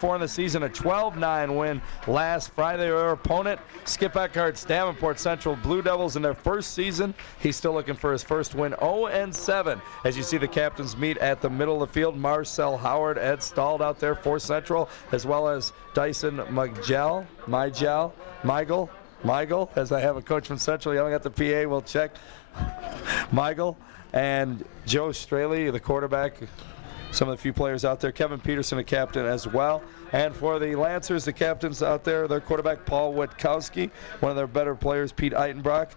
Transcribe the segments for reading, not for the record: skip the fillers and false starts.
4 in the season, a 12-9 win last Friday. Their opponent, Skip Eckhart's Davenport Central Blue Devils in their first season. He's still looking for his first win, 0-7. As you see the captains meet at the middle of the field, Marcel Howard, Ed Stalled out there for Central, as well as Dyson Migel, as I have a coach from Central yelling at the PA, we'll check. Michael and Joe Straley, the quarterback. Some of the few players out there. Kevin Peterson, a captain as well. And for the Lancers, the captains out there, their quarterback, Paul Witkowski. One of their better players, Pete Eitenbrock.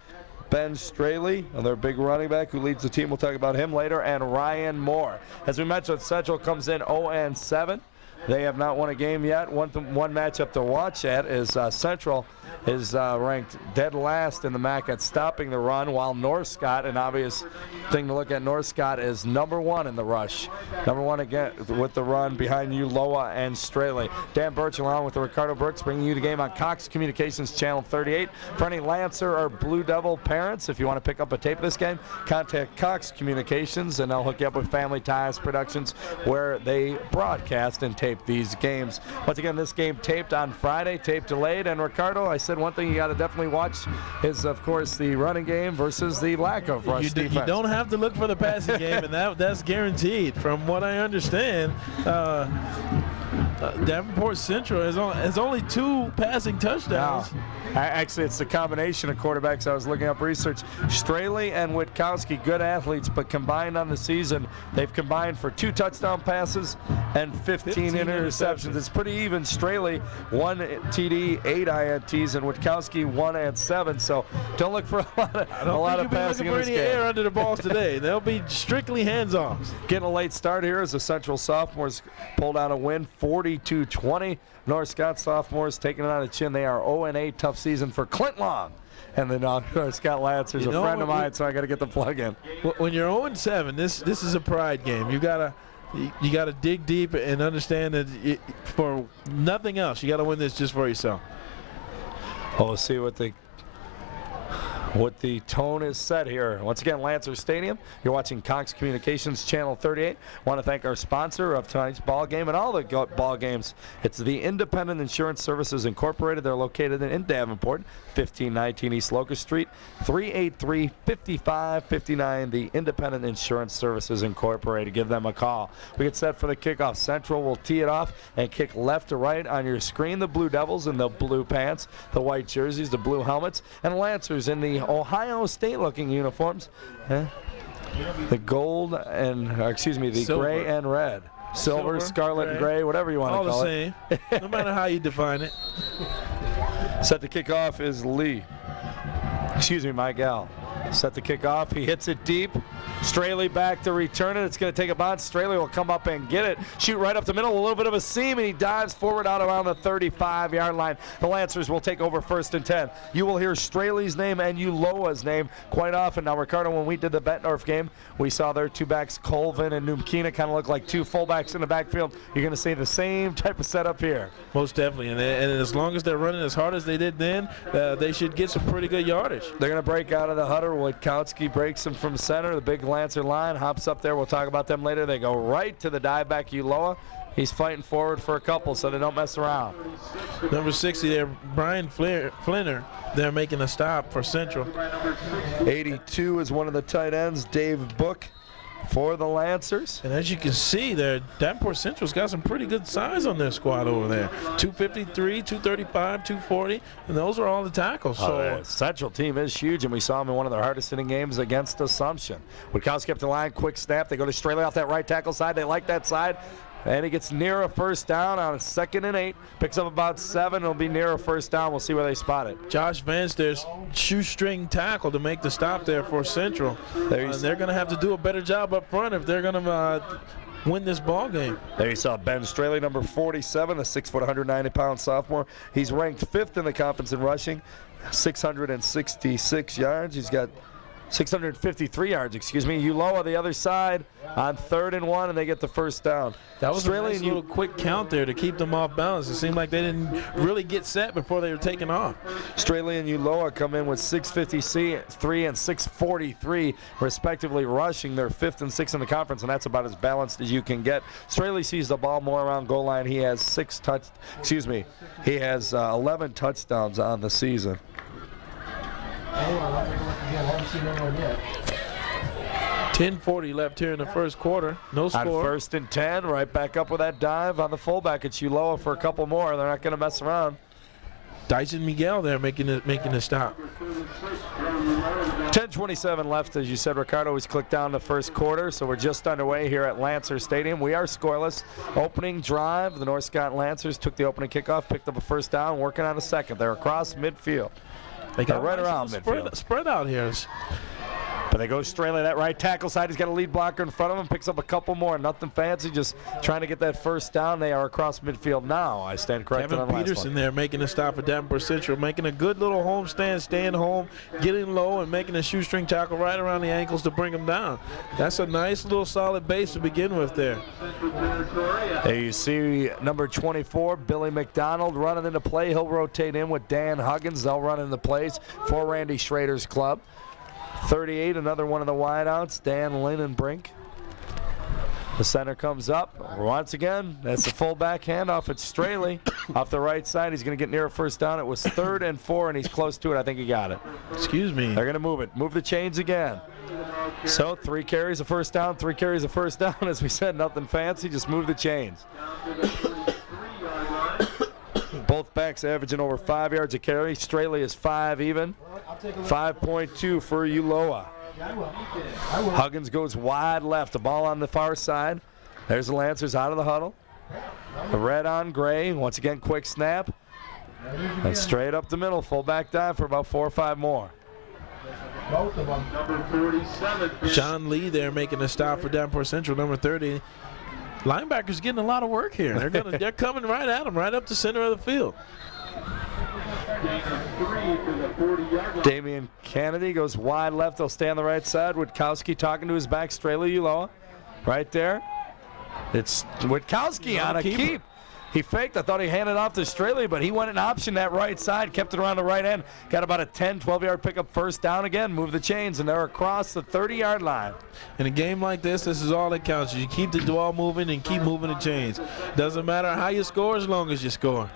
Ben Straley, their big running back who leads the team. We'll talk about him later. And Ryan Moore. As we mentioned, Central comes in 0-7. They have not won a game yet. One matchup to watch at is Central is ranked dead last in the MAC at stopping the run, while North Scott, an obvious thing to look at, North Scott is number 1 in the rush. Number 1 again with the run behind Uloa and Straley. Dan Birch along with the Ricardo Brooks bringing you the game on Cox Communications Channel 38. For any Lancer or Blue Devil parents, if you want to pick up a tape of this game, contact Cox Communications and they'll hook you up with Family Ties Productions where they broadcast and tape these games. Once again, this game taped on Friday, tape delayed, and Ricardo, I said one thing you got to definitely watch is, of course, the running game versus the lack of rush defense. You don't have to look for the passing game, and that's guaranteed. From what I understand, Davenport Central has only 2 passing touchdowns. No. Actually, it's the combination of quarterbacks. I was looking up research. Straley and Witkowski, good athletes, but combined on the season, they've combined for 2 touchdown passes and 15 interceptions. It's pretty even. Straley, 1 TD, 8 INTs, and Witkowski, 1 and 7. So don't look for a lot of passing in this game. Looking for any air under the balls today. They'll be strictly hands-off. Getting a late start here as the Central sophomores pulled out a win, 42-20. North Scott sophomores taking it on the chin. They are 0-8, tough season for Clint Long. And then North Scott Lancers, a friend of mine, so I got to get the plug in. When you're 0-7, this is a pride game. You gotta dig deep and understand that for nothing else, you got to win this just for yourself. Oh, we'll see what the tone is set here. Once again, Lancer Stadium. You're watching Cox Communications Channel 38. Want to thank our sponsor of tonight's ball game and all the ball games. It's the Independent Insurance Services Incorporated. They're located in Davenport, 1519 East Locust Street, 383-5559. The Independent Insurance Services Incorporated. Give them a call. We get set for the kickoff. Central will tee it off and kick left to right on your screen. The Blue Devils in the blue pants, the white jerseys, the blue helmets, and Lancers in the Ohio State-looking uniforms. The gold and, the Silver. Gray and red. Silver, scarlet, and gray, whatever you want to call it. All the same, no matter how you define it. Set to kick off is Miguel. Set to kick off. He hits it deep. Straley back to return it. It's going to take a bounce. Straley will come up and get it. Shoot right up the middle. A little bit of a seam, and he dives forward out around the 35-yard line. The Lancers will take over 1st and 10. You will hear Straley's name and Uloa's name quite often. Now, Ricardo, when we did the Bettendorf game, we saw their 2 backs, Colvin and Numkina, kind of look like 2 fullbacks in the backfield. You're going to see the same type of setup here. Most definitely. And as long as they're running as hard as they did then, they should get some pretty good yardage. They're going to break out of the huddle. Witkowski breaks him from center. The big Lancer line hops up there. We'll talk about them later. They go right to the dive back, Uloa. He's fighting forward for a couple, so they don't mess around. Number 60 there, Brian Flinner. They're making a stop for Central. 82 is one of the tight ends, Dave Book, for the Lancers. And as you can see there, Davenport Central's got some pretty good size on their squad over there. 253, 235, 240, and those are all the tackles. The Central team is huge, and we saw them in one of their hardest hitting games against Assumption. Witkowski up the line, quick snap. They go to Straley off that right tackle side. They like that side. And he gets near a 1st down on a 2nd and 8. Picks up about 7. It'll be near a 1st down. We'll see where they spot it. Josh Vance, there's shoestring tackle to make the stop there for Central. They're going to have to do a better job up front if they're going to win this ball game. There you saw Ben Straley, number 47, a 6', 190-pound sophomore. He's ranked 5th in the conference in rushing, 666 yards. He's got 653 yards, excuse me. Uloa the other side on 3rd and 1, and they get the first down. That was a nice little quick count there to keep them off balance. It seemed like they didn't really get set before they were taking off. Straley and Uloa come in with 653 and 643, respectively, rushing their 5th and 6th in the conference, and that's about as balanced as you can get. Straley sees the ball more around goal line. He has 11 touchdowns on the season. 10:40 left here in the first quarter. No score. On 1st and 10, right back up with that dive on the fullback. It's Uloa for a couple more. They're not going to mess around. Dyson Miguel there making a stop. 10:27 left, as you said, Ricardo. He's clicked down the first quarter, so we're just underway here at Lancer Stadium. We are scoreless. Opening drive, the North Scott Lancers took the opening kickoff, picked up a first down, working on a second. They're across midfield. They got right around midfield. Spread out here. But they go Straley, that right tackle side. He's got a lead blocker in front of him, picks up a couple more. Nothing fancy, just trying to get that first down. They are across midfield now. I stand corrected on the last one. Kevin Peterson there making a stop at Davenport Central, making a good little home stand, staying home, getting low, and making a shoestring tackle right around the ankles to bring him down. That's a nice little solid base to begin with there. There you see number 24, Billy McDonald, running into play. He'll rotate in with Dan Huggins. They'll run into plays for Randy Schrader's club. 38, another one of the wideouts, Dan Lindenbrink. The center comes up. Once again, that's the fullback handoff. It's Straley off the right side. He's going to get near a first down. It was 3rd and 4, and he's close to it. I think he got it. Excuse me. They're going to move it. Move the chains again. So 3 carries, a first down, 3 carries, a first down. As we said, nothing fancy. Just move the chains. Both backs averaging over 5 yards a carry. Straley is 5 even. 5.2 for Uloa. Huggins goes wide left. The ball on the far side. There's the Lancers out of the huddle. The red on gray. Once again, quick snap. And straight up the middle. Fullback dive for about 4 or 5 more. John Lee there making a stop for Davenport Central, number 30. Linebackers getting a lot of work here. They're coming right at him, right up the center of the field. Damian Kennedy goes wide left. They'll stay on the right side. Witkowski talking to his back. Straley Uloa right there. It's Witkowski on a keep. He faked. I thought he handed off to Straley, but he went and optioned that right side, kept it around the right end. Got about a 10, 12-yard pickup, first down again. Move the chains, and they're across the 30-yard line. In a game like this is all that counts. You keep the ball moving and keep moving the chains. Doesn't matter how you score as long as you score.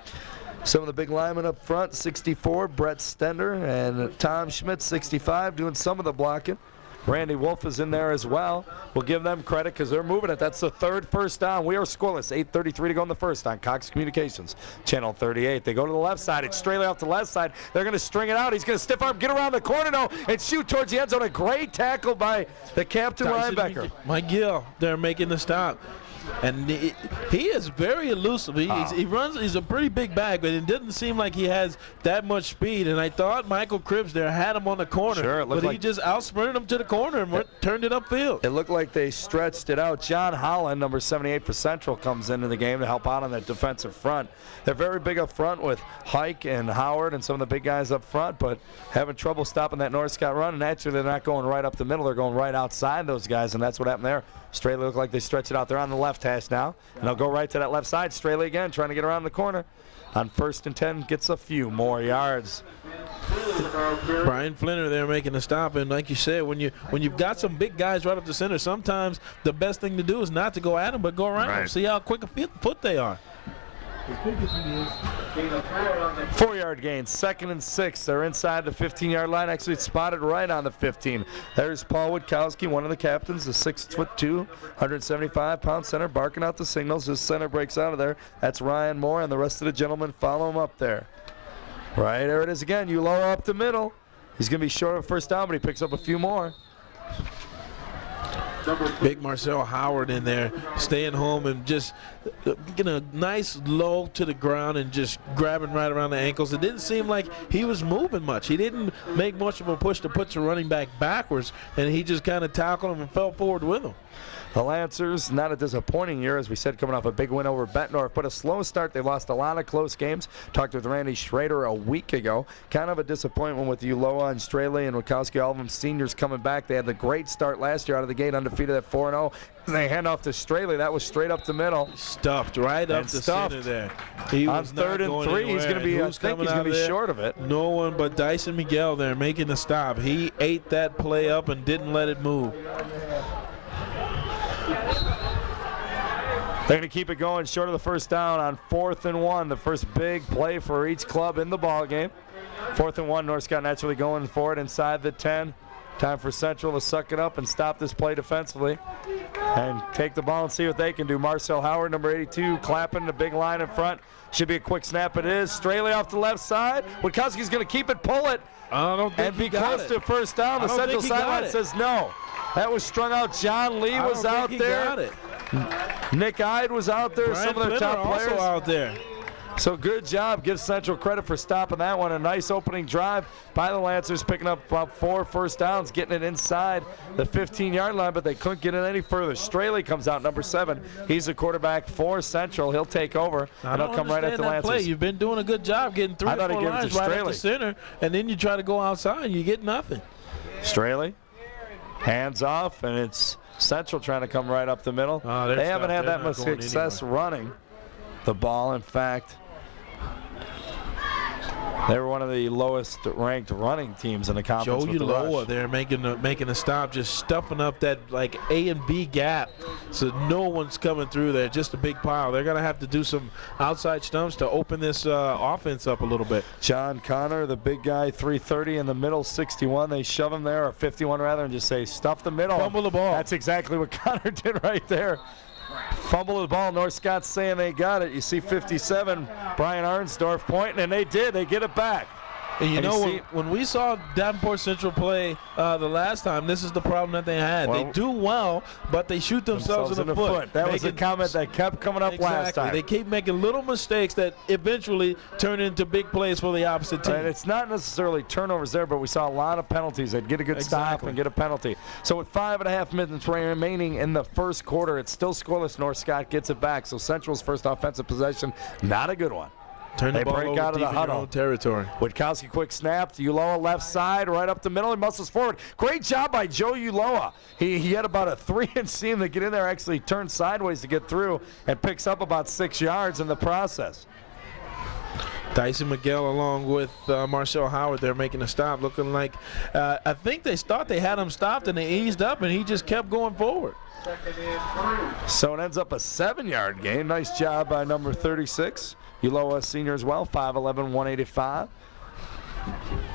Some of the big linemen up front, 64, Brett Stender, and Tom Schmidt, 65, doing some of the blocking. Randy Wolf is in there as well. We'll give them credit because they're moving it. That's the 3rd first down. We are scoreless. 8:33 to go in the first on Cox Communications, Channel 38. They go to the left side. It's Straley off the left side. They're going to string it out. He's going to stiff arm, get around the corner now, and shoot towards the end zone. A great tackle by the captain linebacker. Mike Gill, they're making the stop. And he is very elusive. He runs. He's a pretty big bag, but it didn't seem like he has that much speed. And I thought Michael Cribbs there had him on the corner, sure, but he just out-sprinted him to the corner and turned it upfield. It looked like they stretched it out. John Holland, number 78 for Central, comes into the game to help out on that defensive front. They're very big up front with Hike and Howard and some of the big guys up front, but having trouble stopping that North Scott run. And actually, they're not going right up the middle. They're going right outside those guys, and that's what happened there. Straley look like they stretch it out. They're on the left hash now, and they'll go right to that left side. Straley again trying to get around the corner. On 1st and 10, gets a few more yards. Brian Flinner there making a stop, and like you said, when you've got some big guys right up the center, sometimes the best thing to do is not to go at them, but go around them. See how quick a foot they are. 4-yard gain, 2nd and 6. They're inside the 15-yard line. Actually, it's spotted right on the 15. There's Paul Witkowski, one of the captains, the 6'2", 175-pound center, barking out the signals. His center breaks out of there. That's Ryan Moore, and the rest of the gentlemen follow him up there. Right, there it is again. Uloa up the middle. He's going to be short of first down, but he picks up a few more. Big Marcel Howard in there, staying home and just getting a nice low to the ground and just grabbing right around the ankles. It didn't seem like he was moving much. He didn't make much of a push to put the running back backwards, and he just kind of tackled him and fell forward with him. The Lancers, not a disappointing year, as we said, coming off a big win over Bettendorf, but a slow start. They lost a lot of close games. Talked with Randy Schrader a week ago. Kind of a disappointment with Uloa and Straley and Wachowski, all of them seniors coming back. They had the great start last year out of the gate, undefeated at 4-0. They hand off to Straley. That was straight up the middle. Stuffed right up the center there. He on was 3rd and 3, he's going to be, I think he's going to be short of it. No one but Dyson Miguel there making the stop. He ate that play up and didn't let it move. They're going to keep it going short of the first down on 4th and 1, the first big play for each club in the ball game. 4th and 1, North Scott naturally going for it inside the 10. Time for Central to suck it up and stop this play defensively and take the ball and see what they can do. Marcel Howard, number 82, clapping the big line in front. Should be a quick snap. It is. Straley off the left side. Witkowski's going to keep it, pull it, and be close to first down. The Central sideline says no. That was strung out. John Lee was out there. Nick Ide was out there. Brian some of their top players also out there. So good job. Give Central credit for stopping that one. A nice opening drive by the Lancers, picking up about 4 first downs, getting it inside the 15-yard line, but they couldn't get it any further. Straley comes out, number 7. He's the quarterback for Central. He'll take over, and he'll come right at the Lancers. Play. You've been doing a good job getting 3 or 4 lines right at the center, and then you try to go outside and you get nothing. Straley, hands off, and it's Central trying to come right up the middle. They haven't had that much success running the ball. In fact, they were one of the lowest ranked running teams in the conference. Joe Uloa there making a stop, just stuffing up that like A and B gap so no one's coming through there. Just a big pile. They're going to have to do some outside stumps to open this offense up a little bit. John Connor, the big guy, 330 in the middle, 61. They shove him there, or 51 rather, and just say, stuff the middle. Fumble the ball. That's exactly what Connor did right there. Fumble the ball. North Scott's saying they got it. You see 57, Brian Arnsdorf pointing, and they did. They get it back. And you know, when we saw Davenport Central play the last time, this is the problem that they had. They do well, but they shoot themselves in the foot. That was a comment that kept coming up last time. They keep making little mistakes that eventually turn into big plays for the opposite team. And it's not necessarily turnovers there, but we saw a lot of penalties. They'd get a good stop and get a penalty. So with 5.5 minutes remaining in the first quarter, it's still scoreless. North Scott gets it back. So Central's first offensive possession, not a good one. Turn the ball break over out of the deep in your huddle. own territory. Witkowski quick snap. Uloa left side, right up the middle. He muscles forward. Great job by Joe Uloa. He had about a 3-inch seam to get in there, actually turned sideways to get through, and picks up about 6 yards in the process. Dyson Miguel along with Marcel Howard there making a stop, looking like I think they thought they had him stopped and they eased up and he just kept going forward. So it ends up a 7-yard gain. Nice job by number 36. Uloa senior as well, 5'11", 185.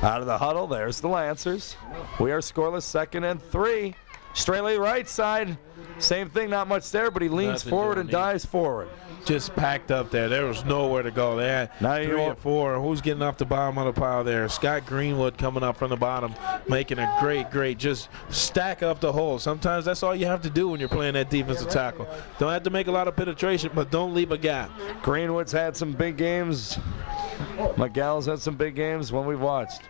Out of the huddle, there's the Lancers. We are scoreless, 2nd and 3. Straley right side, same thing, not much there, but he leans forward and dives forward. Just packed up there. There was nowhere to go. They had 3 or 4. Who's getting off the bottom of the pile there? Scott Greenwood coming up from the bottom, making a great, just stack up the hole. Sometimes that's all you have to do when you're playing that defensive tackle. Don't have to make a lot of penetration, but don't leave a gap. Greenwood's had some big games. Miguel's had some big games when we've watched.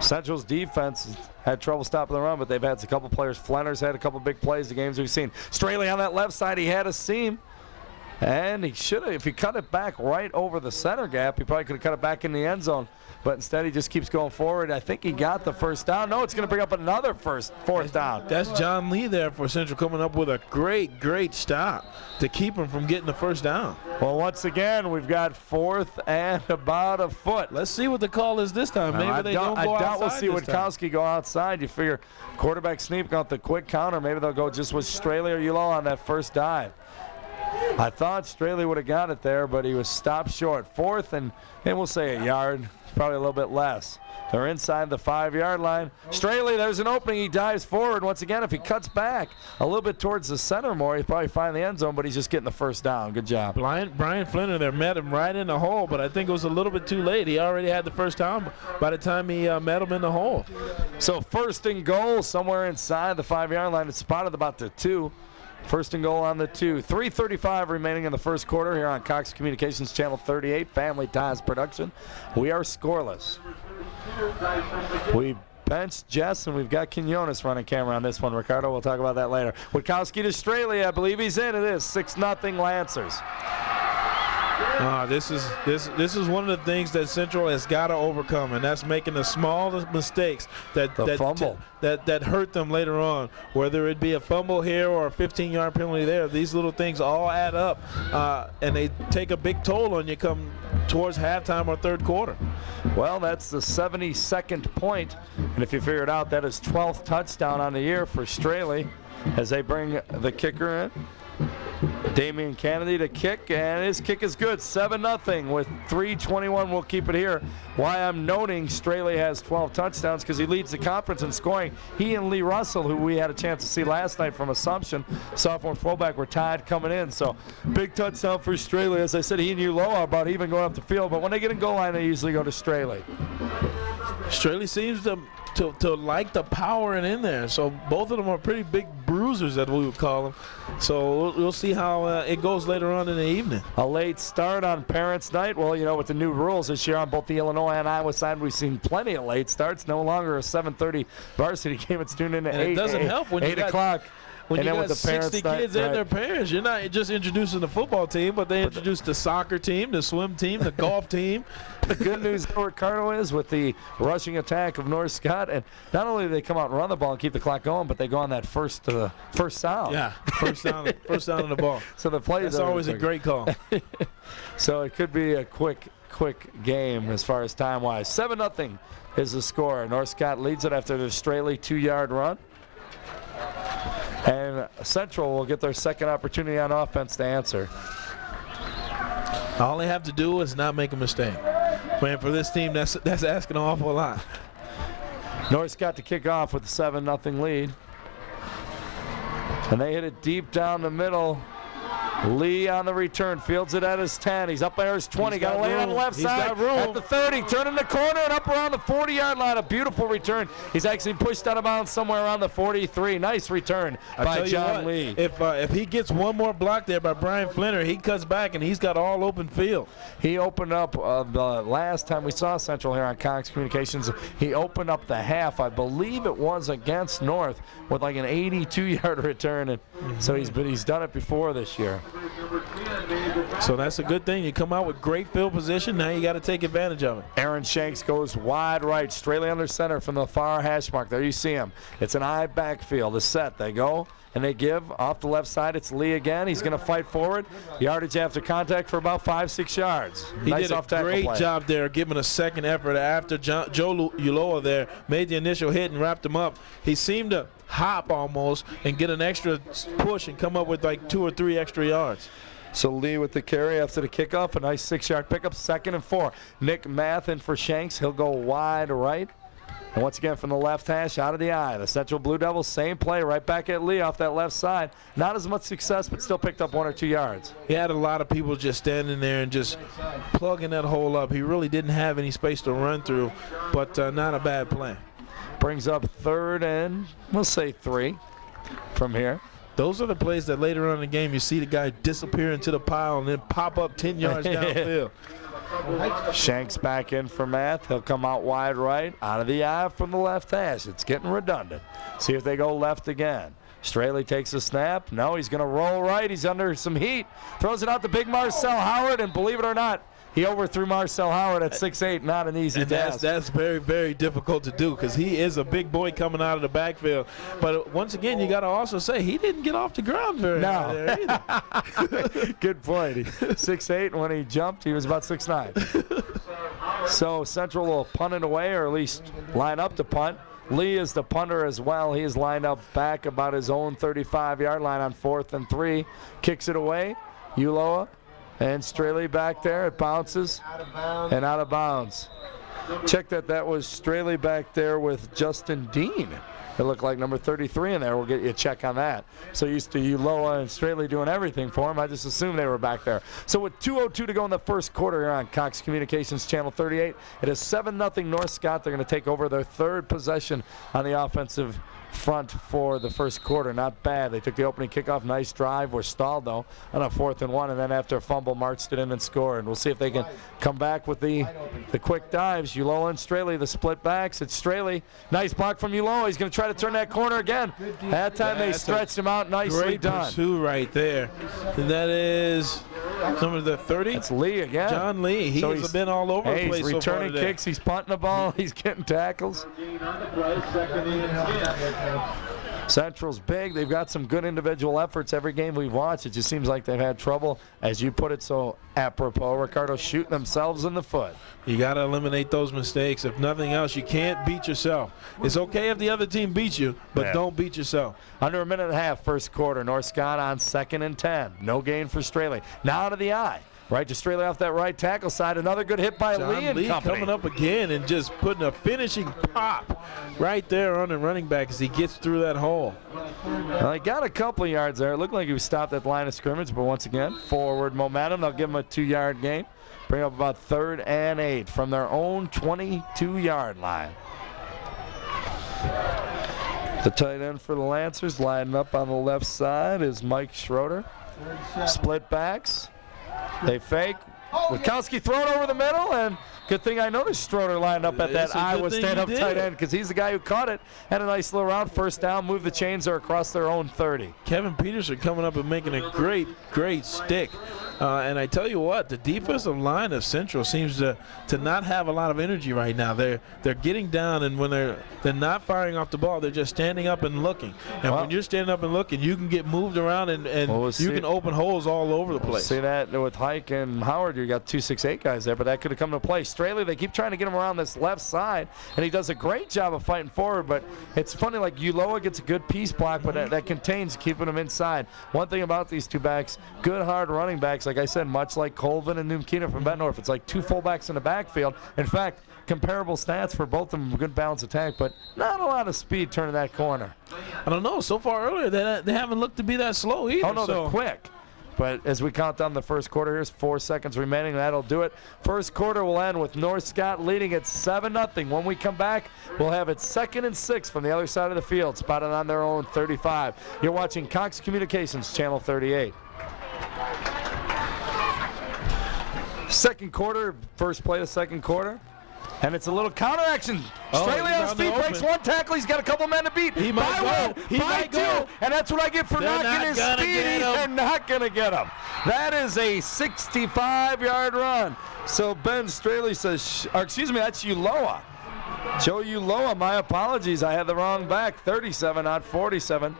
Central's defense had trouble stopping the run, but they've had a couple players. Flenner's had a couple big plays the games we've seen. Straley on that left side, he had a seam. And he should have, if he cut it back right over the center gap, he probably could have cut it back in the end zone. But instead, he just keeps going forward. I think he got the first down. No, it's going to bring up another fourth down. That's John Lee there for Central coming up with a great stop to keep him from getting the first down. Well, once again, we've got 4th and about a foot. Let's see what the call is this time. Maybe they don't go outside. I doubt we'll see Witkowski go outside. You figure quarterback sneak got the quick counter. Maybe they'll go just with Straley or Uloa on that first dive. I thought Straley would have got it there, but he was stopped short. 4th and we'll say a yard, probably a little bit less. They're inside the 5-yard line. Straley, there's an opening. He dives forward. Once again, if he cuts back a little bit towards the center more, he'll probably find the end zone, but he's just getting the first down. Good job. Brian Flinner there met him right in the hole, but I think it was a little bit too late. He already had the first down by the time he met him in the hole. So 1st and goal somewhere inside the 5-yard line. It's spotted about the 2. 1st and goal on the 2. 3:35 remaining in the first quarter here on Cox Communications Channel 38, Family Ties Production. We are scoreless. We benched Jess, and we've got Quinones running camera on this one. Ricardo, we'll talk about that later. Witkowski to Straley, I believe he's in. It is 6-0 Lancers. This is one of the things that Central has got to overcome, and that's making the smallest mistakes that hurt them later on. Whether it be a fumble here or a 15-yard penalty there, these little things all add up, and they take a big toll on you come towards halftime or third quarter. Well, that's the 72nd point, and if you figure it out, that is 12th touchdown on the year for Straley as they bring the kicker in. Damian Kennedy to kick, and his kick is good. 7-0 with 3:21. We'll keep it here. Why I'm noting Straley has 12 touchdowns because he leads the conference in scoring. He and Lee Russell, who we had a chance to see last night from Assumption, sophomore fullback, were tied coming in. So big touchdown for Straley. As I said, he and Uloa about even going up the field, but when they get in goal line, they usually go to Straley. Straley seems to like the power in there. So both of them are pretty big bruisers, that we would call them. So we'll see how it goes later on in the evening. A late start on Parents' Night. Well, you know, with the new rules this year on both the Illinois and Iowa side, we've seen plenty of late starts. No longer a 7:30 varsity game. It's tuned in at 8 it doesn't help when 8 o'clock. When and you then got with the 60 kids and right. their parents, you're not just introducing the football team, but they introduced the soccer team, the swim team, the golf team. The good news, Ricardo, is with the rushing attack of North Scott, and not only do they come out and run the ball and keep the clock going, but they go on that first sound. Yeah, first down on the ball. So the play that's always a great call. So it could be a quick game as far as time-wise. 7-0 is the score. North Scott leads it after the Straley 2-yard run. And Central will get their second opportunity on offense to answer. All they have to do is not make a mistake. Man, for this team, that's asking an awful lot. North Scott to kick off with a 7-0 lead. And they hit it deep down the middle. Lee on the return, fields it at his 10. He's up there his 20. Got to lay it on the left side at the 30. Turning the corner and up around the 40-yard line. A beautiful return. He's actually pushed out of bounds somewhere around the 43. Nice return by John Lee. If he gets one more block there by Brian Flinner, he cuts back and he's got all open field. He opened up the last time we saw Central here on Cox Communications. He opened up the half. I believe it was against North with like an 82-yard return. And so he's done it before this year. So that's a good thing. You come out with great field position. Now you got to take advantage of it. Aaron Shanks goes wide right, Straley under center from the far hash mark. There you see him. It's an eye backfield. The set. They go and they give off the left side. It's Lee again. He's going to fight forward. Yardage after contact for about 5-6 yards. He nice did a great job there, giving a second effort after Joe Uloa there made the initial hit and wrapped him up. He seemed to hop almost and get an extra push and come up with like 2 or 3 extra yards. So Lee with the carry after the kickoff, a nice 6-yard pickup, 2nd and 4. Nick Math in for Shanks. He'll go wide right. And once again from the left hash, out of the eye. The Central Blue Devils, same play, right back at Lee off that left side. Not as much success, but still picked up 1 or 2 yards. He had a lot of people just standing there and just plugging that hole up. He really didn't have any space to run through, but not a bad play. Brings up 3rd and, we'll say 3 from here. Those are the plays that later on in the game you see the guy disappear into the pile and then pop up 10 yards downfield. Shanks back in for Math. He'll come out wide right, out of the eye from the left hash. It's getting redundant. See if they go left again. Straley takes a snap. No, he's going to roll right. He's under some heat. Throws it out to big Marcel Howard, and believe it or not, he overthrew Marcel Howard at 6'8", not an easy task. That's very, very difficult to do because he is a big boy coming out of the backfield. But once again, you got to also say he didn't get off the ground very high there either. Good point. 6'8", and when he jumped, he was about 6'9". So Central will punt it away, or at least line up to punt. Lee is the punter as well. He is lined up back about his own 35-yard line on 4th and 3. Kicks it away. Uloa and Straley back there. It bounces and out of bounds. Check that was Straley back there with Justin Dean. It looked like number 33 in there. We'll get you a check on that. So used to Uloa and Straley doing everything for him. I just assumed they were back there. So with 2:02 to go in the first quarter here on Cox Communications Channel 38, it is 7-0 North Scott. They're going to take over their third possession on the offensive front for the first quarter. Not bad. They took the opening kickoff. Nice drive. We're stalled, though, on a 4th and 1, and then after a fumble, marched it in and scored. We'll see if they can come back with the quick dives. Uloa and Straley, the split backs. It's Straley. Nice block from Uloa. He's going to try to turn that corner again. That time they stretched him out. Nicely great done. Pursuit right there. And that is number 30. That's Lee again. John Lee. He has been all over the place. He's returning kicks. He's punting the ball. He's getting tackles. Central's big. They've got some good individual efforts every game we've watched. It just seems like they've had trouble, as you put it so apropos, Ricardo, shooting themselves in the foot. You got to eliminate those mistakes. If nothing else, you can't beat yourself. It's okay if the other team beats you, but don't beat yourself. Under a minute and a half, first quarter. North Scott on 2nd and 10. No gain for Straley. Now to the eye. Right to Straley off that right tackle side. Another good hit by Lee and company. Coming up again and just putting a finishing pop right there on the running back as he gets through that hole. Well, he got a couple of yards there. It looked like he was stopped at the line of scrimmage, but once again, forward momentum. They'll give him a 2-yard gain. Bring up about 3rd and 8 from their own 22-yard line. The tight end for the Lancers lining up on the left side is Mike Schroeder. Split backs. They fake. Witkowski throw it over the middle, and good thing I noticed Schroeder lined up at that Iowa stand-up tight end, because he's the guy who caught it. Had a nice little route, first down, moved the chains there across their own 30. Kevin Peterson coming up and making a great stick. And I tell you what, the defensive line of Central seems to not have a lot of energy right now. They're getting down, and when they're not firing off the ball, they're just standing up and looking. And when you're standing up and looking, you can get moved around, and you can open holes all over the place. See that with Hike and Howard, you got 2 6'8" guys there, but that could have come to play. Straley, they keep trying to get him around this left side, and he does a great job of fighting forward, but it's funny, like Uloa gets a good piece block, but that contains keeping him inside. One thing about these two backs, good hard running backs, like I said, much like Colvin and Numkina from Bettendorf. It's like 2 fullbacks in the backfield. In fact, comparable stats for both of them, good balanced attack, but not a lot of speed turning that corner. I don't know. So far earlier, they haven't looked to be that slow either. Oh, no, they're quick. But as we count down the first quarter, here's 4 seconds remaining. That'll do it. First quarter will end with North Scott leading at 7-0. When we come back, we'll have it 2nd and 6 from the other side of the field, spotted on their own 35. You're watching Cox Communications, Channel 38. Second quarter, first play of second quarter. And it's a little counter action. Straley on his feet, breaks one tackle. He's got a couple men to beat. He might go. He might go. And that's what I get for knocking his speed. They're not going to get him. That is a 65-yard run. So Ben Straley says, or excuse me, that's Uloa. Joe Uloa, my apologies. I had the wrong back. 37, not 47.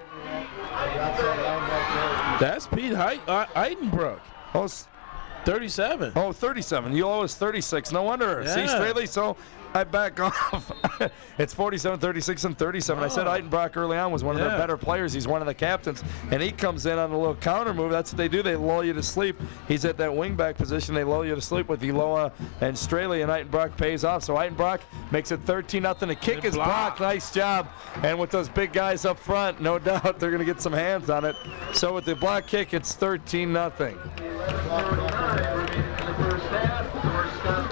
That's Pete Eitenbrook. Oh, 37. Oh, 37. Uloa is 36. No wonder. Yeah. See, Straley, so I back off. It's 47, 36, and 37. I said Eitenbrock early on was one of their better players. He's one of the captains, and he comes in on a little counter move. That's what they do. They lull you to sleep. He's at that wingback position. They lull you to sleep with Uloa and Straley, and Eitenbrock pays off. So Eitenbrock makes it 13-0. The kick is blocked. Nice job. And with those big guys up front, no doubt they're going to get some hands on it. So with the block kick, it's 13-0.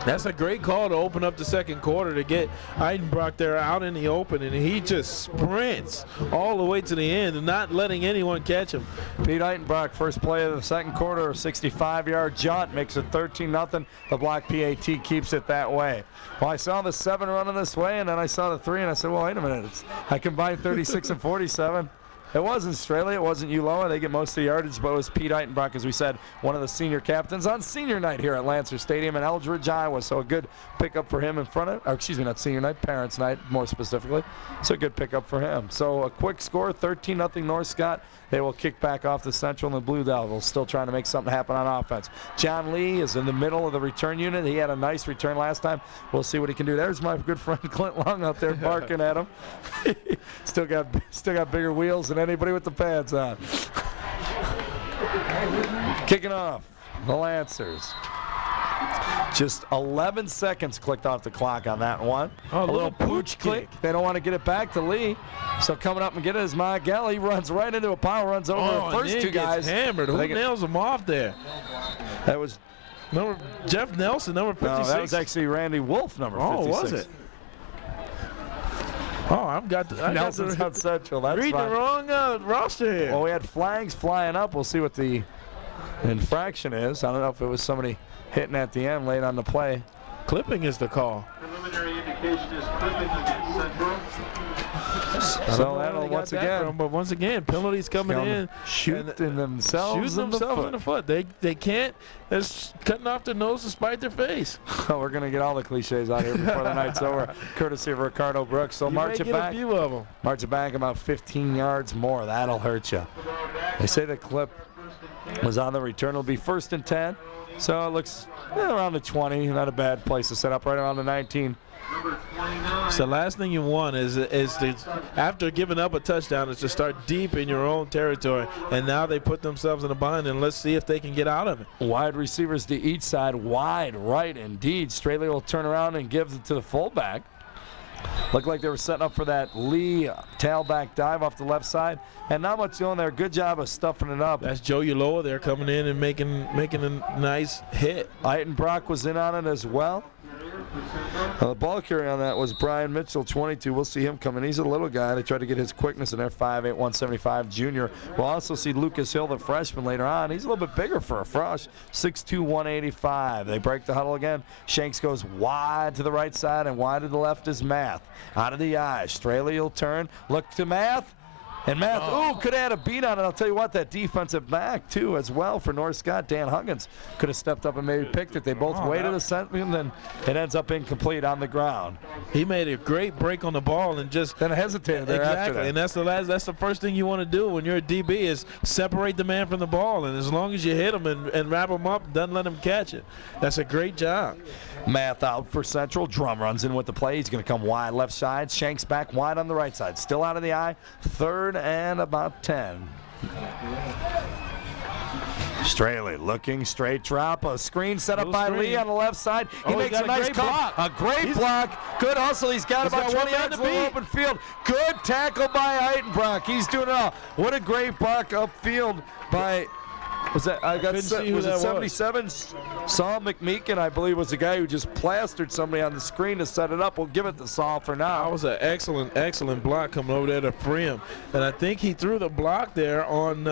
That's a great call to open up the second quarter to get Eitenbrock there out in the open, and he just sprints all the way to the end and not letting anyone catch him. Pete Eitenbrock, first play of the second quarter, a 65-yard jaunt, makes it 13-0. The block PAT keeps it that way. Well, I saw the 7 running this way, and then I saw the 3, and I said, well, wait a minute. I combined 36 and 47. It wasn't Straley, it wasn't Uloa. They get most of the yardage, but it was Pete Eitenbrock, as we said, one of the senior captains on senior night here at Lancer Stadium in Eldridge, Iowa. So a good pickup for him in front of, or excuse me, not senior night, parents' night, more specifically. So a good pickup for him. So a quick score, 13-0 North Scott. They will kick back off the Central, and the Blue Devils still trying to make something happen on offense. John Lee is in the middle of the return unit. He had a nice return last time. We'll see what he can do. There's my good friend Clint Long out there barking at him. still got bigger wheels than anybody with the pads on. Kicking off, the Lancers. Just 11 seconds clicked off the clock on that one. Oh, a little pooch click. They don't want to get it back to Lee. So coming up and get it is Miguel. He runs right into a pile, runs over the first two guys. Hammered. Who nails him off there? That was Jeff Nelson, number 56. No, that was actually Randy Wolf, number 56. Oh, was it? Oh, I've got the Nelson's South Central. That's reading fine. the wrong roster here. Well, we had flags flying up. We'll see what the infraction is. I don't know if it was somebody hitting at the end late on the play. Clipping is the call. Preliminary indication is clipping against Central. So that'll once again. But once again, penalties coming in. Shooting themselves in the foot. They can't. They're cutting off their nose to spite their face. We're going to get all the cliches out here before the night's over, courtesy of Ricardo Brooks. So march it back. A few of them. March it back about 15 yards more. That'll hurt you. They say the clip was on the return. It'll be 1st and 10. So it looks around the 20. Not a bad place to set up, right around the 19. So the last thing you want is to, after giving up a touchdown, is to start deep in your own territory. And now they put themselves in a bind, and let's see if they can get out of it. Wide receivers to each side, wide right indeed. Straley will turn around and give it to the fullback. Looked like they were setting up for that Lee tailback dive off the left side. And not much going there. Good job of stuffing it up. That's Joe Uloa there coming in and making a nice hit. Eitenbrock was in on it as well. The ball carrier on that was Brian Mitchell, 22. We'll see him coming. He's a little guy. They tried to get his quickness in there, 5'8", 175 junior. We'll also see Lucas Hill, the freshman, later on. He's a little bit bigger for a frosh, 6'2", 185. They break the huddle again. Shanks goes wide to the right side, and wide to the left is Math. Out of the eye. Straley will turn. Look to Math. And Math, could have had a beat on it. I'll tell you what, that defensive back, too, as well for North Scott, Dan Huggins, could have stepped up and maybe picked it. They both waited a second, and then it ends up incomplete on the ground. He made a great break on the ball and just then hesitated there after that. And that's the first thing you want to do when you're a DB is separate the man from the ball. And as long as you hit him and wrap him up, don't let him catch it. That's a great job. Math out for Central. Drum runs in with the play. He's going to come wide left side. Shanks back wide on the right side. Still out of the eye. 3rd and about 10. Straley looking straight drop. A screen set up by Lee on the left side. He makes a nice block. A great block. Good hustle. He's got about 20 yards in the open field. Good tackle by Eitenbrock. He's doing it all. What a great block upfield by... Was it 77? Saul McMeekin, I believe, was the guy who just plastered somebody on the screen to set it up. We'll give it to Saul for now. That was an excellent block coming over there to free him. And I think he threw the block there on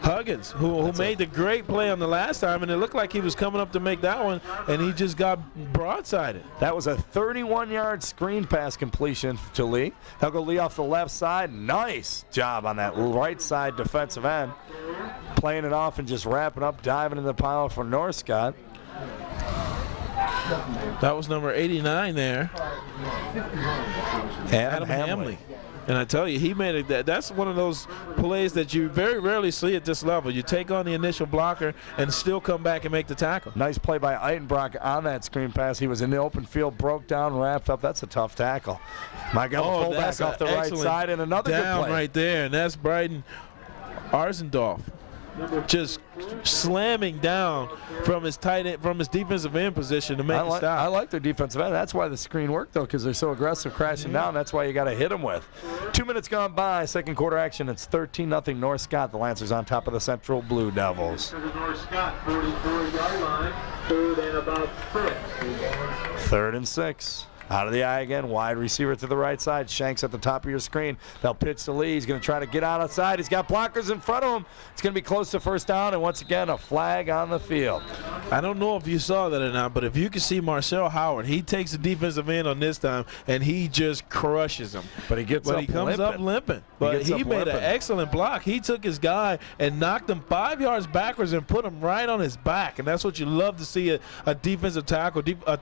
Huggins, who made the great play on the last time, and it looked like he was coming up to make that one, and he just got broadsided. That was a 31-yard screen pass completion to Lee. He'll go Lee off the left side. Nice job on that right side defensive end. Playing it off and just wrapping up, diving in the pile for North Scott. That was number 89 there. Adam Hamley. And I tell you, he made it. That's one of those plays that you very rarely see at this level. You take on the initial blocker and still come back and make the tackle. Nice play by Eitenbrock on that screen pass. He was in the open field, broke down, wrapped up. That's a tough tackle. Miguel fullback off the right side, and another good play. Right there, and that's Bryden Arzendorf. Just slamming down from his tight end, from his defensive end position to make a stop. I like their defensive end. That's why the screen worked, though, because they're so aggressive crashing down. That's why you got to hit them with. 2 minutes gone by, second quarter action. It's 13-0 North Scott. The Lancers on top of the Central Blue Devils. North Scott, 44-yard line, 3rd and about 6. 3rd and 6. Out of the eye again, wide receiver to the right side. Shanks at the top of your screen. They'll pitch to Lee. He's going to try to get out outside. He's got blockers in front of him. It's going to be close to first down, and once again, a flag on the field. I don't know if you saw that or not, but if you can see Marcel Howard, he takes the defensive end on this time, and he just crushes him. But he comes up limping. But he made an excellent block. He took his guy and knocked him 5 yards backwards and put him right on his back, and that's what you love to see a defensive tackle, a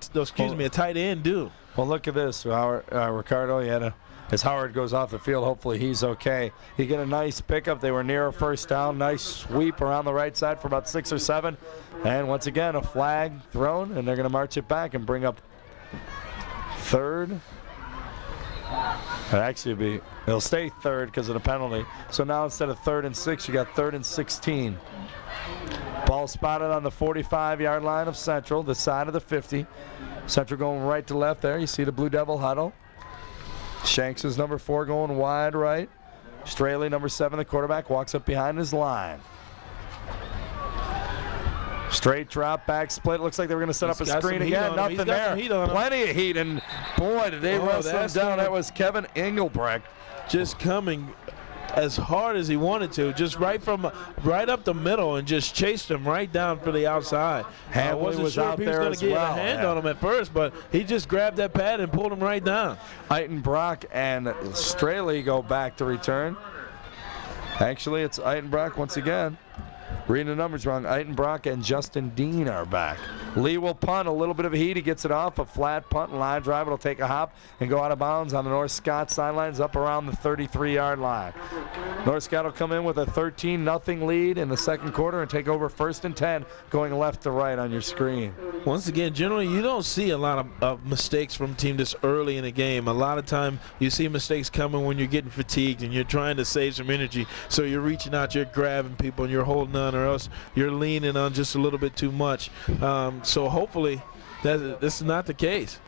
tight end do. Well, look at this, Ricardo. As Howard goes off the field, hopefully he's okay. He get a nice pickup. They were near a first down. Nice sweep around the right side for about 6 or 7. And once again, a flag thrown, and they're going to march it back and bring up 3rd It'll stay third because of the penalty. So now instead of 3rd and 6, you got 3rd and 16. Ball spotted on the 45-yard line of Central, the side of the 50. Central going right to left there. You see the Blue Devil huddle. Shanks is number 4 going wide right. Straley, number 7, the quarterback, walks up behind his line. Straight drop, back split. Looks like they were going to set up a screen again. Nothing there. Plenty of heat, and boy, did they wrestle him down. That was Kevin Engelbrecht. Just coming as hard as he wanted to, just right up the middle, and just chased him right down for the outside. I wasn't sure if he was going to get a hand on him at first, but he just grabbed that pad and pulled him right down. Eitenbrock and Straley go back to return. Actually, it's Eitenbrock once again. Reading the numbers wrong. Eitenbrock and Justin Dean are back. Lee will punt. A little bit of heat. He gets it off. A flat punt and line drive. It'll take a hop and go out of bounds on the North Scott sidelines up around the 33-yard line. North Scott will come in with a 13-0 lead in the second quarter and take over 1st and 10, going left to right on your screen. Once again, generally you don't see a lot of mistakes from a team this early in a game. A lot of time you see mistakes coming when you're getting fatigued and you're trying to save some energy. So you're reaching out, you're grabbing people, and you're holding on, or else you're leaning on just a little bit too much. So hopefully this is not the case.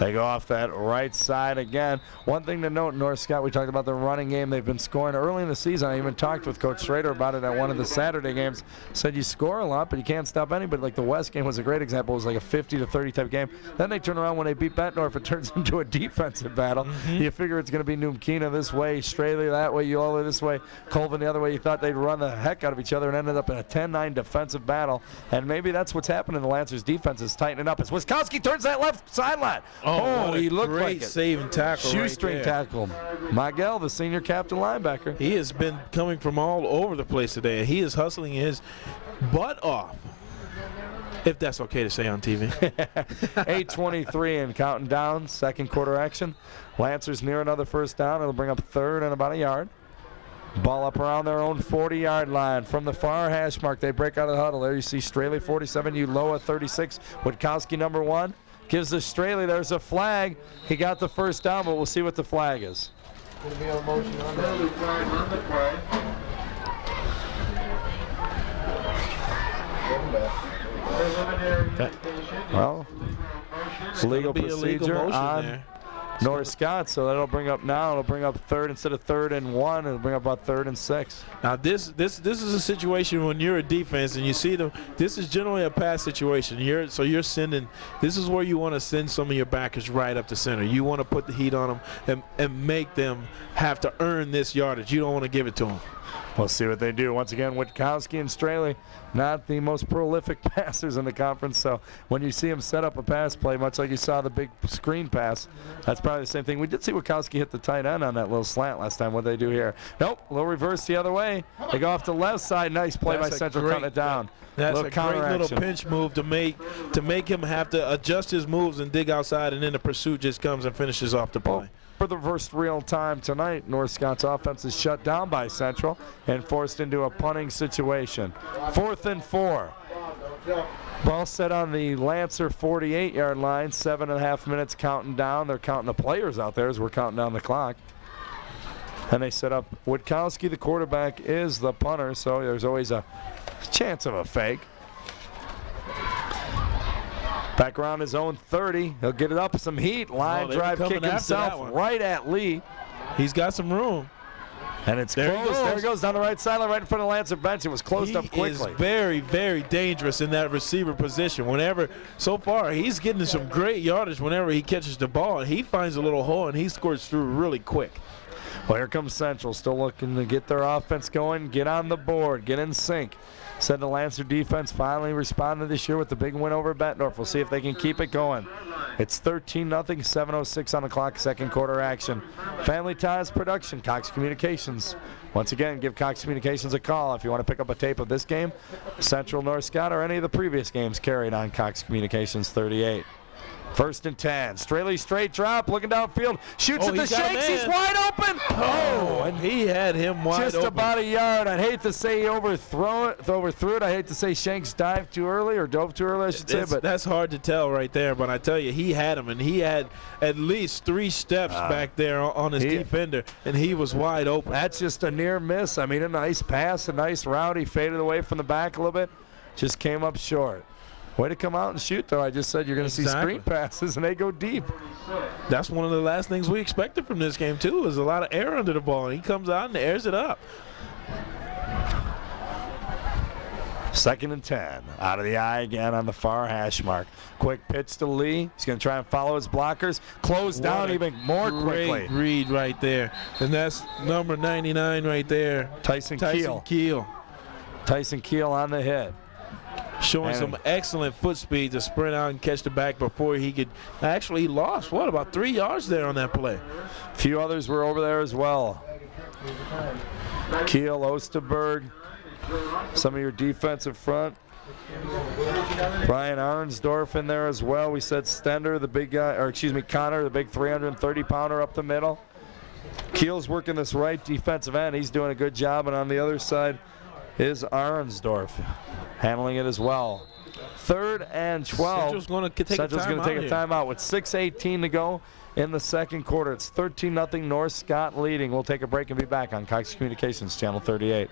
They go off that right side again. One thing to note, North Scott, we talked about the running game. They've been scoring early in the season. I even talked with Coach Schrader about it at one of the Saturday games. Said you score a lot, but you can't stop anybody. Like the West game was a great example. It was like a 50-30 type game. Then they turn around when they beat Bettendorf. It turns into a defensive battle. You figure it's going to be Numkina this way, Straley that way, Eola this way, Colvin the other way. You thought they'd run the heck out of each other and ended up in a 10-9 defensive battle. And maybe that's what's happening. The Lancers defense is tightening up as Wiskowski turns that left sideline. Oh, he looked great like it. Saving tackle. Shoestring right tackle. Miguel, the senior captain linebacker. He has been coming from all over the place today. He is hustling his butt off, if that's okay to say on TV. 8:23 and counting down. Second quarter action. Lancers near another first down. It'll bring up 3rd and about a yard. Ball up around their own 40-yard line. From the far hash mark, they break out of the huddle. There you see Straley 47, Uloa 36, Witkowski number 1. Gives the Straley, there's a flag. He got the first down, but we'll see what the flag is. Going to be a motion on the play. Well, legal procedure on North Scott, so that'll bring up now. It'll bring up 3rd instead of 3rd and 1. It'll bring up about 3rd and 6. Now this is a situation when you're a defense and you see them. This is generally a pass situation. You're sending. This is where you want to send some of your backers right up the center. You want to put the heat on them and make them have to earn this yardage. You don't want to give it to them. We'll see what they do. Once again, Witkowski and Straley, not the most prolific passers in the conference. So when you see them set up a pass play, much like you saw the big screen pass, that's probably the same thing. We did see Witkowski hit the tight end on that little slant last time. What they do here? Nope, a little reverse the other way. They go off the left side. Nice play by Central, cutting it down. That's a great little pinch move to make him have to adjust his moves and dig outside, and then the pursuit just comes and finishes off the play. For the first real time tonight, North Scott's offense is shut down by Central and forced into a punting situation. 4th and 4. Ball set on the Lancer 48-yard line. 7.5 minutes counting down. They're counting the players out there as we're counting down the clock. And they set up Witkowski, the quarterback, is the punter, so there's always a chance of a fake. Back around his own 30. He'll get it up with some heat. Line drive kick himself right at Lee. He's got some room. And it's closed. There he goes down the right sideline right in front of the Lancer bench. It was closed up quickly. He is very, very dangerous in that receiver position. So far, he's getting some great yardage whenever he catches the ball. And he finds a little hole, and he scores through really quick. Well, here comes Central, still looking to get their offense going, get on the board, get in sync. Said the Lancer defense finally responded this year with the big win over Bettendorf. We'll see if they can keep it going. It's 13-0, 7:06 on the clock, second quarter action. Family Ties Production, Cox Communications. Once again, give Cox Communications a call if you want to pick up a tape of this game, Central North Scott, or any of the previous games carried on Cox Communications 38. First and 10. Straley straight drop, looking downfield, shoots at the he's got a Shanks. He's man. wide open. Oh, and he had him wide Just open. about a yard. I'd hate to say he overthrew it. I hate to say Shanks dived too early or dove too early, I should say. But That's hard to tell right there. But I tell you, he had him, and he had at least 3 steps back there on his defender, and he was wide open. That's just a near miss. I mean, a nice pass, a nice route. He faded away from the back a little bit. Just came up short. Way to come out and shoot, though. I just said you're going to see screen passes, and they go deep. That's one of the last things we expected from this game, too, is a lot of air under the ball. And he comes out and airs it up. Second and 10. Out of the eye again on the far hash mark. Quick pitch to Lee. He's going to try and follow his blockers. Close down even more quickly. Great read right there. And that's number 99 right there. Tyson Keel. Tyson Keel on the hit. Showing some excellent foot speed to sprint out and catch the back before he could. Actually, he lost, about 3 yards there on that play. A few others were over there as well. Keel, Osterberg, some of your defensive front. Brian Arnsdorf in there as well. We said Stender, the big guy, Connor, the big 330-pounder up the middle. Keel's working this right defensive end. He's doing a good job, and on the other side is Arnsdorf handling it as well. 3rd and 12. Central's going to take a timeout with 6:18 to go in the second quarter. It's 13-0 North Scott leading. We'll take a break and be back on Cox Communications Channel 38.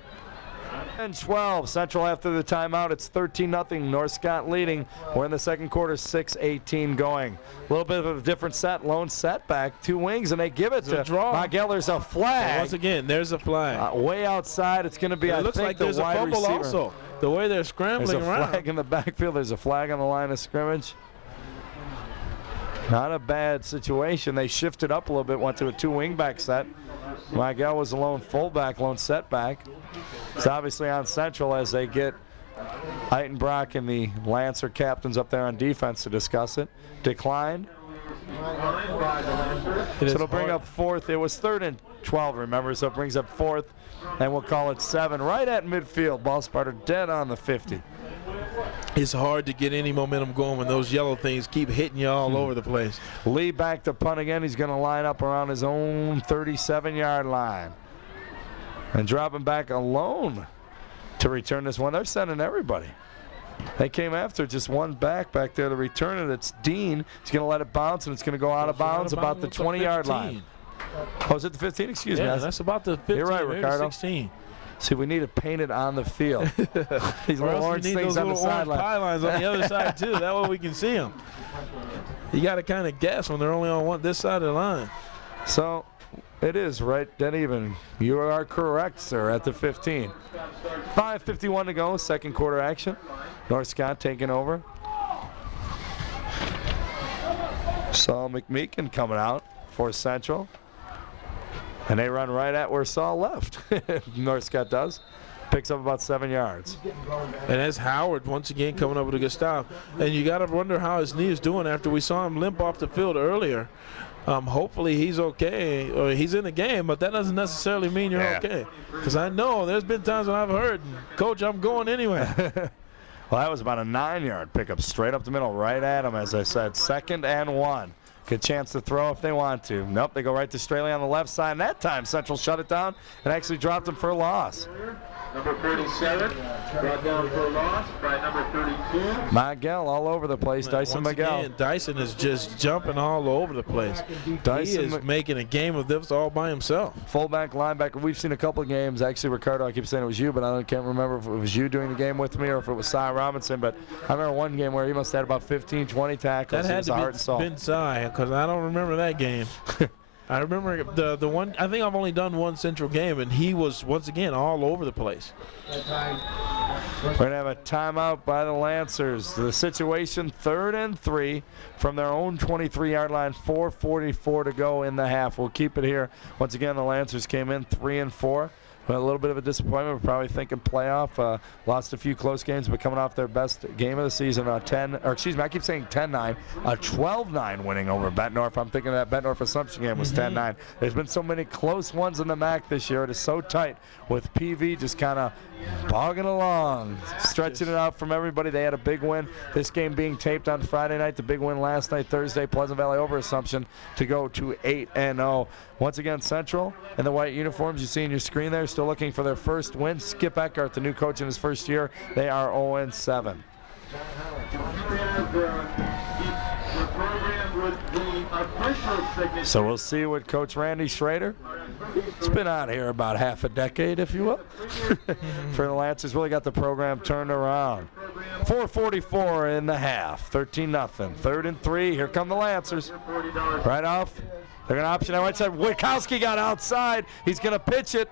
And 12 Central after the timeout. It's 13-0 North Scott leading. We're in the second quarter, 6:18 going. A little bit of a different set, lone setback, 2 wings, and they give it to Miguel. There's a flag. Once again, there's a flag. Way outside. It's going to be, it looks like there's a fumble also. The way they're scrambling around. There's a flag in the backfield. There's a flag on the line of scrimmage. Not a bad situation. They shifted up a little bit, went to a 2 wingback set. Miguel was a lone fullback, lone setback. It's obviously on Central as they get Eitenbrock and the Lancer captains up there on defense to discuss it. Declined. So it'll bring up 4th. It was 3rd and 12, remember, so it brings up 4th, and we'll call it 7 right at midfield. Ball spotter dead on the 50. It's hard to get any momentum going when those yellow things keep hitting you all over the place. Lee back to punt again. He's going to line up around his own 37-yard line. And dropping back alone to return this one. They're sending everybody. They came after just one back there to return it. It's Dean. He's going to let it bounce, and it's going to go out of bounds about the 20-yard line. Oh, is it the 15? Excuse me. Yeah, that's about the 15. You're right, Ricardo. 16. See, we need it painted on the field. These little orange things on the sideline. Pylons on the other side, too. That way we can see them. You got to kind of guess when they're only on this side of the line. So it is right dead even. You are correct, sir, at the 15. 5:51 to go, second quarter action. North Scott taking over. Saul McMeekin coming out for Central. And they run right at where Saul left. North Scott does. Picks up about 7 yards. And that's Howard once again coming up with a good stop. And you got to wonder how his knee is doing after we saw him limp off the field earlier. Hopefully he's okay, or he's in the game, but that doesn't necessarily mean you're okay. Because I know there's been times when I've heard, Coach, I'm going anyway. Well, that was about a 9-yard pickup straight up the middle, right at him, as I said. 2nd and 1. Good chance to throw if they want to. Nope, they go right to Straley on the left side. And that time, Central shut it down and actually dropped him for a loss. Number 37, brought down for a loss by number 32. Miguel all over the place. Dyson Miguel. Again, Dyson is just jumping all over the place. Dyson he is making a game of this all by himself. Fullback, linebacker. We've seen a couple of games. Actually, Ricardo, I keep saying it was you, but I can't remember if it was you doing the game with me or if it was Cy Robinson. But I remember one game where he must have had about 15, 20 tackles. That had to be Cy, because I don't remember that game. I remember the one. I think I've only done one Central game, and he was once again all over the place. We're going to have a timeout by the Lancers. The situation, 3rd and 3 from their own 23-yard line, 4:44 to go in the half. We'll keep it here. Once again, the Lancers came in 3 and 4. Well, a little bit of a disappointment. We're probably thinking playoff. Lost a few close games, but coming off their best game of the season, I keep saying 10-9, a 12-9 winning over Bettendorf. I'm thinking that Bettendorf Assumption game was 10-9. There's been so many close ones in the MAC this year. It is so tight with PV just kind of bogging along, stretching it out from everybody. They had a big win. This game being taped on Friday night. The big win last night, Thursday, Pleasant Valley over Assumption to go to 8-0. Once again, Central in the white uniforms you see on your screen there, still looking for their first win. Skip Eckhart, the new coach in his first year, they are 0-7. So we'll see what Coach Randy Schrader, it's been out here about half a decade, if you will, for the Lancers. Really got the program turned around. 4:44 in the half, 13-0. 3rd and 3. Here come the Lancers. Right off. They're going to option out right side. Witkowski got outside. He's going to pitch it.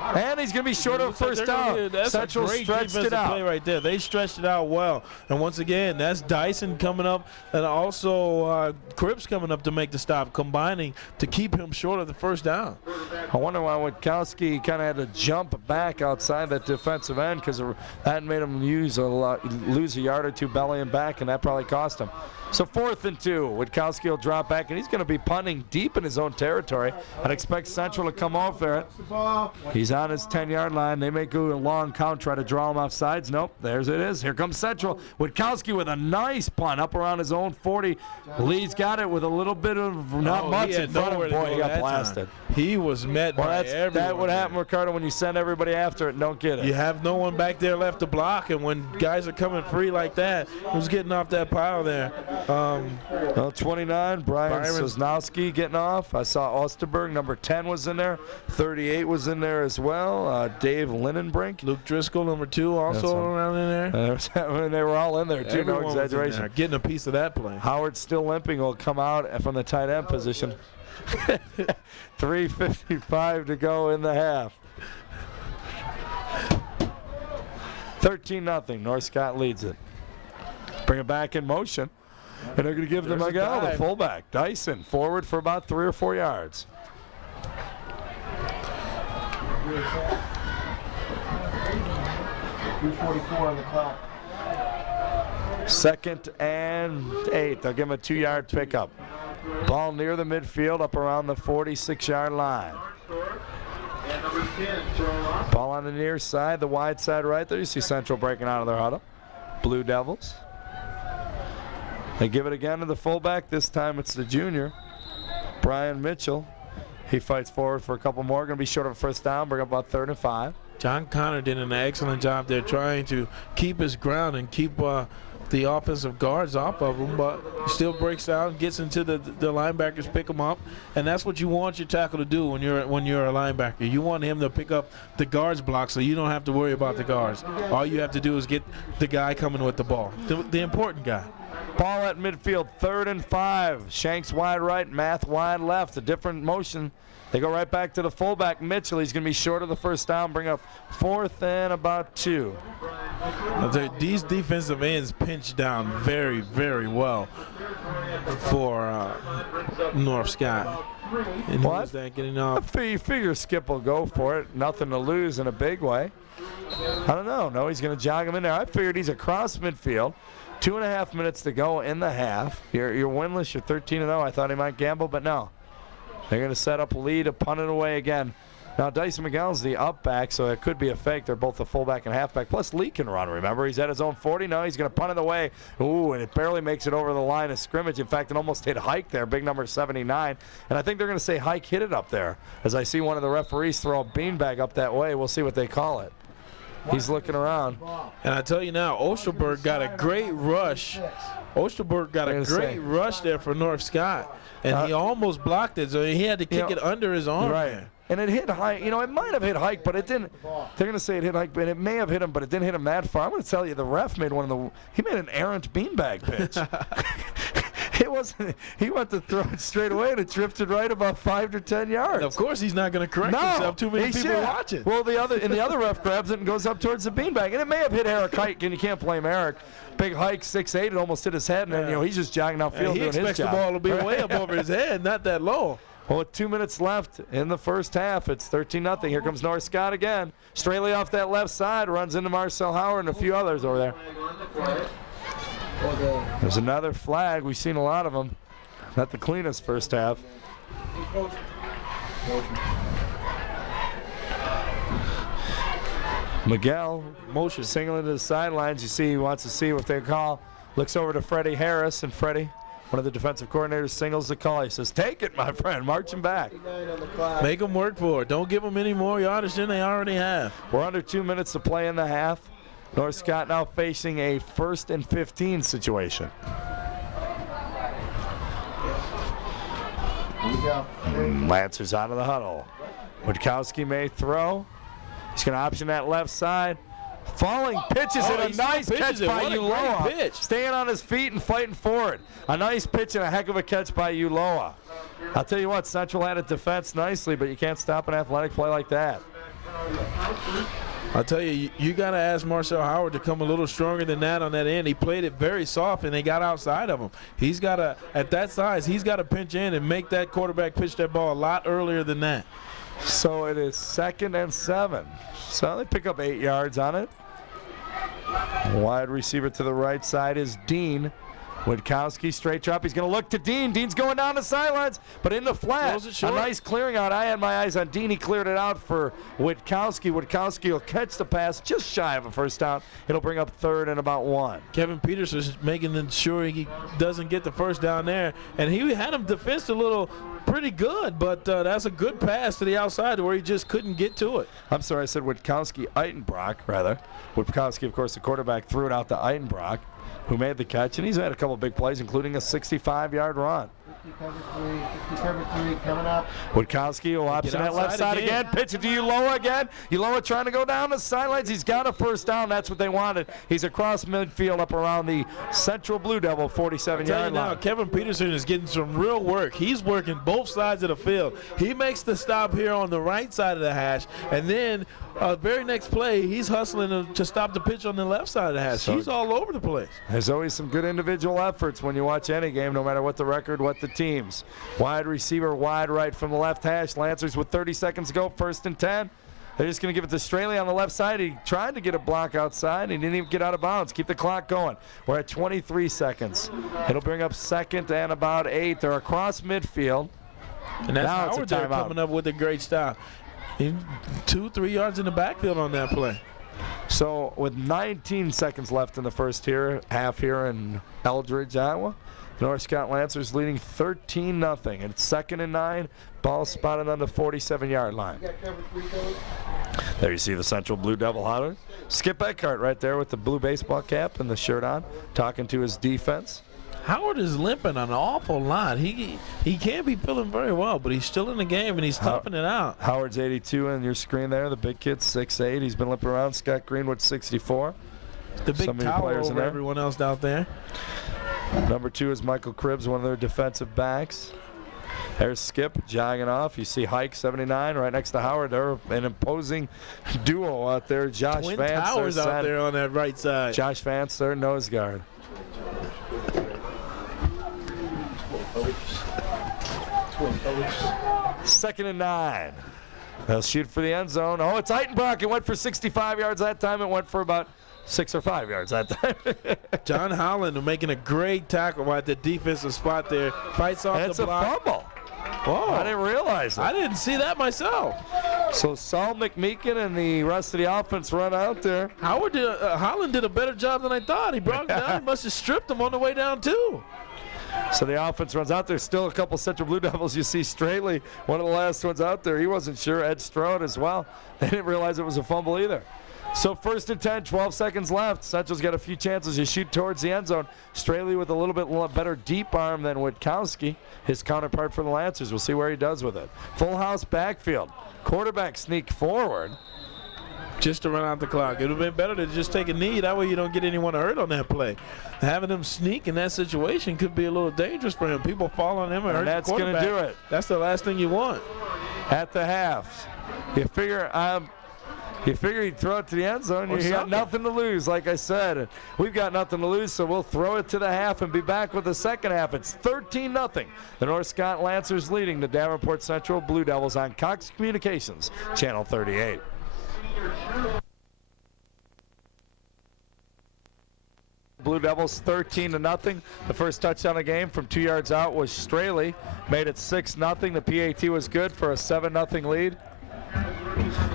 And he's going to be short of first down. Central stretched it out. Play right there. They stretched it out well. And once again, that's Dyson coming up, and also Cripps coming up to make the stop, combining to keep him short of the first down. I wonder why Witkowski kind of had to jump back outside that defensive end, because that made him lose a yard or two belly and back, and that probably cost him. So 4th and 2. Witkowski will drop back, and he's going to be punting deep in his own territory. I'd expect Central to come off there. He's on his 10-yard line. They may go a long count, try to draw him off sides. Nope, there's it is. Here comes Central. Witkowski with a nice punt up around his own 40. Lee's got it with a little bit of not much in front of him. Boy, he got blasted. He was met by everyone. That would happen, Ricardo, when you send everybody after it and don't get it. You have no one back there left to block, and when guys are coming free like that, who's getting off that pile there? 29, Brian Sosnowski getting off. I saw Osterberg, number 10 was in there. 38 was in there as well. Dave Linenbrink. Luke Driscoll, number 2, also around in there. They were all in there, too. Everyone no exaggeration. Getting a piece of that play. Howard still limping, will come out from the tight end position. 3:55 to go in the half. 13-0. North Scott leads it. Bring it back in motion. And they're going to give them Miguel, the fullback. Dyson forward for about 3 or 4 yards. .344 on the clock. 2nd and 8. They'll give him a 2-yard pickup. Ball near the midfield, up around the 46-yard line. Ball on the near side, the wide side right there. You see Central breaking out of their huddle. Blue Devils. They give it again to the fullback. This time it's the junior, Brian Mitchell. He fights forward for a couple more. Going to be short of a first down. Bring up about 3rd and 5. John Connor did an excellent job there trying to keep his ground and keep the offensive guards off of him, but he still breaks out, gets into the linebackers, pick him up, and that's what you want your tackle to do when you're a linebacker. You want him to pick up the guards block so you don't have to worry about the guards. All you have to do is get the guy coming with the ball, the important guy. Ball at midfield, 3rd and 5. Shanks wide right, Math wide left. A different motion. They go right back to the fullback, Mitchell. He's going to be short of the first down. Bring up 4th and about 2. These defensive ends pinch down very, very well for North Scott. And what? Getting off. You figure Skip will go for it. Nothing to lose in a big way. I don't know. No, he's going to jog him in there. I figured he's across midfield. 2.5 minutes to go in the half. You're winless. You're 13-0. I thought he might gamble, but no. They're going to set up a lead, to punt it away again. Now, Dyson McGowan's the up back, so it could be a fake. They're both the fullback and halfback. Plus, Lee can run, remember? He's at his own 40. No, he's going to punt it away. Ooh, and it barely makes it over the line of scrimmage. In fact, it almost hit Hike there, big number 79. And I think they're going to say Hike hit it up there. As I see one of the referees throw a beanbag up that way. We'll see what they call it. He's looking around. And I tell you now, Osterberg got a great rush. Osterberg got a great rush there for North Scott. And he almost blocked it, so he had to kick it under his arm. Right. And it hit Hike. You know, it might have hit Hike, but it didn't. They're going to say it hit Hike, but it may have hit him, but it didn't hit him that far. I'm going to tell you, the ref made he made an errant beanbag pitch. It wasn't. He went to throw it straight away, and it drifted right about 5 to 10 yards. And of course, he's not going to correct himself. Too many people watching. Well, the other ref grabs it and goes up towards the beanbag, and it may have hit Eric Hike, and you can't blame Eric. Big Hike, 6'8", it almost hit his head, and then he's just jogging outfield doing his job. He expects the ball to be way up over his head, not that low. Well, with 2 minutes left in the first half, it's 13-0. Here comes North Scott again. Straley off that left side, runs into Marcel Howard and a few others over there. There's another flag. We've seen a lot of them. Not the cleanest first half. Miguel motion singling to the sidelines. You see he wants to see what they call. Looks over to Freddie Harris, and Freddie, one of the defensive coordinators, signals the call. He says, take it, my friend. March him back. Make them work for it. Don't give them any more yardage than they already have. We're under 2 minutes to play in the half. North Scott now facing a 1st and 15 situation. Lancers out of the huddle. Witkowski may throw. He's going to option that left side. Falling pitches and a nice catch by Uloa. Staying on his feet and fighting for it. A nice pitch and a heck of a catch by Uloa. I'll tell you what, Central had a defense nicely, but you can't stop an athletic play like that. I'll tell you, you got to ask Marcel Howard to come a little stronger than that on that end. He played it very soft, and they got outside of him. He's got to, at that size, he's got to pinch in and make that quarterback pitch that ball a lot earlier than that. So it is 2nd and 7. So they pick up 8 yards on it. Wide receiver to the right side is Dean. Witkowski straight drop. He's going to look to Dean. Dean's going down the sidelines, but in the flat. A nice clearing out. I had my eyes on Dean. He cleared it out for Witkowski. Witkowski will catch the pass just shy of a first down. It'll bring up 3rd and about 1. Kevin Peterson is making sure he doesn't get the first down there, and he had him defensed a little pretty good, but that's a good pass to the outside where he just couldn't get to it. I'm sorry, I said Witkowski, Eitenbrock, rather. Witkowski, of course, the quarterback, threw it out to Eitenbrock, who made the catch, and he's had a couple big plays, including a 65-yard run. 50 cover 3 coming up. Witkowski will option that left side again. Pitch it to Uloa again. Uloa trying to go down the sidelines. He's got a first down. That's what they wanted. He's across midfield up around the Central Blue Devil 47-yard line. Now, Kevin Peterson is getting some real work. He's working both sides of the field. He makes the stop here on the right side of the hash, and then very next play, he's hustling to stop the pitch on the left side of the hash. So he's all over the place. There's always some good individual efforts when you watch any game, no matter what the record, what the teams. Wide receiver, wide right from the left hash. Lancers with 30 seconds to go, 1st and 10. They're just going to give it to Straley on the left side. He tried to get a block outside. He didn't even get out of bounds. Keep the clock going. We're at 23 seconds. It'll bring up 2nd and about 8. They're across midfield. And that's Howard there coming up with a great stop. 2-3 yards in the backfield on that play. So with 19 seconds left in the first half here in Eldridge, Iowa, North Scott Lancers leading 13-0. It's 2nd and 9. Ball spotted on the 47-yard line. There you see the Central Blue Devil Hunter. Skip Eckhart right there with the blue baseball cap and the shirt on, talking to his defense. Howard is limping an awful lot. He can't be feeling very well, but he's still in the game, and he's toughing it out. Howard's 82 on your screen there. The big kid's 6'8". He's been limping around. Scott Greenwood, 64. The big tower over everyone else out there. Number 2 is Michael Cribbs, one of their defensive backs. There's Skip jogging off. You see Hike, 79, right next to Howard. They're an imposing duo out there. Josh Twin Vance. Towers out there on that right side. Josh Vance, their nose guard. Second and 9. They'll shoot for the end zone. Oh, it's Eitenbrock. It went for 65 yards that time. It went for about 6 or 5 yards that time. John Holland making a great tackle at the defensive spot there. Fights off the block. It's a fumble. Oh, I didn't realize it. I didn't see that myself. So Saul McMeekin and the rest of the offense run out there. Holland did a better job than I thought. He brought him down. He must have stripped him on the way down, too. So the offense runs out there. Still a couple Central Blue Devils. You see Straley, one of the last ones out there. He wasn't sure. Ed Stroud as well. They didn't realize it was a fumble either. So 1st and 10, 12 seconds left. Central's got a few chances to shoot towards the end zone. Straley with a little bit better deep arm than Witkowski, his counterpart for the Lancers. We'll see where he does with it. Full house backfield. Quarterback sneak forward. Just to run out the clock. It would have been better to just take a knee. That way you don't get anyone hurt on that play. Having him sneak in that situation could be a little dangerous for him. People fall on him and hurt the quarterback. That's going to do it. That's the last thing you want. At the half. You figure You figure he'd throw it to the end zone. Or You got something. nothing to lose, like I said. We've got nothing to lose, so we'll throw it to the half and be back with the second half. It's 13-0. The North Scott Lancers leading the Davenport Central Blue Devils on Cox Communications, Channel 38. Blue Devils 13-0. The first touchdown of the game from 2 yards out was Straley. Made it 6-0. The PAT was good for a 7-0 lead.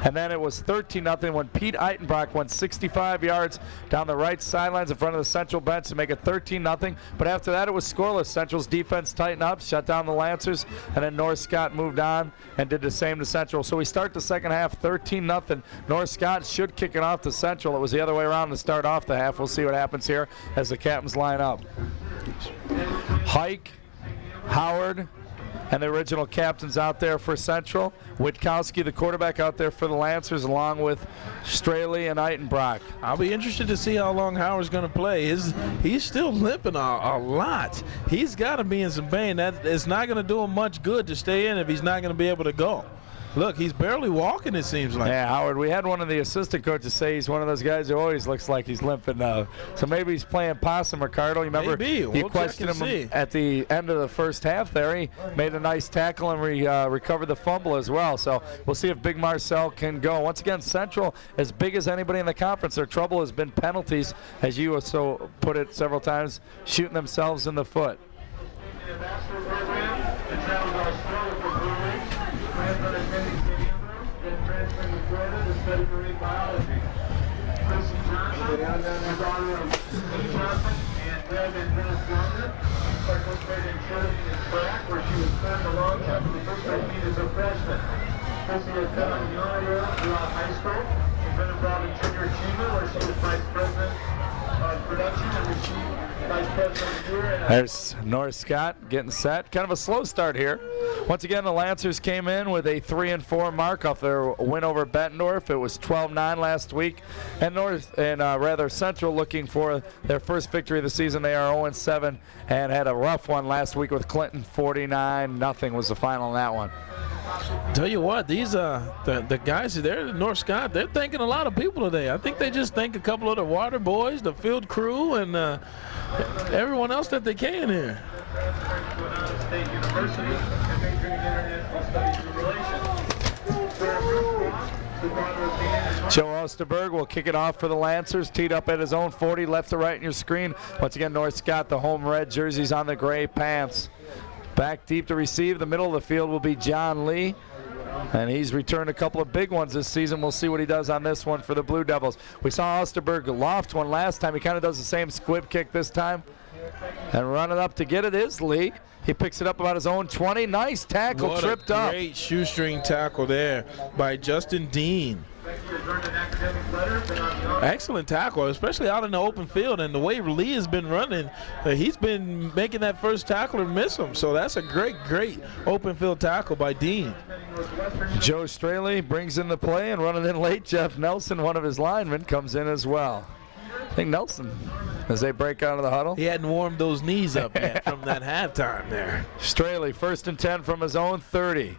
And then it was 13-0 when Pete Eitenbrock went 65 yards down the right sidelines in front of the Central bench to make it 13-0. But after that, it was scoreless. Central's defense tightened up, shut down the Lancers, and then North Scott moved on and did the same to Central. So we start the second half 13-0. North Scott should kick it off to Central. It was the other way around to start off the half. We'll see what happens here as the captains line up. Hike, Howard, and the original captains out there for Central. Witkowski, the quarterback, out there for the Lancers, along with Straley and Eitenbrock. I'll be interested to see how long Howard's going to play. He's still limping a lot. He's got to be in some pain. It's not going to do him much good to stay in if he's not going to be able to go. Look, he's barely walking, it seems like. Yeah, Howard, we had one of the assistant coaches say he's one of those guys who always looks like he's limping. So maybe he's playing possum, Ricardo. You remember Maybe. We'll you questioned check and him see. at the end of the first half there. He made a nice tackle and recovered the fumble as well. So we'll see if Big Marcel can go. Once again, Central, as big as anybody in the conference, their trouble has been penalties, as you so put it several times, shooting themselves in the foot. Study marine biology. Kristen Johnson, the daughter of Steve Johnson and Greg and Dennis Johnson, participated in shooting and track, where she was third in the long jump for the first 8 feet as a freshman. Chrissy has been on the honor roll throughout high school. She's been involved in junior achievement, where she was vice president of production and received vice president of the year. There's North Scott getting set. Kind of a slow start here. Once again, the Lancers came in with a 3-4 mark off their win over Bettendorf. It was 12-9 last week, and Central looking for their first victory of the season. They are 0-7 and had a rough one last week with Clinton. 49-0 was the final in that one. Tell you what, these the guys there at North Scott, they're thanking a lot of people today. I think they just thank a couple of the water boys, the field crew, and everyone else that they can here. State University and majoring in international studies and relations. Joe Osterberg will kick it off for the Lancers, teed up at his own 40, left to right in your screen. Once again, North Scott, the home red jerseys on the gray pants. Back deep to receive. The middle of the field will be John Lee. And he's returned a couple of big ones this season. We'll see what he does on this one for the Blue Devils. We saw Osterberg loft one last time. He kind of does the same squib kick this time. And running up to get it is Lee. He picks it up about his own 20. Nice tackle, What tripped a up. great shoestring tackle there by Justin Dean. Excellent tackle, especially out in the open field. And the way Lee has been running, he's been making that first tackler miss him. So that's a great open field tackle by Dean. Joe Straley brings in the play, and running in late, Jeff Nelson, one of his linemen, comes in as well. I think Nelson, as they break out of the huddle. He hadn't warmed those knees up yet from that halftime there. Straley, 1st and 10 from his own 30.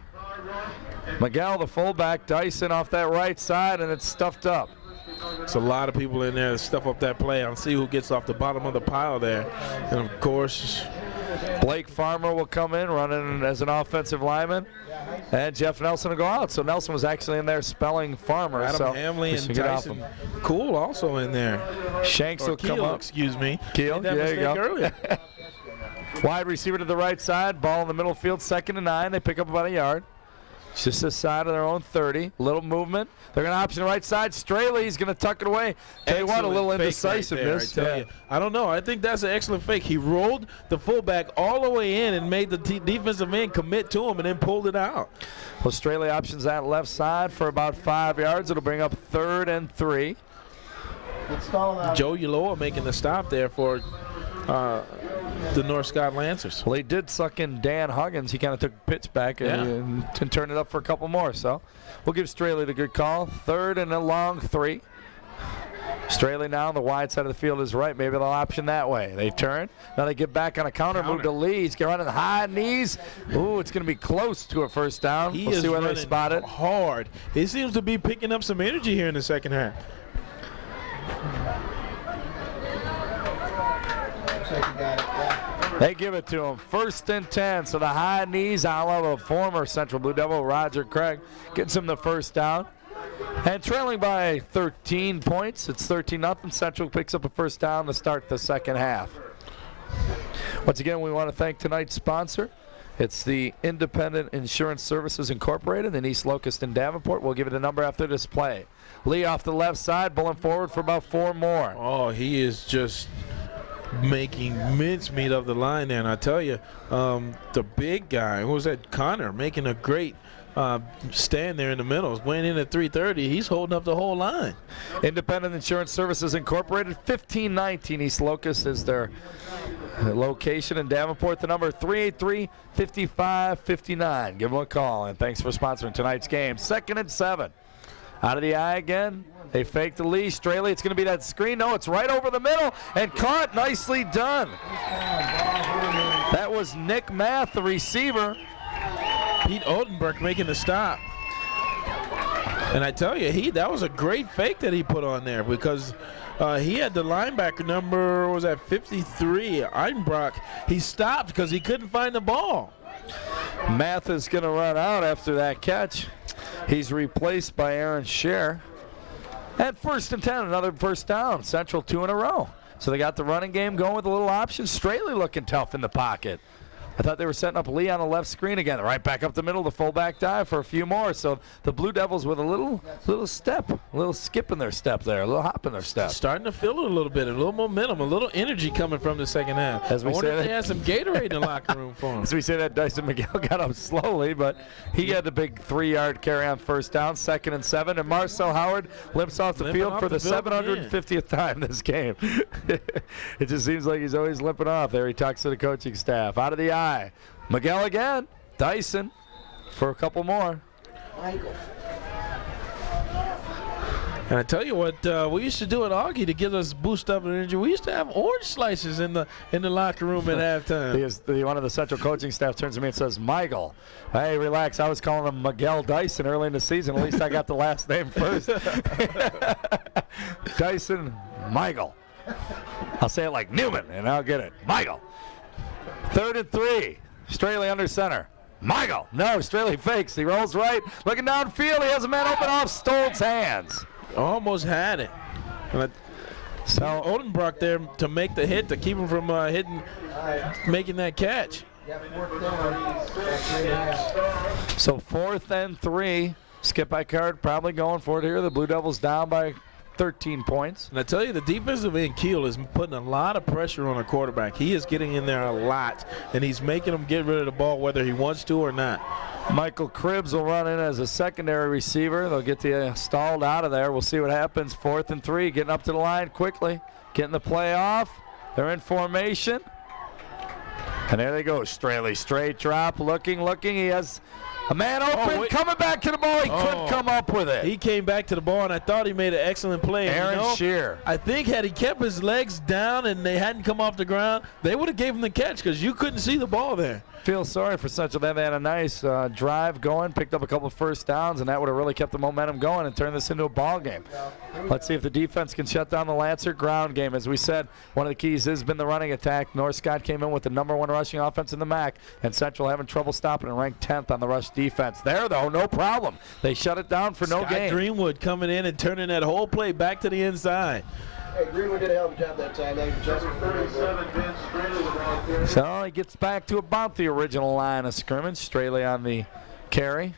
Miguel, the fullback, Dyson off that right side, and it's stuffed up. There's a lot of people in there to stuff up that play. I'll see who gets off the bottom of the pile there. And, of course, Blake Farmer will come in running as an offensive lineman, and Jeff Nelson will go out. So Nelson was actually in there spelling Farmer. Adam so Hamley we and should get off Tyson him. Cool also in there. Shanks Or will come Keel, up. excuse me. Keel, Made that there you mistake go. earlier. Wide receiver to the right side, ball in the middle field, 2nd and 9. They pick up about a yard. It's just this side of their own 30. Little movement. They're going to option the right side. Straley's going to tuck it away. Tell you what, a little Excellent fake indecisiveness. right there, I tell you. I don't know. I think that's an excellent fake. He rolled the fullback all the way in and made the defensive end commit to him and then pulled it out. Well, Straley options that left side for about 5 yards. It'll bring up 3rd and 3. Good stall now. Joe Uloa making the stop there for the North Scott Lancers. Well, he did suck in Dan Huggins. He kind of took the pitch back and turned it up for a couple more. So we'll give Straley the good call. 3rd and a long 3. Straley now on the wide side of the field is right. Maybe they'll option that way. They turn. Now they get back on a counter. Move to Leeds. Get running high knees. Ooh, it's going to be close to a first down. We'll see where they spot it. Hard. He seems to be picking up some energy here in the second half. They give it to him. 1st and 10. So the high knees, a la the former Central Blue Devil, Roger Craig, gets him the first down. And trailing by 13 points, it's 13-0. Central picks up a first down to start the second half. Once again, we want to thank tonight's sponsor. It's the Independent Insurance Services Incorporated in East Locust and Davenport. We'll give you the number after this play. Lee off the left side, pulling forward for about 4 more. Oh, he is just making mincemeat of the line there. And I tell you, the big guy, who was that, Connor, making a great stand there in the middle. Weighing in at 330. He's holding up the whole line. Independent Insurance Services Incorporated, 1519 East Locust is their location in Davenport. The number 383-5559. Give them a call, and thanks for sponsoring tonight's game. 2nd and 7. Out of the eye again. They fake the lead. Straley, it's going to be that screen. No, it's right over the middle and caught. Nicely done. That was Nick Math, the receiver. Pete Odenberg making the stop. And I tell you, that was a great fake that he put on there, because he had the linebacker number, was that 53, Eidenbrock. He stopped because he couldn't find the ball. Math is going to run out after that catch. He's replaced by Aaron Scher. At 1st and 10, another first down. Central 2 in a row. So they got the running game going with a little option. Straley looking tough in the pocket. I thought they were setting up Lee on the left screen again. Right back up the middle, the fullback dive for a few more. So the Blue Devils with a little step, a little skip in their step there, a little hop in their step. Starting to feel it a little bit, a little momentum, a little energy coming from the second half. As we I wonder say if they had some Gatorade in the locker room for him. As we say that, Dyson Miguel got up slowly, but he had the big 3-yard carry on first down, 2nd and 7. And Marcel Howard limps off the field for the 750th time this game. It just seems like he's always limping off. There he talks to the coaching staff. Out of the eye. Miguel again. Dyson for a couple more. Michael. And I tell you what, we used to do at Augie to get us boost up in energy. We used to have orange slices in the locker room at halftime. One of the Central coaching staff turns to me and says, Michael. Hey, relax. I was calling him Miguel Dyson early in the season. At least I got the last name first. Dyson Michael. I'll say it like Newman, and I'll get it. Michael. 3rd and 3. Straley under center. Michael. No, Straley fakes. He rolls right. Looking downfield. He has a man open off Stoltz's hands. Almost had it. So Odenbrock there to make the hit, to keep him from making that catch. So 4th and 3. Skip by card probably going for it here. The Blue Devils down by 13 points. And I tell you, the defensive end, Keel, is putting a lot of pressure on a quarterback. He is getting in there a lot, and he's making him get rid of the ball whether he wants to or not. Michael Cribbs will run in as a secondary receiver. They'll get the stalled out of there. We'll see what happens. 4th and 3, getting up to the line quickly, getting the play off. They're in formation. And there they go. Straley, straight drop, looking. He has a man open, coming back to the ball. He couldn't come up with it. He came back to the ball, and I thought he made an excellent play. Aaron Scher. I think had he kept his legs down and they hadn't come off the ground, they would have gave him the catch, because you couldn't see the ball there. Feel sorry for Central. They had a nice drive going, picked up a couple of first downs, and that would have really kept the momentum going and turned this into a ball game. Let's see if the defense can shut down the Lancer ground game. As we said, one of the keys has been the running attack. North Scott came in with the #1 rushing offense in the MAC, and Central having trouble stopping and ranked 10th on the rush defense. There, though, no problem. They shut it down for no gain. Greenwood coming in and turning that whole play back to the inside. Hey, Greenwood did a hell of a job that time. So he gets back to about the original line of scrimmage. Straley on the carry.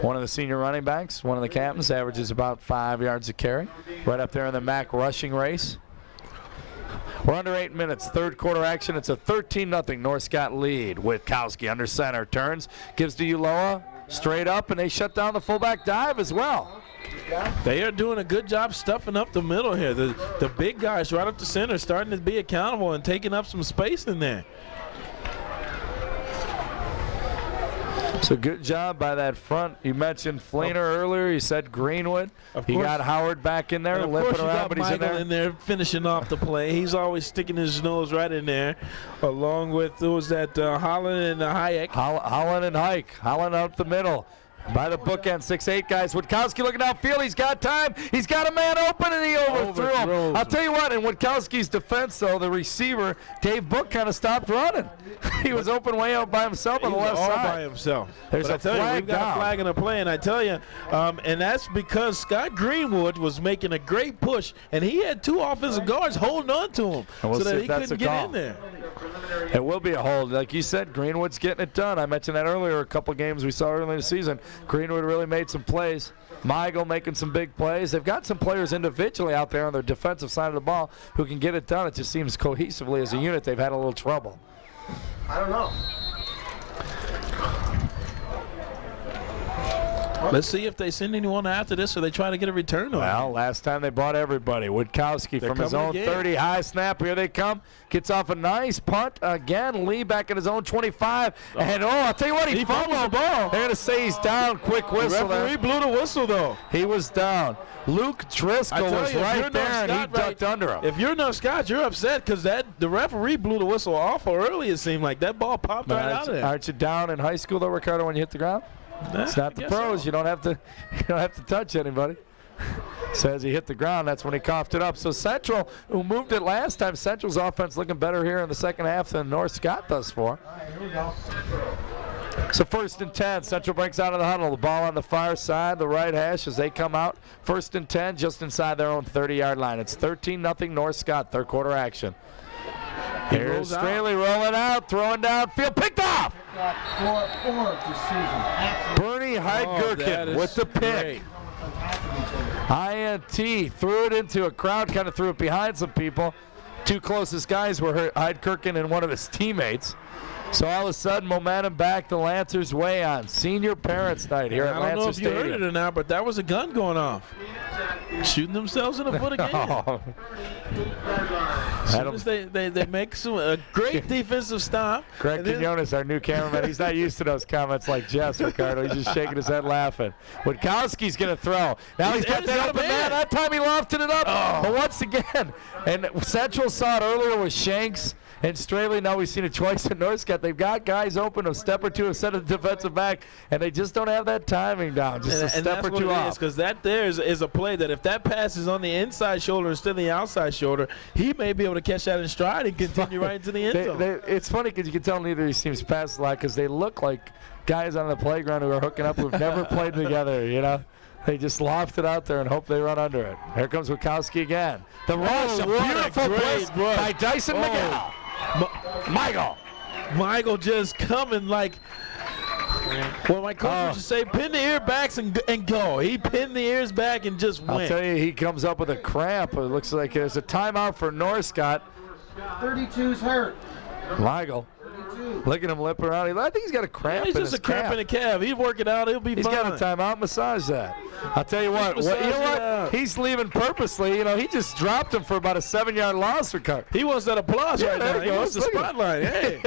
One of the senior running backs, one of the captains, averages about 5 yards a carry. Right up there in the MAC rushing race. We're under 8 minutes. Third quarter action. It's a 13-0 North Scott lead. Witkowski under center. Turns, gives to Uloa. Straight up, and they shut down the fullback dive as well. They are doing a good job stuffing up the middle here. The big guys right up the center starting to be accountable and taking up some space in there. So good job by that front. You mentioned Fleener earlier. You said Greenwood. He got Howard back in there, And of limping course, you around, got but he's Michael in there finishing off the play. He's always sticking his nose right in there, along with those that Holland and Hayek. Holland and Hike. Holland out the middle. By the bookend, 6'8" guys. Witkowski looking downfield. He's got time. He's got a man open, and he overthrew him. I'll tell you what, in Witkowski's defense, though, the receiver, Dave Book, kind of stopped running. He was open way out by himself on the left side. All by himself. There's but a I tell you, flag we've got down. a flag and a play, and I tell you, and that's because Scott Greenwood was making a great push, and he had 2 offensive guards holding on to him And we'll so see that if he that's couldn't a get call. in there. It will be a hold. Like you said, Greenwood's getting it done. I mentioned that earlier, a couple games we saw early in the season. Greenwood really made some plays. Michael making some big plays. They've got some players individually out there on their defensive side of the ball who can get it done. It just seems cohesively as a unit they've had a little trouble. I don't know. Let's see if they send anyone after this or they try to get a return on Well, last time they brought everybody. Witkowski from his coming own again. 30, high snap. Here they come. Gets off a nice punt again. Lee back at his own 25. And, I'll tell you what, he fumbled the ball. They're going to say he's down. Quick whistle The referee blew the whistle, though. He was down. Luke Driscoll was right there, and he ducked under him. If you're not Scott, you're upset because the referee blew the whistle awful early, it seemed like. That ball popped right out of there. Aren't you down in high school, though, Ricardo, when you hit the ground? It's not the pros. So. You don't have to touch anybody. Says he hit the ground. That's when he coughed it up. So Central, who moved it last time, Central's offense looking better here in the second half than North Scott thus far. So 1st and 10. Central breaks out of the huddle. The ball on the far side, the right hash as they come out. 1st and 10, just inside their own 30-yard line. It's 13-0 North Scott, third quarter action. Here's Straley rolling out, throwing downfield, picked off. Four this season. Bernie Heidgerken with the pick. INT threw it into a crowd, kind of threw it behind some people. 2 closest guys were Heidgerken and one of his teammates. So all of a sudden, momentum back the Lancers' way on. Senior Parents Night here at Lancer I don't know if Stadium. you heard it or not, but that was a gun going off. Shooting themselves in the foot again. As soon as they make a great defensive stop. Greg Quinones, our new cameraman, he's not used to those comments like Jess, Ricardo. He's just shaking his head laughing. Witkowski's going to throw. Now he's got that open man. That time he lofted it up. But once again, and Central saw it earlier with Shanks and Straley. Now we've seen it twice in North Scott. They've got guys open a step or two instead of the defensive back, and they just don't have that timing down. Just a step or two off. Because that there is a play that if that pass is on the inside shoulder instead of the outside shoulder, he may be able to catch that in stride and continue right into the end zone. It's funny because you can tell neither of these teams pass a lot because they look like guys on the playground who are hooking up who've never played together, you know. They just loft it out there and hope they run under it. Here comes Witkowski again. The rush, a beautiful blitz by Dyson Miguel. Michael just coming like, well, my coach would just say, pin the ear backs and go. He pinned the ears back and just went. I'll tell you, he comes up with a cramp. It looks like there's a timeout for North Scott. 32's hurt. Michael. Look at him limping around. I think he's got a cramp He's in just his a cramp calf. in the calf. He'll work it out. He'll be He's fine. got a timeout. Massage that. I'll tell you what. You know what? He's leaving purposely. You know, he just dropped him for about a 7-yard loss for Carter. He wants that applause right now. He wants the spotlight. Hey.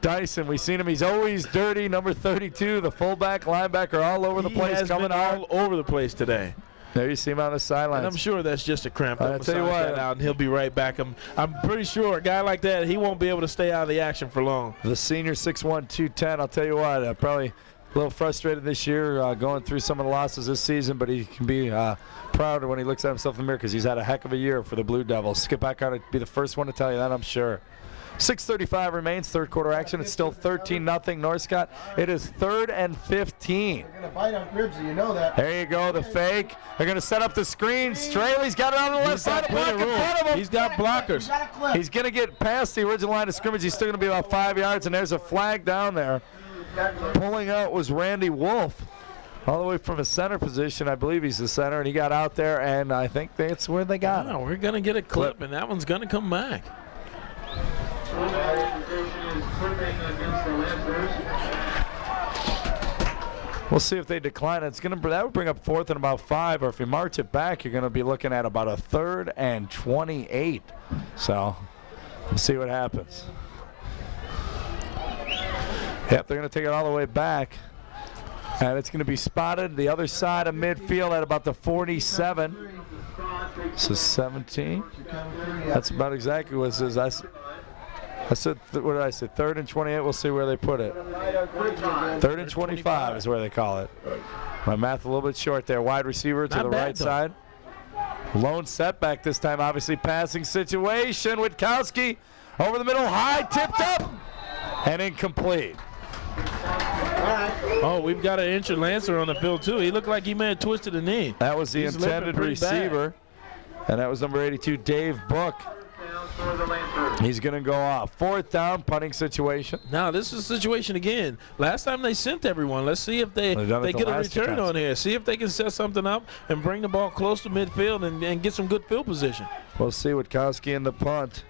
Dyson, we've seen him. He's always dirty. Number 32, the fullback, linebacker, all over the place, coming all over the place today. There you see him on the sidelines. And I'm sure that's just a cramp. I'll tell you what, that out and he'll be right back. I'm pretty sure a guy like that, he won't be able to stay out of the action for long. The senior 6'1", 210. I'll tell you what, probably a little frustrated this year going through some of the losses this season, but he can be proud when he looks at himself in the mirror because he's had a heck of a year for the Blue Devils. Skip Eckhart would be the first one to tell you that, I'm sure. 6:35 remains, third quarter action. It's still 13-0 North Scott. It is 3rd and 15. They're going to bite on Gribsy, you know that. There you go, the fake. They're going to set up the screen. Straley's got it on the left side of block in front of him. He's got blockers. He's going to get past the original line of scrimmage. He's still going to be about 5 yards, and there's a flag down there. Pulling out was Randy Wolf, all the way from a center position. I believe he's the center, and he got out there, and I think that's where they got him. We're going to get a clip, and that one's going to come back. We'll see if they decline it. That would bring up 4th and about 5, or if you march it back, you're going to be looking at about a 3rd and 28. So we'll see what happens. Yep, they're going to take it all the way back. And it's going to be spotted the other side of midfield at about the 47. So 17. That's about exactly what it says. I said, what did I say? 3rd and 28. We'll see where they put it. 3rd and 25 is where they call it. My math a little bit short there. Wide receiver to the right side. Lone setback this time, obviously passing situation. Witkowski over the middle, high, tipped up, and incomplete. Oh, we've got an injured Lancer on the field, too. He looked like he may have twisted a knee. That was the intended receiver, and that was number 82, Dave Book. He's going to go off. 4th down, punting situation. Now, this is a situation again. Last time they sent everyone. Let's see if they get a return on here. See if they can set something up and bring the ball close to midfield and get some good field position. We'll see Witkowski in the punt.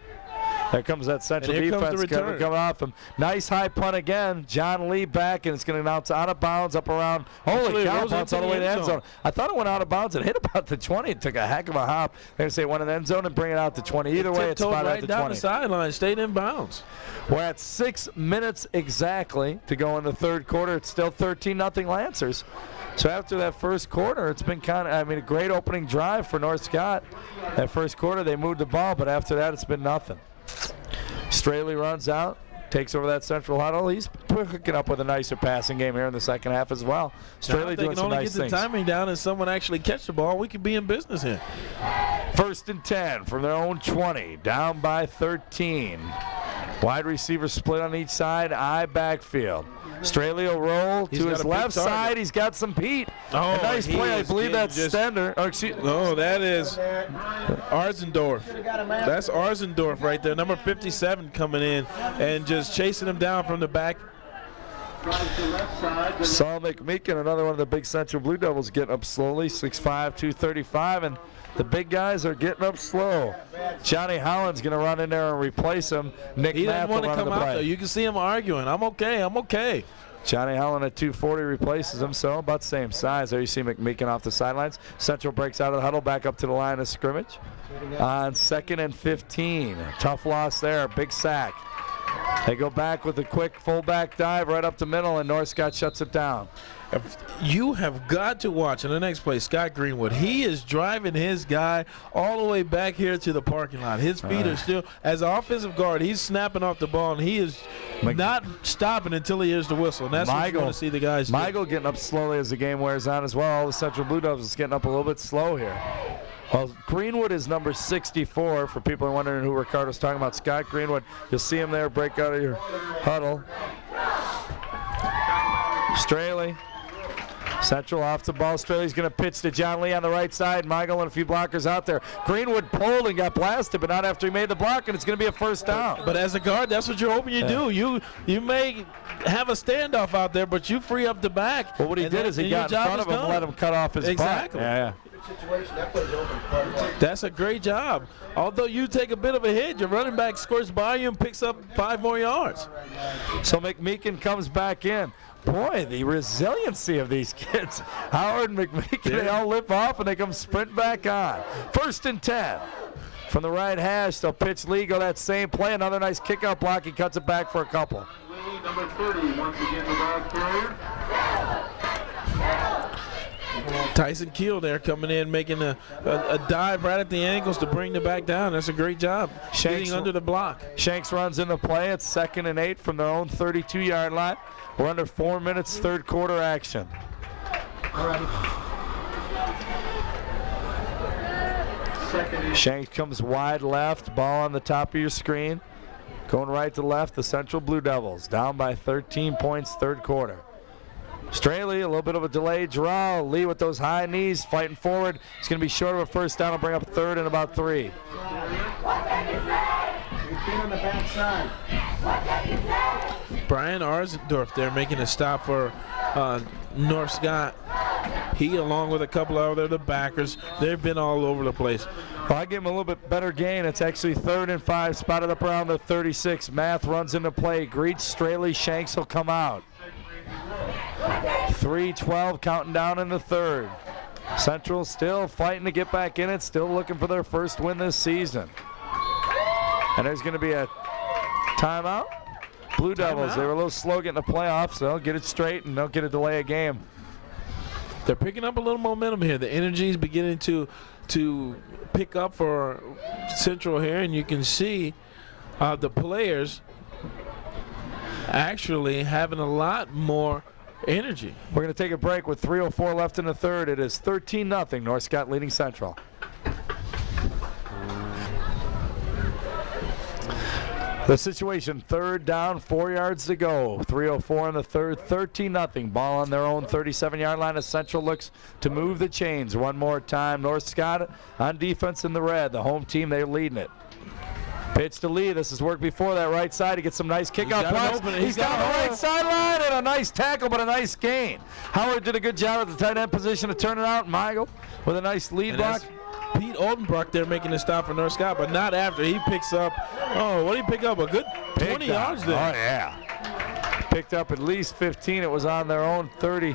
There comes that central defense coming off him. Nice high punt again. John Lee back, and it's going to bounce out of bounds up around. Holy cow, bounce all the way to the end zone. I thought it went out of bounds. It hit about the 20. It took a heck of a hop. They're going to say it went in the end zone and bring it out to 20. Either way, it's about at the 20. Down the sideline, stayed in bounds. We're at 6 minutes exactly to go in the 3rd quarter. It's still 13-0 Lancers. So after that first quarter, it's been a great opening drive for North Scott. That first quarter, they moved the ball, but after that, it's been nothing. Straley runs out, takes over that central huddle. He's picking up with a nicer passing game here in the second half as well. Straley doing some nice things. If they can only get the timing down and someone actually catch the ball, we could be in business here. 1st and 10 from their own 20, down by 13. Wide receiver split on each side, eye backfield. Straley will roll to his left side. He's got some Pete. Oh, a nice play. I believe that's Stender. No, that is Arzendorf. That's Arzendorf right there. Number 57 coming in and just chasing him down from the back. Saul McMeekin, another one of the big Central Blue Devils, getting up slowly. 6'5", 235, and the big guys are getting up slow. Johnny Holland's going to run in there and replace him. Nick He Math doesn't want to come out, play. though. You can see him arguing. I'm okay. Johnny Holland at 240 replaces him, so about the same size. There you see McMeekin off the sidelines. Central breaks out of the huddle, back up to the line of scrimmage. On 2nd and 15. Tough loss there, big sack. They go back with a quick fullback dive right up the middle, and North Scott shuts it down. You have got to watch in the next play, Scott Greenwood. He is driving his guy all the way back here to the parking lot. His feet are still, as an offensive guard, he's snapping off the ball, and he is not stopping until he hears the whistle. And that's what you want to see the guys do. Michael getting up slowly as the game wears on as well. All the Central Blue Devils is getting up a little bit slow here. Well, Greenwood is number 64. For people who are wondering who Ricardo's talking about, Scott Greenwood. You'll see him there break out of your huddle. Straley. Central off the ball. Straley's going to pitch to John Lee on the right side. Michael and a few blockers out there. Greenwood pulled and got blasted, but not after he made the block, and it's going to be a 1st down. But as a guard, that's what you're hoping you do. You may have a standoff out there, but you free up the back. Well, what he did is he got in front of him and let him cut off his butt. Exactly. Yeah. That's a great job. Although you take a bit of a hit, your running back scores by you and picks up 5 more yards. So McMeekin comes back in. Boy, the resiliency of these kids. Howard and McMeekin, they all lip off and they come sprint back on. 1st and 10. From the right hash, they'll pitch Lee, go that same play. Another nice kickout block. He cuts it back for a couple. Number 30, once again the ball carrier. Tyson Keel there coming in, making a dive right at the ankles to bring the back down. That's a great job. Getting under the block. Shanks runs in the play. It's 2nd and 8 from their own 32-yard line. We're under 4 minutes, 3rd quarter action. Shanks comes wide left, ball on the top of your screen. Going right to left, the Central Blue Devils down by 13 points, 3rd quarter. Straley, a little bit of a delayed draw. Lee with those high knees, fighting forward. It's going to be short of a 1st down. Will bring up 3rd and about 3. On the backside. Brian Arzendorf there making a stop for North Scott. He, along with a couple of the backers, they've been all over the place. Well, I give him a little bit better gain. It's actually 3rd and 5, spotted up around the 36. Math runs into play, greets Straley. Shanks will come out. 3:12 counting down in the 3rd. Central still fighting to get back in it, still looking for their 1st win this season. And there's going to be a timeout. Blue Devils. They were a little slow getting the playoffs, so they'll get it straight and they'll get a delay a game. They're picking up a little momentum here. The energy is beginning to pick up for Central here, and you can see the players actually having a lot more energy. We're going to take a break with 3:04 left in the third. It is 13-0, North Scott leading Central. The situation, third down, 4 yards to go. 3:04 in the third, 13-0. Ball on their own 37-yard line as Central looks to move the chains one more time. North Scott on defense in the red. The home team, they're leading it. Pitch to Lee. This has worked before. That right side, he gets some nice kickoff blocks. He's got the right sideline and a nice tackle, but a nice gain. Howard did a good job at the tight end position to turn it out. Michael with a nice lead block. Pete Oldenbrock there making a stop for North Scott, but not after. He picks up, what did he pick up? A good 20 yards there. Oh, yeah. Picked up at least 15. It was on their own 30.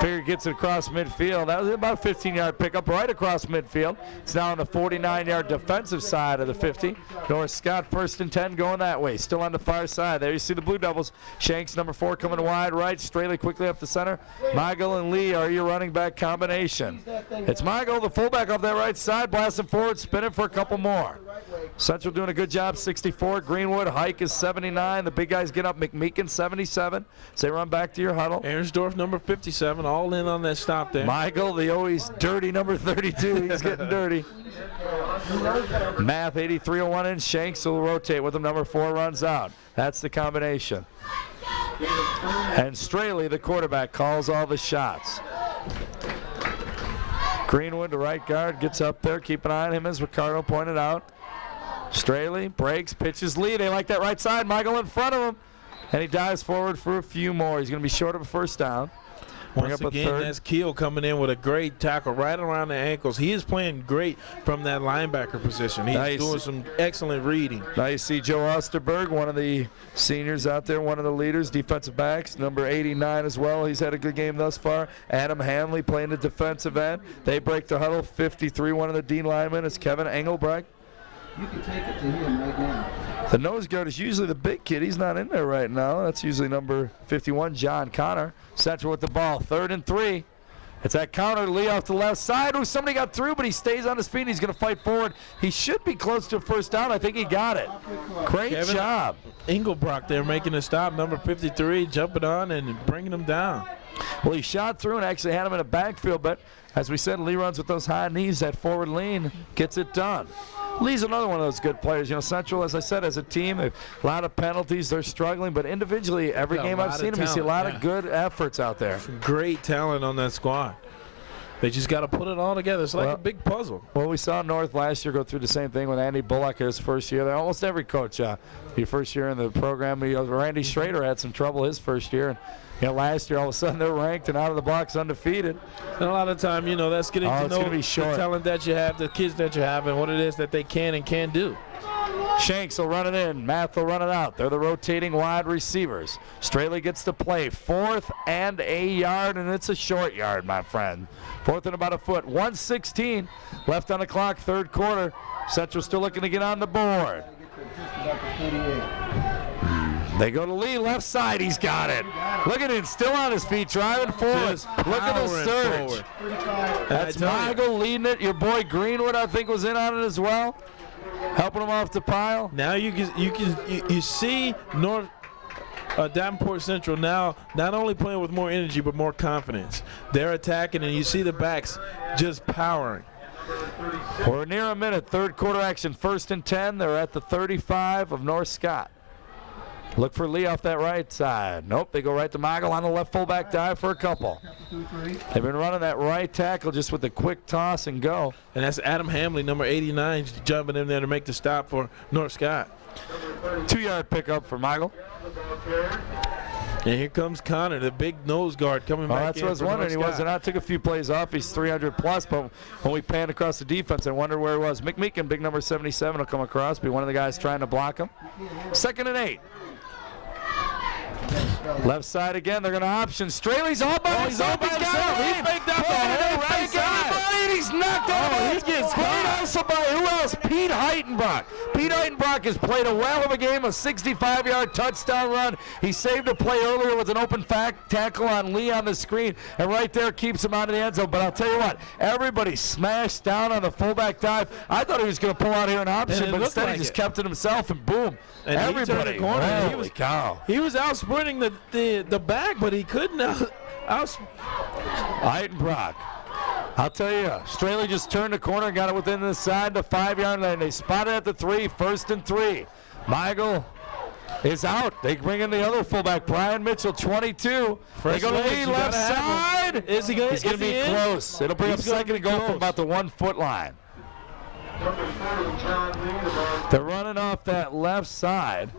Figure gets it across midfield. That was about a 15-yard pickup right across midfield. It's now on the 49-yard defensive side of the 50. North Scott first and 10 going that way. Still on the far side. There you see the Blue Devils. Shanks, number 4, coming wide right. Straley quickly up the center. Michael and Lee are your running back combination. It's Michael, the fullback off that right side, blasting forward, spinning for a couple more. Central doing a good job, 64. Greenwood, Hike is 79. The big guys get up. McMeekin, 77. So they run back to your huddle. Ahrensdorf, number 57, all in on that stop there. Michael, the always dirty number 32. He's getting dirty. Math, 8301 in. Shanks will rotate with him. Number 4 runs out. That's the combination. And Straley, the quarterback, calls all the shots. Greenwood, the right guard, gets up there. Keep an eye on him, as Ricardo pointed out. Straley breaks, pitches Lee. They like that right side. Michael in front of him. And he dives forward for a few more. He's going to be short of a first down. Once again, that's Keel coming in with a great tackle right around the ankles. He is playing great from that linebacker position. He's doing some excellent reading. Now you see Joe Osterberg, one of the seniors out there, one of the leaders, defensive backs, number 89 as well. He's had a good game thus far. Adam Hanley playing the defensive end. They break the huddle. 53, one of the D linemen is Kevin Engelbrecht. You can take it to him right now. The nose guard is usually the big kid. He's not in there right now. That's usually number 51, John Connor. Central with the ball, 3rd and 3. It's that counter, Lee off the left side. Oh, somebody got through, but he stays on his feet. And he's going to fight forward. He should be close to a first down. I think he got it. Great job. Engelbrock there making a stop, number 53, jumping on and bringing him down. Well, he shot through and actually had him in a backfield, but as we said, Lee runs with those high knees. That forward lean gets it done. Lee's another one of those good players. You know, Central, as I said, as a team, a lot of penalties. They're struggling, but individually, every game I've seen them, you see a lot of good efforts out there. Some great talent on that squad. They just got to put it all together. It's like a big puzzle. Well, we saw North last year go through the same thing with Andy Bullock his first year. Almost every coach, your first year in the program, Randy Schrader had some trouble his first year. And, last year, all of a sudden, they're ranked and out of the box undefeated. And a lot of time, that's getting to know the short. talent that you have, the kids that you have, and what it is that they can and can't do. Shanks will run it in. Math will run it out. They're the rotating wide receivers. Straley gets to play. 4th and a yard, and it's a short yard, my friend. 4th and about a foot. 1:16 left on the clock, 3rd quarter. Central still looking to get on the board. They go to Lee, left side, he's got it. Look at him, still on his feet, driving forward. Look at the surge. That's Michael leading it. Your boy Greenwood, I think, was in on it as well, helping him off the pile. Now you see Davenport Central now not only playing with more energy but more confidence. They're attacking, and you see the backs just powering. We're near a minute, 3rd quarter action, 1st and 10. They're at the 35 of North Scott. Look for Lee off that right side. Nope, they go right to Michael on the left fullback dive for a couple. They've been running that right tackle just with a quick toss and go. And that's Adam Hamley, number 89, jumping in there to make the stop for North Scott. 2-yard pickup for Michael. And here comes Connor, the big nose guard coming back in. That's what I was wondering. He wasn't out. Took a few plays off. He's 300 plus, but when we panned across the defense, I wondered where he was. McMeekin, big number 77, will come across, be one of the guys trying to block him. 2nd and 8. Left side again. They're going to option. Straley's all by himself. He's got it. He faked out the whole right side. and he's knocked out. Oh, he gets great caught. hustle by who else? Pete Heitenbrock. Pete Heitenbrock has played a whale of a game, a 65-yard touchdown run. He saved a play earlier with an open tackle on Lee on the screen, and right there keeps him out of the end zone. But I'll tell you what, everybody smashed down on the fullback dive. I thought he was going to pull out here an option, but instead he just kept it himself, and boom. And everybody. he turned the corner. Holy cow. He was out sprinting the back, but he couldn't Heitenbrock. I'll tell you, Straley just turned the corner and got it within the side, the 5-yard line. They spotted at the 3, 1st and 3. Michael is out. They bring in the other fullback, Brian Mitchell, 22. They go to Lee, left side. Is he going He's going to be close. It'll bring up second and goal from about the 1-foot line. They're running off that left side,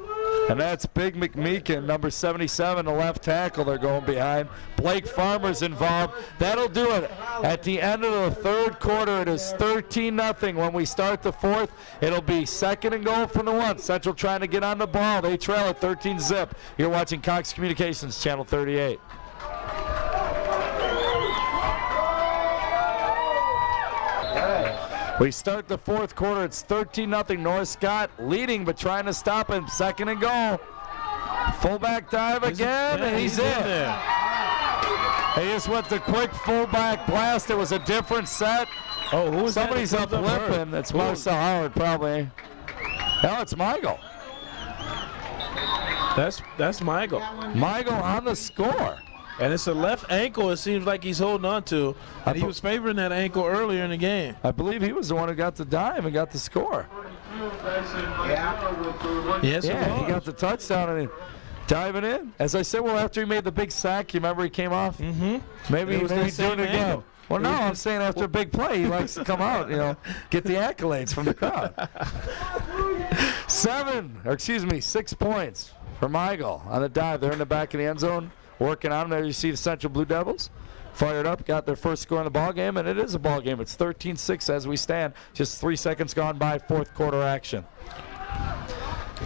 and that's Big McMeekin, number 77, the left tackle they're going behind. Blake Farmer's involved. That'll do it. At the end of the third quarter, it is 13-0. When we start the fourth, it'll be second and goal from the 1. Central trying to get on the ball. They trail at 13-zip. You're watching Cox Communications, Channel 38. We start the fourth quarter. It's 13-0. North Scott leading, but trying to stop him. Second and goal. Fullback dive again, and he's in. There. He just went the quick fullback blast. It was a different set. Oh, who's Somebody's that? up limping. It's Marcel Howard, probably. No, it's Michael. That's Michael. Michael on the score. And it's a left ankle it seems like he's holding on to. And he was favoring that ankle earlier in the game. I believe he was the one who got the dive and got the score. Yes, Yeah, he got the touchdown and diving in. As I said, well, after he made the big sack, you remember he came off? Mm-hmm. Maybe he's doing it again. Angle. Well, no, I'm saying after a big play, he likes to come out, get the accolades from the crowd. 6 points for Michael on the dive. They're in the back of the end zone, working on him. There you see the Central Blue Devils fired up, got their first score in the ball game, and it is a ball game. It's 13-6 as we stand. Just 3 seconds gone by, fourth quarter action.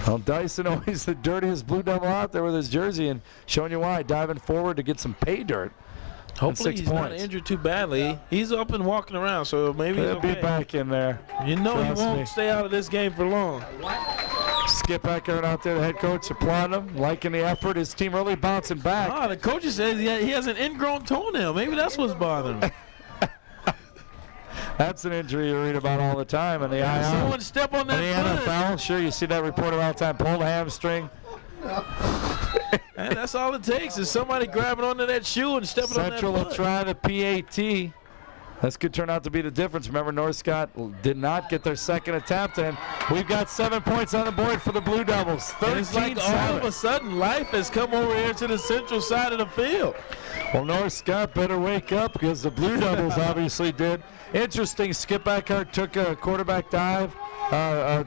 Well, Dyson always the dirtiest Blue Devil out there with his jersey, and showing you why, diving forward to get some pay dirt. Hopefully he's not injured too badly. He's up and walking around, so maybe he'll be back in there. He won't stay out of this game for long. Skip Eckert out there, the head coach, applauding him, liking the effort. His team really bouncing back. Ah, the coach says he has an ingrown toenail. Maybe that's what's bothering him. That's an injury you read about all the time in the IR. Someone step on that in the NFL, sure, you see that reported all the time, pulled a hamstring. And that's all it takes is somebody grabbing onto that shoe and stepping on that Central will foot. try the PAT. This could turn out to be the difference. Remember, North Scott did not get their second attempt, and we've got 7 points on the board for the Blue Devils. 13-7. It's like all of a sudden life has come over here to the central side of the field. Well, North Scott better wake up because the Blue Devils obviously did. Interesting, Skip Eckhart took a quarterback dive,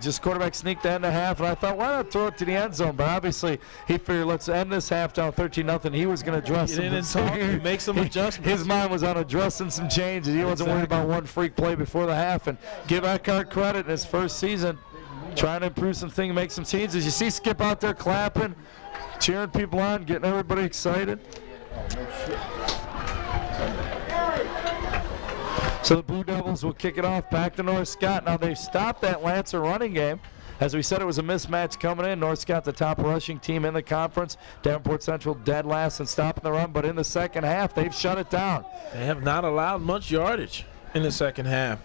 just quarterback sneak to end the half, and I thought, why not throw it to the end zone? But obviously, he figured, let's end this half down 13-0. He was going to address some make some adjustments. His mind was on addressing some changes. He wasn't worried about one freak play before the half. And give Eckhart credit in his first season, trying to improve some things, make some changes. You see Skip out there clapping, cheering people on, getting everybody excited. So the Blue Devils will kick it off back to North Scott. Now they've stopped that Lancer running game. As we said, it was a mismatch coming in. North Scott, the top rushing team in the conference. Davenport Central dead last in stopping the run. But in the second half, they've shut it down. They have not allowed much yardage in the second half.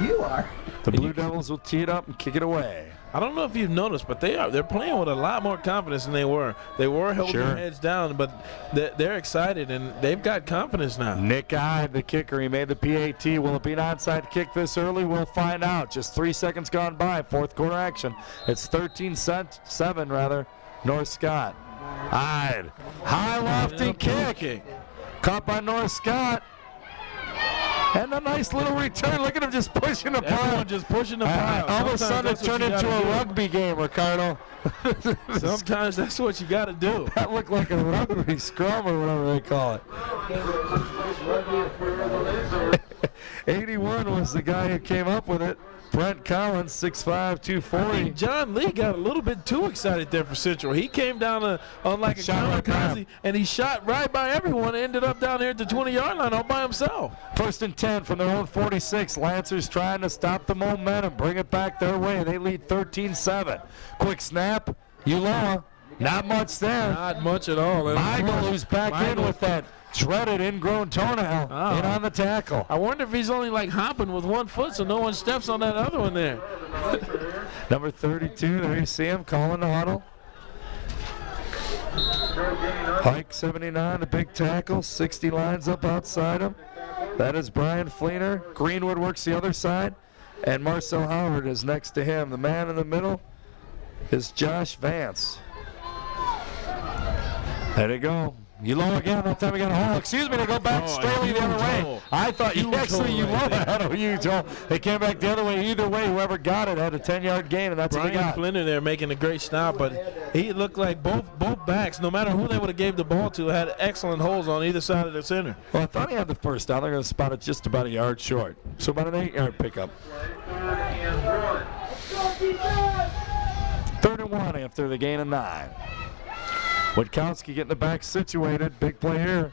You are. The Blue Devils will tee it up and kick it away. I don't know if you've noticed, but they're playing with a lot more confidence than they were. They were holding their heads down, but they're excited, and they've got confidence now. Nick Hyde, the kicker, he made the PAT. Will it be an onside kick this early? We'll find out. Just 3 seconds gone by, fourth quarter action. It's 13-7, North Scott. Hyde, high lofting kick. Caught by North Scott. And a nice little return. Look at him just pushing the pile. Everyone just pushing the pile. All of a sudden it turned into a rugby game, Ricardo. Sometimes that's what you got to do. That looked like a rugby scrum or whatever they call it. 81 was the guy who came up with it. Brent Collins, 6'5", I 240. think John Lee got a little bit too excited there for Central. He came down on like a Shot right by kamikaze, him. and he shot right by everyone and ended up down here at the 20-yard line all by himself. 1st and 10 from their own 46. Lancers trying to stop the momentum, bring it back their way. They lead 13-7. Quick snap. Uloa, not much there. Not much at all. And Michael, who's back in Michael- with that dreaded ingrown toenail, Oh. in on the tackle. I wonder if he's only like hopping with one foot so no one steps on that other one there. Number 32, there you see him calling the huddle. Hike 79, the big tackle, 60 lines up outside him. That is Brian Fleener. Greenwood works the other side, and Marcel Howard is next to him. The man in the middle is Josh Vance. There they go. Uloa again, that time we got a hole. Excuse me, they go back Oh, straightly the other way. hole. I thought you Huge actually hole right Uloa had a huge hole. They came back the other way. Either way, whoever got it had a 10-yard gain, and that's what Brian they got. Flinner there making a great stop, but he looked like both backs, no matter who they would have gave the ball to, had excellent holes on either side of the center. Well, I thought he had the first down. They're going to spot it just about a yard short. So about an 8-yard pickup. 3rd and 1 after the gain of 9. Witkowski getting the back situated. Big play here.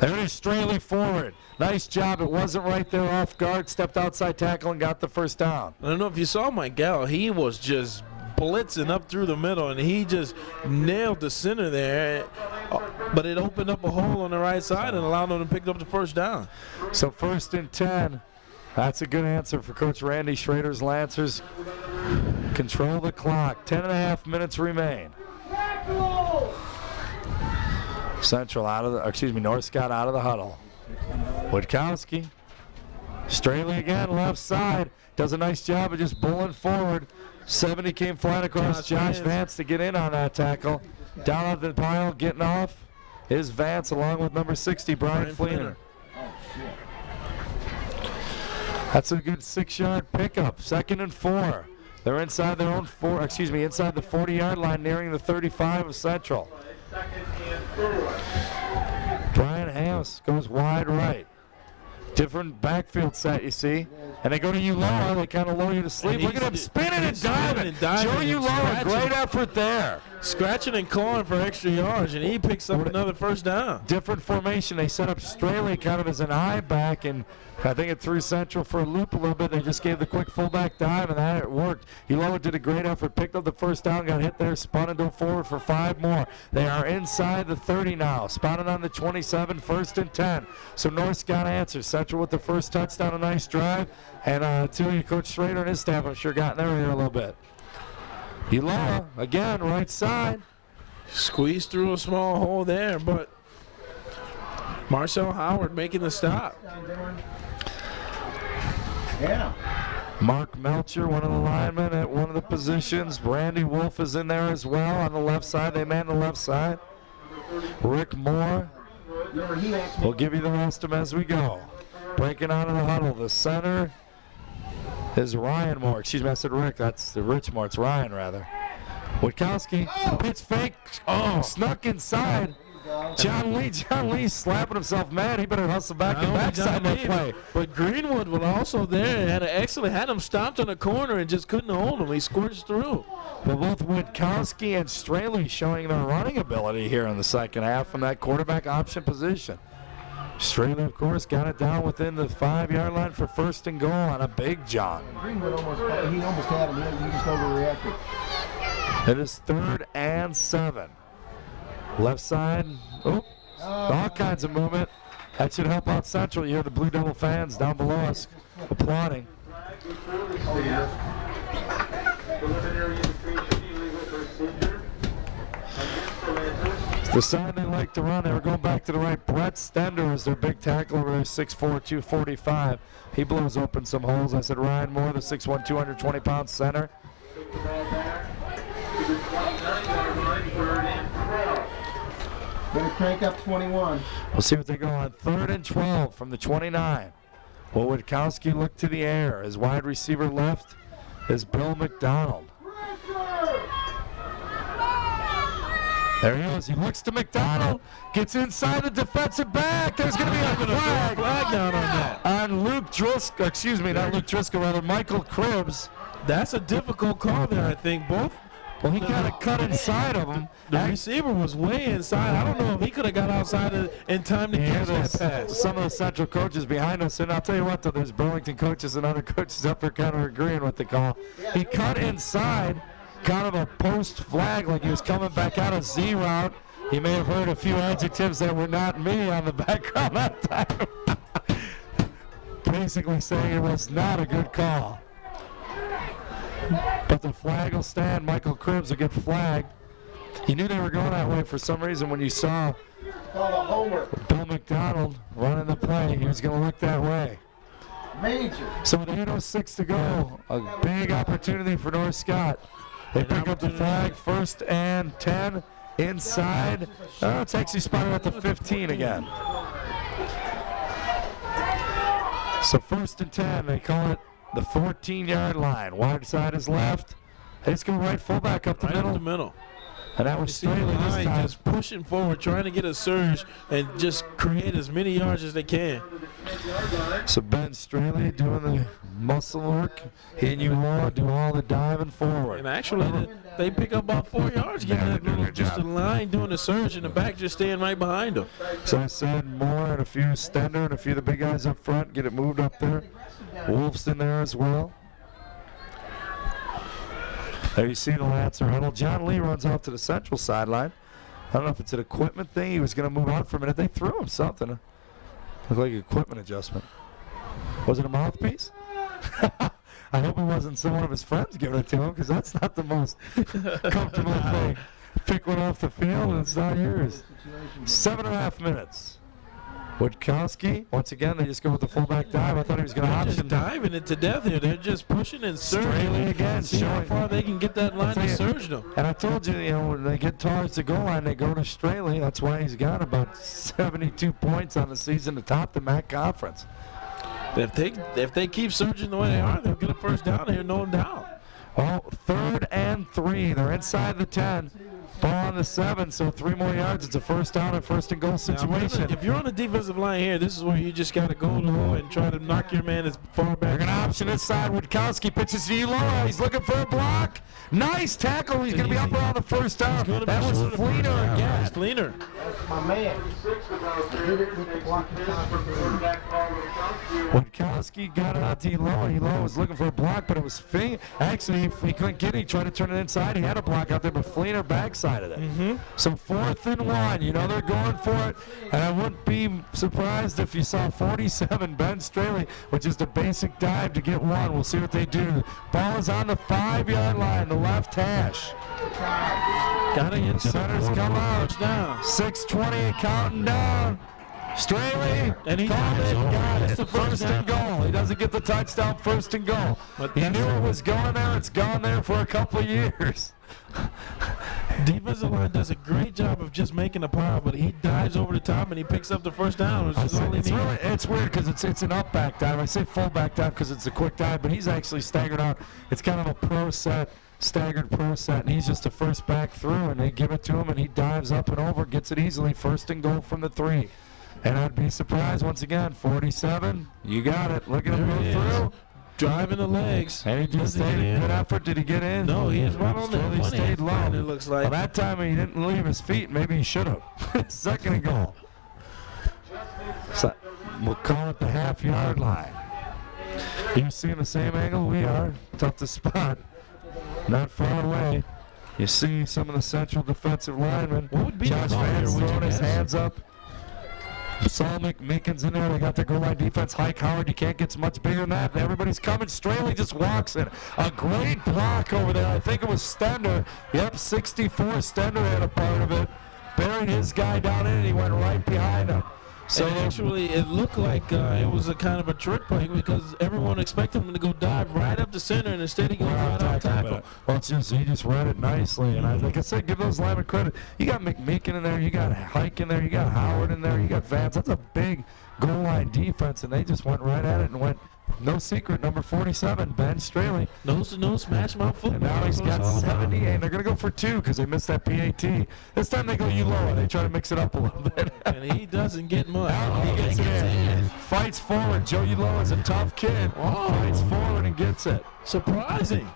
There it is, Straley forward. Nice job. It wasn't right there off guard. Stepped outside tackle and got the first down. I don't know if you saw Miguel. He was just blitzing up through the middle, and he just nailed the center there. But it opened up a hole on the right side and allowed them to pick up the first down. So 1st and 10. That's a good answer for Coach Randy Schrader's Lancers. Control the clock. 10.5 minutes remain. Central out of the, North Scott out of the huddle. Witkowski. Straley again, left side. Does a nice job of just bowling forward. 70 came flying across Josh Vance to get in on that tackle. Down at the pile, getting off is Vance along with number 60, Brian Fleener. That's a good 6-yard pickup. 2nd and 4. They're inside their own inside the 40-yard line, nearing the 35 of Central. Brian Hams goes wide right. Different backfield set, you see. And they go to Uloa. They kind of lull you to sleep. And Look at him spinning and diving. Joe and Uloa, scratching. great effort there. Scratching and clawing for extra yards, and he picks up another first down. Different formation. They set up Straley kind of as an eye back, and I think it threw Central for a loop a little bit. They just gave the quick fullback dive, and that it worked. Uloa did a great effort, picked up the first down, got hit there, spun and go forward for 5 more. They are inside the 30 now, spotted on the 27, 1st and 10. So North Scott answers. Central with the first touchdown, a nice drive, and to you, Coach Schrader and his staff, I'm sure got in there here a little bit. Uloa, again, right side. Squeezed through a small hole there, but Marcel Howard making the stop. Yeah. Mark Melcher, one of the linemen at one of the positions. Randy Wolf is in there as well on the left side. They man the left side. Rick Moore. We'll give you the rest of them as we go. Breaking out of the huddle. The center is Ryan Moore. Excuse me, I said Rick. That's the Rich Moore. It's Ryan, rather. Witkowski. Pitch fake. Oh, snuck inside. John Lee slapping himself mad. He better hustle back and backside that play. But Greenwood was also there. Had him stopped in the corner and just couldn't hold him. He squirts through. But both Witkowski and Straley showing their running ability here in the second half from that quarterback option position. Straley, of course, got it down within the 5-yard line for 1st and goal on a big John. Greenwood almost had him. He just overreacted. It is 3rd and 7. Left side, all kinds of movement. That should help out Central. You hear the Blue Devil fans down below us applauding. The side they like to run, they were going back to the right. Brett Stender is their big tackle over there, 6'4", 245. He blows open some holes. I said Ryan Moore, the 6'1", 220-pound center. Better crank up 21. We'll see what they go on 3rd and 12 from the 29. Will Witkowski look to the air? His wide receiver left is Bill McDonald. There he is. He looks to McDonald. Gets inside the defensive back. There's going to be a flag down on that. on Luke Driscoll. Excuse me, not Luke Driscoll, rather Michael Cribbs. That's a difficult call there, I think. Both. Well, he kind of cut inside of him. The receiver was way inside. I don't know if he could have got outside in time to catch that pass. Some of the Central coaches behind us, and I'll tell you what, though, there's Burlington coaches and other coaches up there kind of agreeing with the call. He cut inside, kind of a post flag, like he was coming back out of Z route. He may have heard a few adjectives that were not me on the background that time. Basically saying it was not a good call. But the flag will stand. Michael Cribbs will get flagged. He knew they were going that way for some reason when you saw Bill McDonald running the play. He was going to look that way. Major. So with 8:06 to go, a big opportunity for North Scott. They pick up the flag, 1st and 10 inside. Oh, it's actually spotted at the 15 again. So 1st and 10, they call it the 14-yard line. Wide side is left. They just go right fullback up the middle. And that was Straley this time. Just pushing forward, trying to get a surge and just create as many yards as they can. So Ben Straley doing the muscle work. He and Uloa do all the diving forward. And actually, they pick up about 4 yards, getting that little, just a line doing the surge, and the back just staying right behind them. So I said Moore and a few Stender and a few of the big guys up front get it moved up there. Wolf's in there as well. There you see the Lancer huddle. John Lee runs off to the central sideline. I don't know if it's an equipment thing. He was going to move out for a minute. They threw him something. Looked like an equipment adjustment. Was it a mouthpiece? I hope it wasn't one of his friends giving it to him, because that's not the most comfortable thing. Pick one off the field and it's not yours. 7.5 minutes. Witkowski, once again, they just go with the fullback dive. I thought he was going to option. Just diving it to death here. They're just pushing and surging. Straley again, See how far they can get that line to surge them. And I told you, when they get towards the goal line, they go to Straley. That's why he's got about 72 points on the season to top the MAC conference. If they keep surging the way they are, they'll get a first down here, no doubt. Well, 3rd and 3. They're inside the 10. Ball on the 7, so 3 more yards. It's a first down and 1st and goal situation. Now, if you're on the defensive line here, this is where you just got to go low and try to knock your man as far back. They're going to option this side. Witkowski pitches to Uloa. He's looking for a block. Nice tackle. He's going to be up around the first down. That was Fleener again. Fleener. My man. Witkowski got it out to Uloa. Uloa was looking for a block, but it was Fing. Actually, if he couldn't get it, he tried to turn it inside. He had a block out there, but Fleener backside of it. So 4th and 1. You know they're going for it. And I wouldn't be surprised if you saw 47 Ben Straley, which is the basic dive to get 1. We'll see what they do. Ball is on the 5-yard line, the left hash. Got it into Centers come out. 6:20 counting down. Straley, and he got it. It's the First and goal. He doesn't get the touchdown, 1st and goal. But he knew it was going there. It's gone there for a couple of years. Defensive line does a great job of just making a pile, but he dives over the top and he picks up the first down. Which is all he needs. It's weird because it's an up back dive. I say full back dive because it's a quick dive, but he's actually staggered out. It's kind of a pro set, staggered pro set, and he's just a first back through, and they give it to him, and he dives up and over, gets it easily, 1st and goal from the 3. And I'd be surprised once again, 47, you got it. Look at him go through. Driving the legs. And he just stayed. Good effort. Did he get in? No, he is right on there. He stayed low. It looks like. Well, that time he didn't leave his feet. Maybe he should have. 2nd and goal. So we'll call it the half-yard line. You see the same angle we are. Tough to spot. Not far away. You see some of the central defensive linemen. Josh Vance throwing his hands up. Saul McMickens in there. They got their goal line defense. Hike Howard, you can't get much bigger than that. Everybody's coming. Straley just walks in. A great block over there. I think it was Stender. Yep, 64. Stender had a part of it. Buried his guy down in, and he went right behind him. So actually, it looked like it was a kind of a trick play because everyone expected him to go dive right up the center, and instead he goes right on tackle. Well, he just read it nicely, and like I said, give those linemen credit. You got McMeekin in there, you got Hike in there, you got Howard in there, you got Vance. That's a big goal line defense, and they just went right at it and went No secret, number 47, Ben Straley. Nose-to-nose smash mouth football. And now he's That's what got it's all about. 78. They're going to go for 2 because they missed that PAT. This time they go Uloa. They try to mix it up a little bit. And he doesn't get much. He gets it in. Fights forward. Joe Uloa is a tough kid. Fights forward and gets it. Surprising.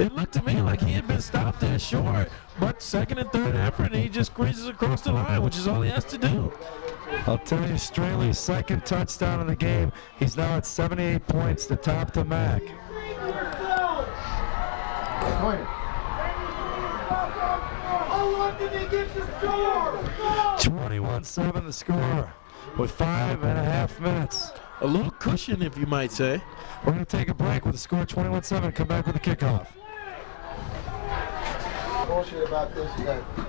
It looked to me like he had been stopped there short, but second and third effort, and he just squeezes across the line, which is all he has to do. I'll tell you, Straley's second touchdown in the game. He's now at 78 points to top the MAC. 21-7 the score with 5.5 minutes. A little cushion, if you might say. We're going to take a break with the score 21-7. Come back with the kickoff. Bullshit about this. You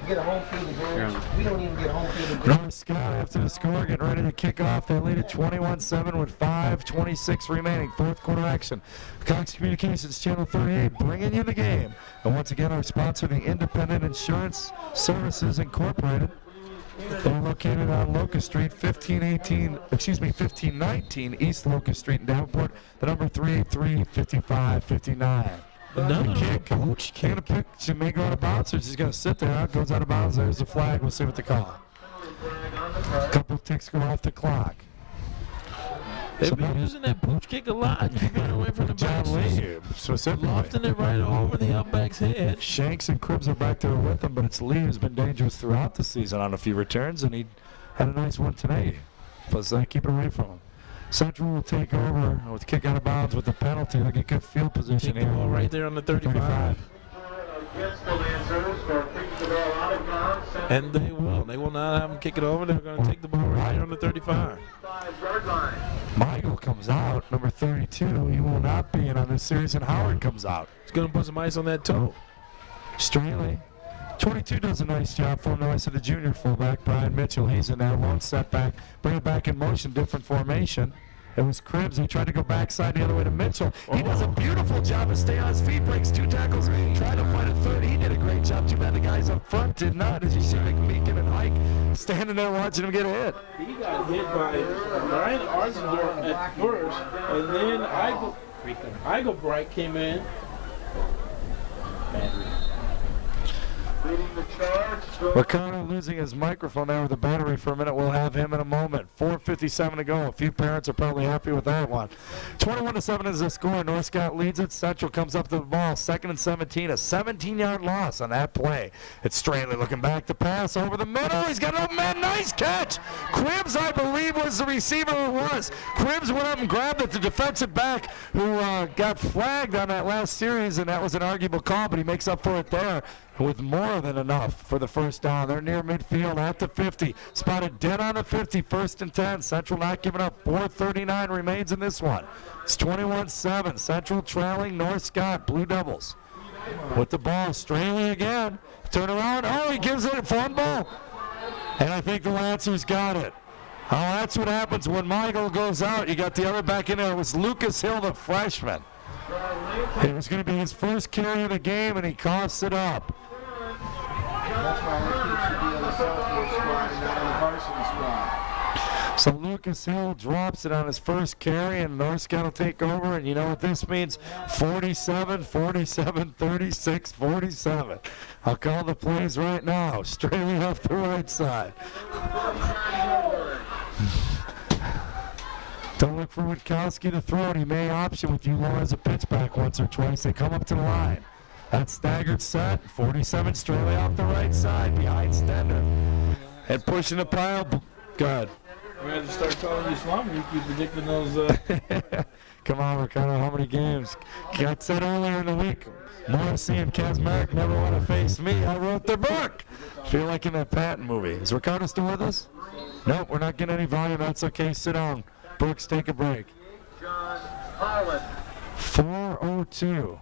get a home field advantage. We don't even get a home field advantage. North Scott after the score, getting ready to kick off. They lead at 21-7 with 5:26 remaining. Fourth quarter action. Cox Communications Channel 38 bringing you the game. And once again, our sponsor, the Independent Insurance Services Incorporated. They're located on Locust Street, 1519 East Locust Street in Davenport. The number 383-5559. Another kick. coach They're kick. going to pick. She may go out of bounds, or she's going to sit there. It goes out of bounds. There's the flag. We'll see what they call. A couple of ticks go off the clock. They've been using that pooch kick a lot, keeping it away from the back. John Lee, specifically. Lofting it right over the outback's head. Shanks and Cribbs are back there with him, but it's Lee who's been dangerous throughout the season on a few returns, and he had a nice one today. Plus, keep it away from him. Central will take over with kick out of bounds with the penalty. They get good field position Take the here. ball right there on the 35. And they will. They will not have them kick it over. They're going to take the ball right on the 35. Michael comes out, number 32. He will not be in on this series, and Howard comes out. He's going to put some ice on that toe. Straley. 22 does a nice job for noise of the junior fullback, Brian Mitchell. He's in that one setback. Bring it back in motion, different formation. It was Cribbs. He tried to go backside the other way to Mitchell. He does a beautiful job of staying on his feet, breaks 2 tackles, tried to find a third. He did a great job. Too bad the guys up front did not. As you see McMeekin and Ike standing there watching him get hit. He got hit by Brian Arzendorf at first, and then Eichelbright came in. Ricardo losing his microphone there with the battery for a minute. We'll have him in a moment. 4:57 to go. A few parents are probably happy with that one. 21-7 is the score. North Scott leads it. Central comes up to the ball. 2nd and 17. A 17-yard loss on that play. It's Straley looking back to pass over the middle. He's got an open man. Nice catch. Cribbs, I believe, was the receiver who was. Cribbs went up and grabbed it. The defensive back who got flagged on that last series, and that was an arguable call, but he makes up for it there with more than enough for the first down. They're near midfield at the 50. Spotted dead on the 50, 1st and 10. Central not giving up. 4:39 remains in this one. It's 21-7. Central trailing North Scott. Blue Devils with the ball. Straley again. Turn around. Oh, he gives it a fumble. And I think the Lancers got it. Oh, that's what happens when Michael goes out. You got the other back in there. It was Lucas Hill, the freshman. It was going to be his first carry of the game, and he coughs it up. That's why our kids should be on the sophomore squad and not on the varsity squad. So Lucas Hill drops it on his first carry, and North Scott will take over. And you know what this means? 47, 47, 36, 47. I'll call the plays right now. Straley off the right side. Don't look for Witkowski to throw it. He may option with Uloa as a pitch back once or twice. They come up to the line. That staggered set. 47 Straley off the right side behind Stender. And pushing the pile. Go ahead. We had to start calling you Swami. You keep predicting those. Come on, Ricardo. How many games? Got said earlier in the week, Morrissey and Kazmarek never want to face me. I wrote the book. Feel like in that Patton movie. Is Ricardo still with us? Nope, we're not getting any volume. That's okay. Sit down. Brooks, take a break. 4:02.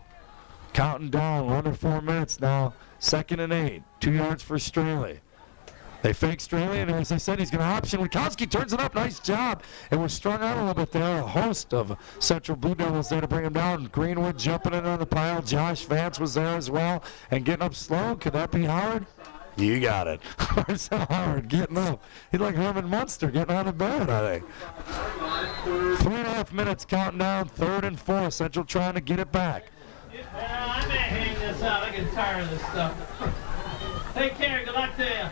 Counting down. Under 4 minutes now. 2nd and 8. 2 yards for Straley. They fake Straley, and as I said, he's going to option. Witkowski turns it up. Nice job. And we're strung out a little bit there. A host of Central Blue Devils there to bring him down. Greenwood jumping in on the pile. Josh Vance was there as well. And getting up slow. Could that be Howard? You got it. Marcel Howard getting up. He's like Herman Munster getting out of bed, I think. 3.5 minutes counting down, 3rd and 4. Central trying to get it back. I may hang this up. I get tired of this stuff. Take care. Good luck to you.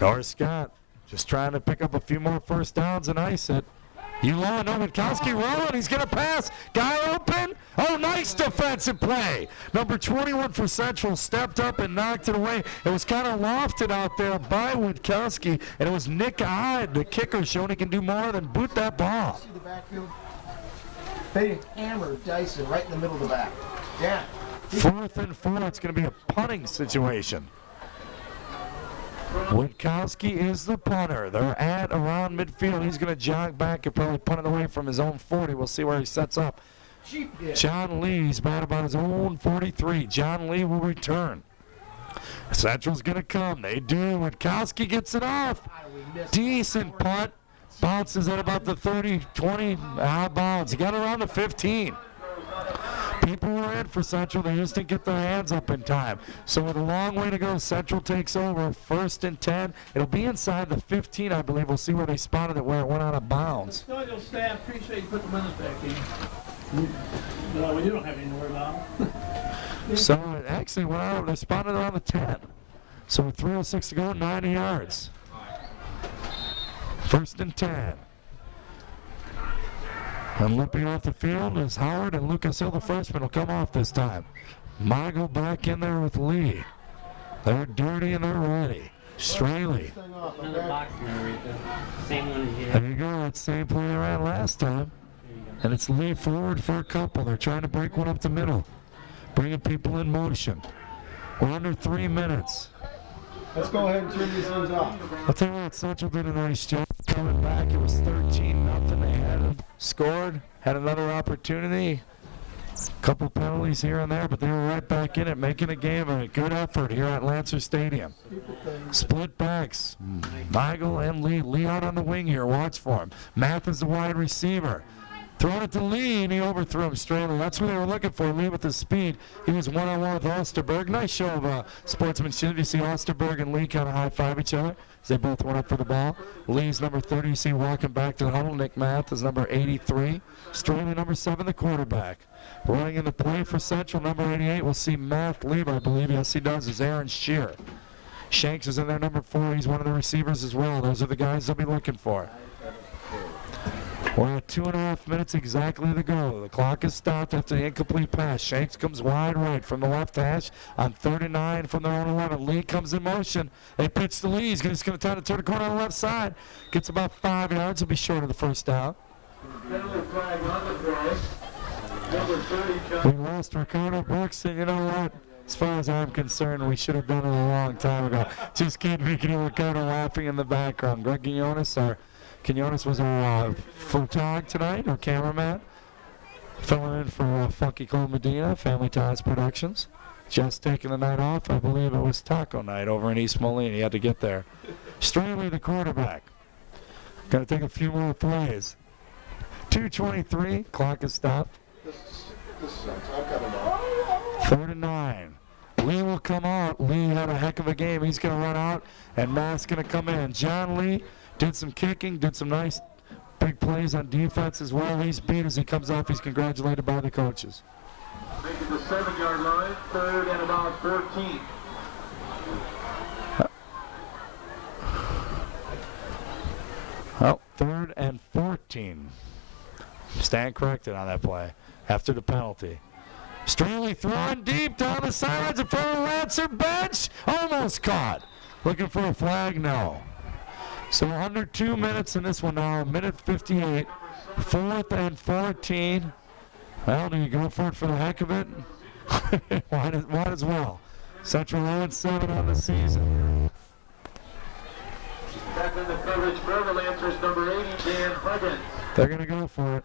Norris Scott just trying to pick up a few more first downs and ice it. Ulan, Witkowski rolling. He's going to pass. Guy open. Oh, nice defensive play. Number 21 for Central stepped up and knocked it away. It was kind of lofted out there by Witkowski, and it was Nick Ide, the kicker, showing he can do more than boot that ball. See the backfield? They hammered Dyson right in the middle of the back. Yeah. 4th and 4. It's going to be a punting situation. Witkowski is the punter. They're at around midfield. He's going to jog back and probably punt it away from his own 40. We'll see where he sets up. John Lee's about his own 43. John Lee will return. Central's going to come. They do. Witkowski gets it off. Decent punt. Bounces at about the 30, 20, out of bounds. He got around the 15. People were in for Central. They just didn't get their hands up in time. So with a long way to go, Central takes over. 1st and 10. It'll be inside the 15, I believe. We'll see where they spotted it, where it went out of bounds. Custodial staff, appreciate you put the minutes back in. No, you don't have any to worry about. So it actually went out. They spotted it on the 10. So with 3:06 to go, 90 yards. 1st and 10. And limping off the field is Howard, and Lucas Hill, the freshman, will come off this time. Michael back in there with Lee. They're dirty and they're ready. Straley. Another box number, same one as you There you go. It's the same play they ran last time. And it's Lee forward for a couple. They're trying to break one up the middle, bringing people in motion. We're under 3 minutes. Let's go ahead and turn these things off. I'll tell you what, Central did a nice job coming back. It was 13-0. They had scored, had another opportunity. Couple penalties here and there, but they were right back in it, making a game of a good effort here at Lancer Stadium. Split backs, Michael and Lee. Lee out on the wing here, watch for him. Mathis the wide receiver. Throwing it to Lee, and he overthrew him straight. That's what they were looking for, Lee with his speed. He was one-on-one with Osterberg. Nice show of sportsmanship. You see Osterberg and Lee kind of high-five each other as they both went up for the ball. Lee's number 30, you see walking back to the huddle. Nick Math is number 83. Straley, number 7, the quarterback. Running in the play for Central, number 88. We'll see Math leave, I believe. Yes, he does, is Aaron Shear. Shanks is in there, number 4. He's one of the receivers as well. Those are the guys they'll be looking for. We're at 2.5 minutes exactly to go. The clock is stopped after the incomplete pass. Shanks comes wide right from the left hash on 39 from their own 11. Lee comes in motion. They pitch to Lee. He's just going to try to turn the corner on the left side. Gets about 5 yards. He'll be short of the first down. We lost Ricardo Brooks, and you know what? As far as I'm concerned, we should have done it a long time ago. Just can't make any Ricardo laughing in the background. Greg Quinones was our photog tonight, our cameraman. Filling in for Funky Cole Medina, Family Ties Productions. Just taking the night off. I believe it was taco night over in East Moline. He had to get there. Straley, the quarterback. Going to take a few more plays. 2:23. Clock is stopped. This sucks. I've got it all. 3rd and 9. Lee will come out. Lee had a heck of a game. He's going to run out, and Matt's going to come in. John Lee did some kicking, did some nice big plays on defense as well. He's beat as he comes off. He's congratulated by the coaches. Making the 7-yard line, 3rd and about 14. Oh, 3rd and 14. Stand corrected on that play after the penalty. Straley throwing deep down the sidelines in front of the Lancer bench. Almost caught. Looking for a flag, no. So under 2 minutes in this one now, minute 58. 4th and 14. Well, do you go for it for the heck of it? Might as well. Central 0-7 on the season. Back in the coverage for the Lancers, number 80, Dan Huggins. They're going to go for it.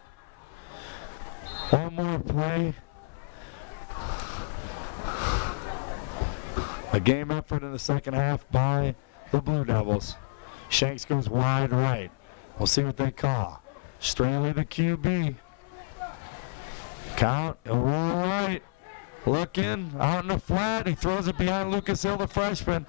One more play. A game effort in the second half by the Blue Devils. Shanks goes wide right. We'll see what they call. Straley, the QB. Count, a roll right. Looking, out in the flat. He throws it behind Lucas Hill, the freshman.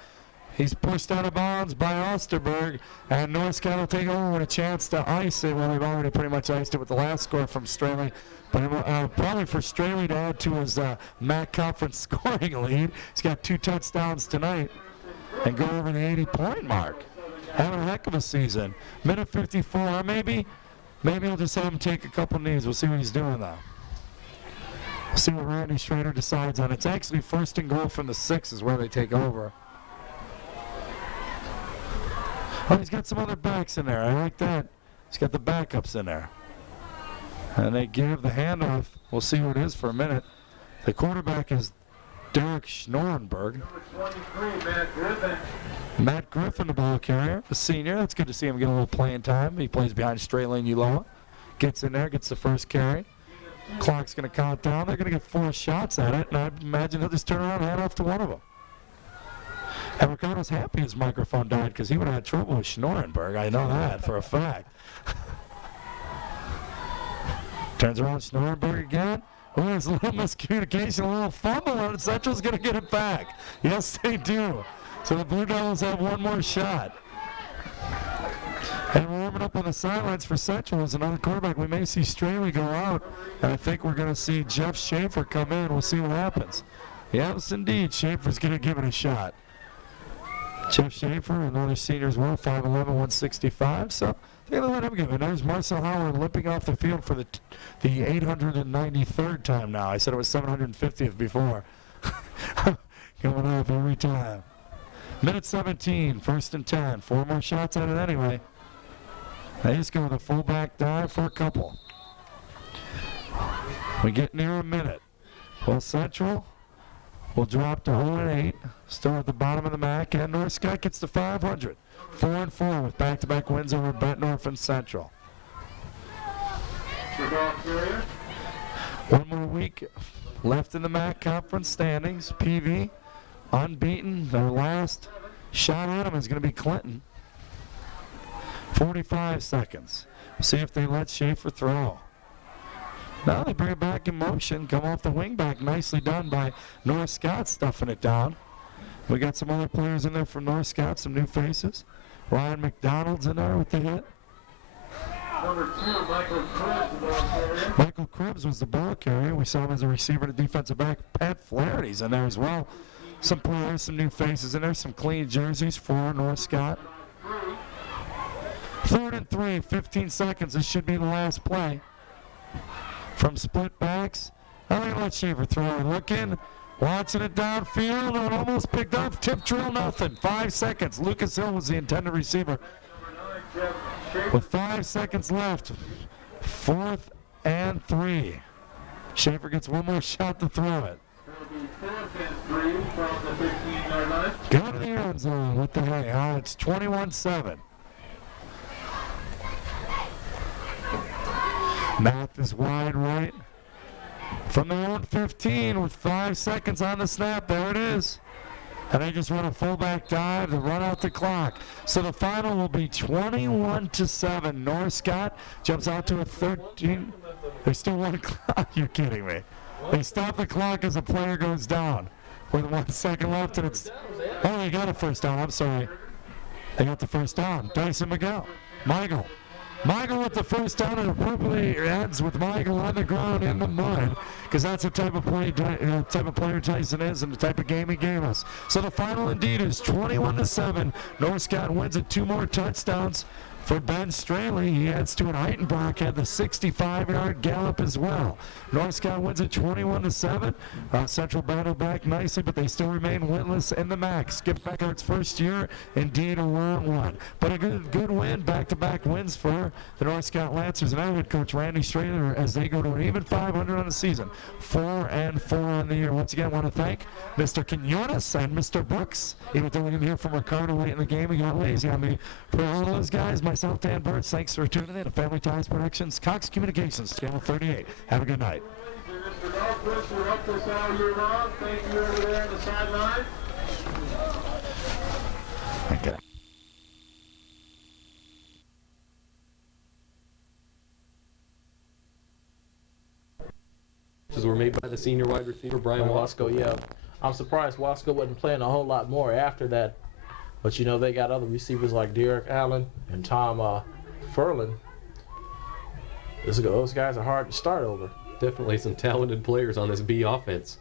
He's pushed out of bounds by Osterberg, and North Scott will take over with a chance to ice it. Well, they've already pretty much iced it with the last score from Straley. But probably for Straley to add to his MAC conference scoring lead. He's got 2 touchdowns tonight and go over the 80-point mark. Having a heck of a season. Minute 54, maybe he'll just have him take a couple knees. We'll see what he's doing though. We'll see what Randy Schrader decides on. It's actually 1st and goal from the 6 is where they take over. Oh, he's got some other backs in there. I like that. He's got the backups in there. And they give the handoff. We'll see who it is for a minute. The quarterback is Derek Schnorenberg. Matt Griffin, the ball carrier, the senior. That's good to see him get a little playing time. He plays behind Straley and Uloa. Gets in there, gets the first carry. Clock's going to count down. They're going to get 4 shots at it, and I imagine he'll just turn around and hand off to one of them. And Ricardo's happy his microphone died because he would have had trouble with Schnorenberg. I know that for a fact. Turns around Schnorenberg again. Oh, there's a little miscommunication, a little fumble, and Central's going to get it back. Yes, they do. So the Blue Devils have one more shot. And warming up on the sidelines for Central is another quarterback. We may see Straley go out, and I think we're going to see Jeff Schaefer come in. We'll see what happens. Yes, indeed, Schaefer's going to give it a shot. Jeff Schaefer, another senior as well, 5'11", 165. So they're going to let him give it. There's Marcel Howard limping off the field for the 893rd time now. I said it was 750th before. Coming off every time. Minute 17, 1st and 10. 4 more shots at it anyway. They just go with a fullback dive for a couple. We get near a minute. Well, Central will drop to 0-8. Still at the bottom of the MAC, and North Scott gets to 500. 4-4 with back-to-back wins over Bettendorf and Central. One more week left in the MAC conference standings. PV unbeaten. Their last shot at them is going to be Clinton. 45 seconds. See if they let Schaefer throw. Now they bring it back in motion. Come off the wing back. Nicely done by North Scott, stuffing it down. We got some other players in there from North Scott, some new faces. Ryan McDonald's in there with the hit. Number 2, Michael Cribbs, the ball carrier. Michael Cribbs was the ball carrier. We saw him as a receiver and a defensive back. Pat Flaherty's in there as well. Some players, some new faces in there, some clean jerseys for North Scott. 3rd and 3, 15 seconds. This should be the last play. From split backs. I'm going to let Schaefer throw it. Looking, watching it downfield. Oh, it almost picked up. Tip drill, nothing. 5 seconds. Lucas Hill was the intended receiver. With 5 seconds left. 4th and 3. Schaefer gets one more shot to throw it. Go to the end zone. What the heck? Oh, it's 21-7. Math is wide right. From their own 15 with 5 seconds on the snap. There it is. And they just run a fullback dive to run out the clock. So the final will be 21-7. North Scott jumps out to a 13. There's still 1 clock. You're kidding me. They stop the clock as a player goes down with 1 second left, and it's, oh, they got a first down. I'm sorry. They got the first down. Dyson Miguel. Michael with the first down, and appropriately ends with Michael on the ground in the mud, because that's the type of player Tyson is and the type of game he gave us. So the final indeed is 21-7. North Scott wins it. 2 more touchdowns for Ben Straley. He adds to it. Heitenbach had the 65-yard gallop as well. North Scott wins it 21-7. Central battled back nicely, but they still remain winless in the MAC. Skip Beckert's first year, indeed a long one. But a good win, back-to-back wins for the North Scott Lancers. And our head coach, Randy Schrader, as they go to an even 500 on the season. 4-4 on the year. Once again, I want to thank Mr. Quinones and Mr. Brooks. Even though we didn't hear from Ricardo late in the game, he got lazy on me. For all those guys, myself, Dan Burns, thanks for tuning in to Family Ties Productions, Cox Communications, Channel 38. Have a good night. Mr. Dahlquist, you're up this all year long. Thank you over there on the sideline. Okay. Were made by the senior wide receiver Brian Wasco. Yeah. I'm surprised Wasco wasn't playing a whole lot more after that But, you know, they got other receivers like Derek Allen and Tom Furlan. Those guys are hard to start over. Definitely some talented players on this B offense.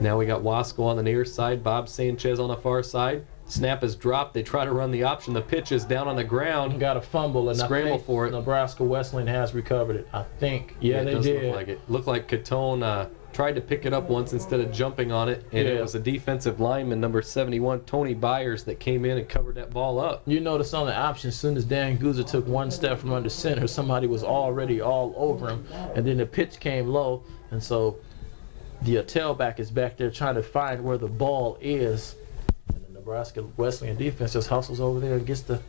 Now we got Wasco on the near side, Bob Sanchez on the far side. Snap is dropped. They try to run the option. The pitch is down on the ground. Got a fumble, and Scramble I think for it. Nebraska Wesleyan has recovered it. I think. Yeah, they it does did. look like it. Looked like Catone tried to pick it up once instead of jumping on it, and it was a defensive lineman, number 71, Tony Byers, that came in and covered that ball up. You notice on the option, as soon as Dan Guza took one step from under center, somebody was already all over him, and then the pitch came low, and so the tailback is back there trying to find where the ball is. Nebraska Wesleyan defense just hustles over there and gets the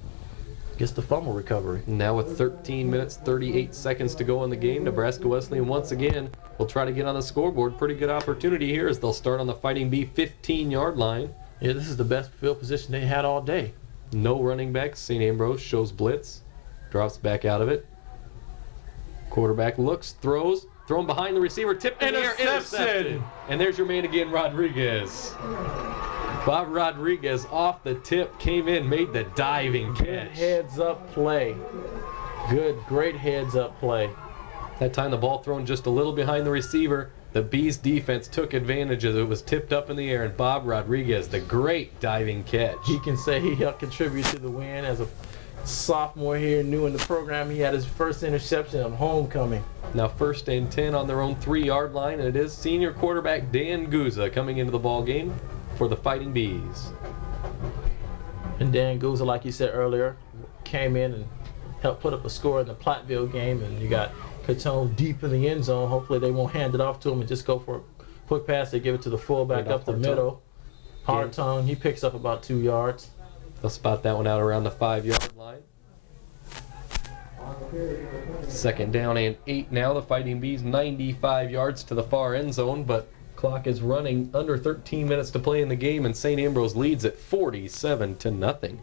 fumble recovery. Now with 13 minutes, 38 seconds to go in the game, Nebraska Wesleyan once again will try to get on the scoreboard. Pretty good opportunity here as they'll start on the Fighting Bee 15-yard line. Yeah, this is the best field position they had all day. No running backs. St. Ambrose shows blitz, drops back out of it. Quarterback looks, throws, thrown behind the receiver, tipped in the air, intercepted. And there's your man again, Rodriguez. Bob Rodriguez off the tip, came in, made the diving catch. Good heads-up play. Great heads-up play. That time the ball thrown just a little behind the receiver. The Bees defense took advantage of it. It was tipped up in the air, and Bob Rodriguez, the great diving catch. He can say he helped contribute to the win. As a sophomore here, new in the program, he had his first interception on homecoming. Now 1st and 10 on their own 3-yard line, and it is senior quarterback Dan Guza coming into the ball game for the Fighting Bees. And Dan Guza, like you said earlier, came in and helped put up a score in the Platteville game, and you got Catone deep in the end zone. Hopefully they won't hand it off to him and just go for a quick pass. They give it to the fullback up the middle. Hartone, he picks up about 2 yards. They'll spot that one out around the 5-yard line. 2nd down and 8 now. The Fighting Bees 95 yards to the far end zone, but clock is running under 13 minutes to play in the game, and St. Ambrose leads at 47-0.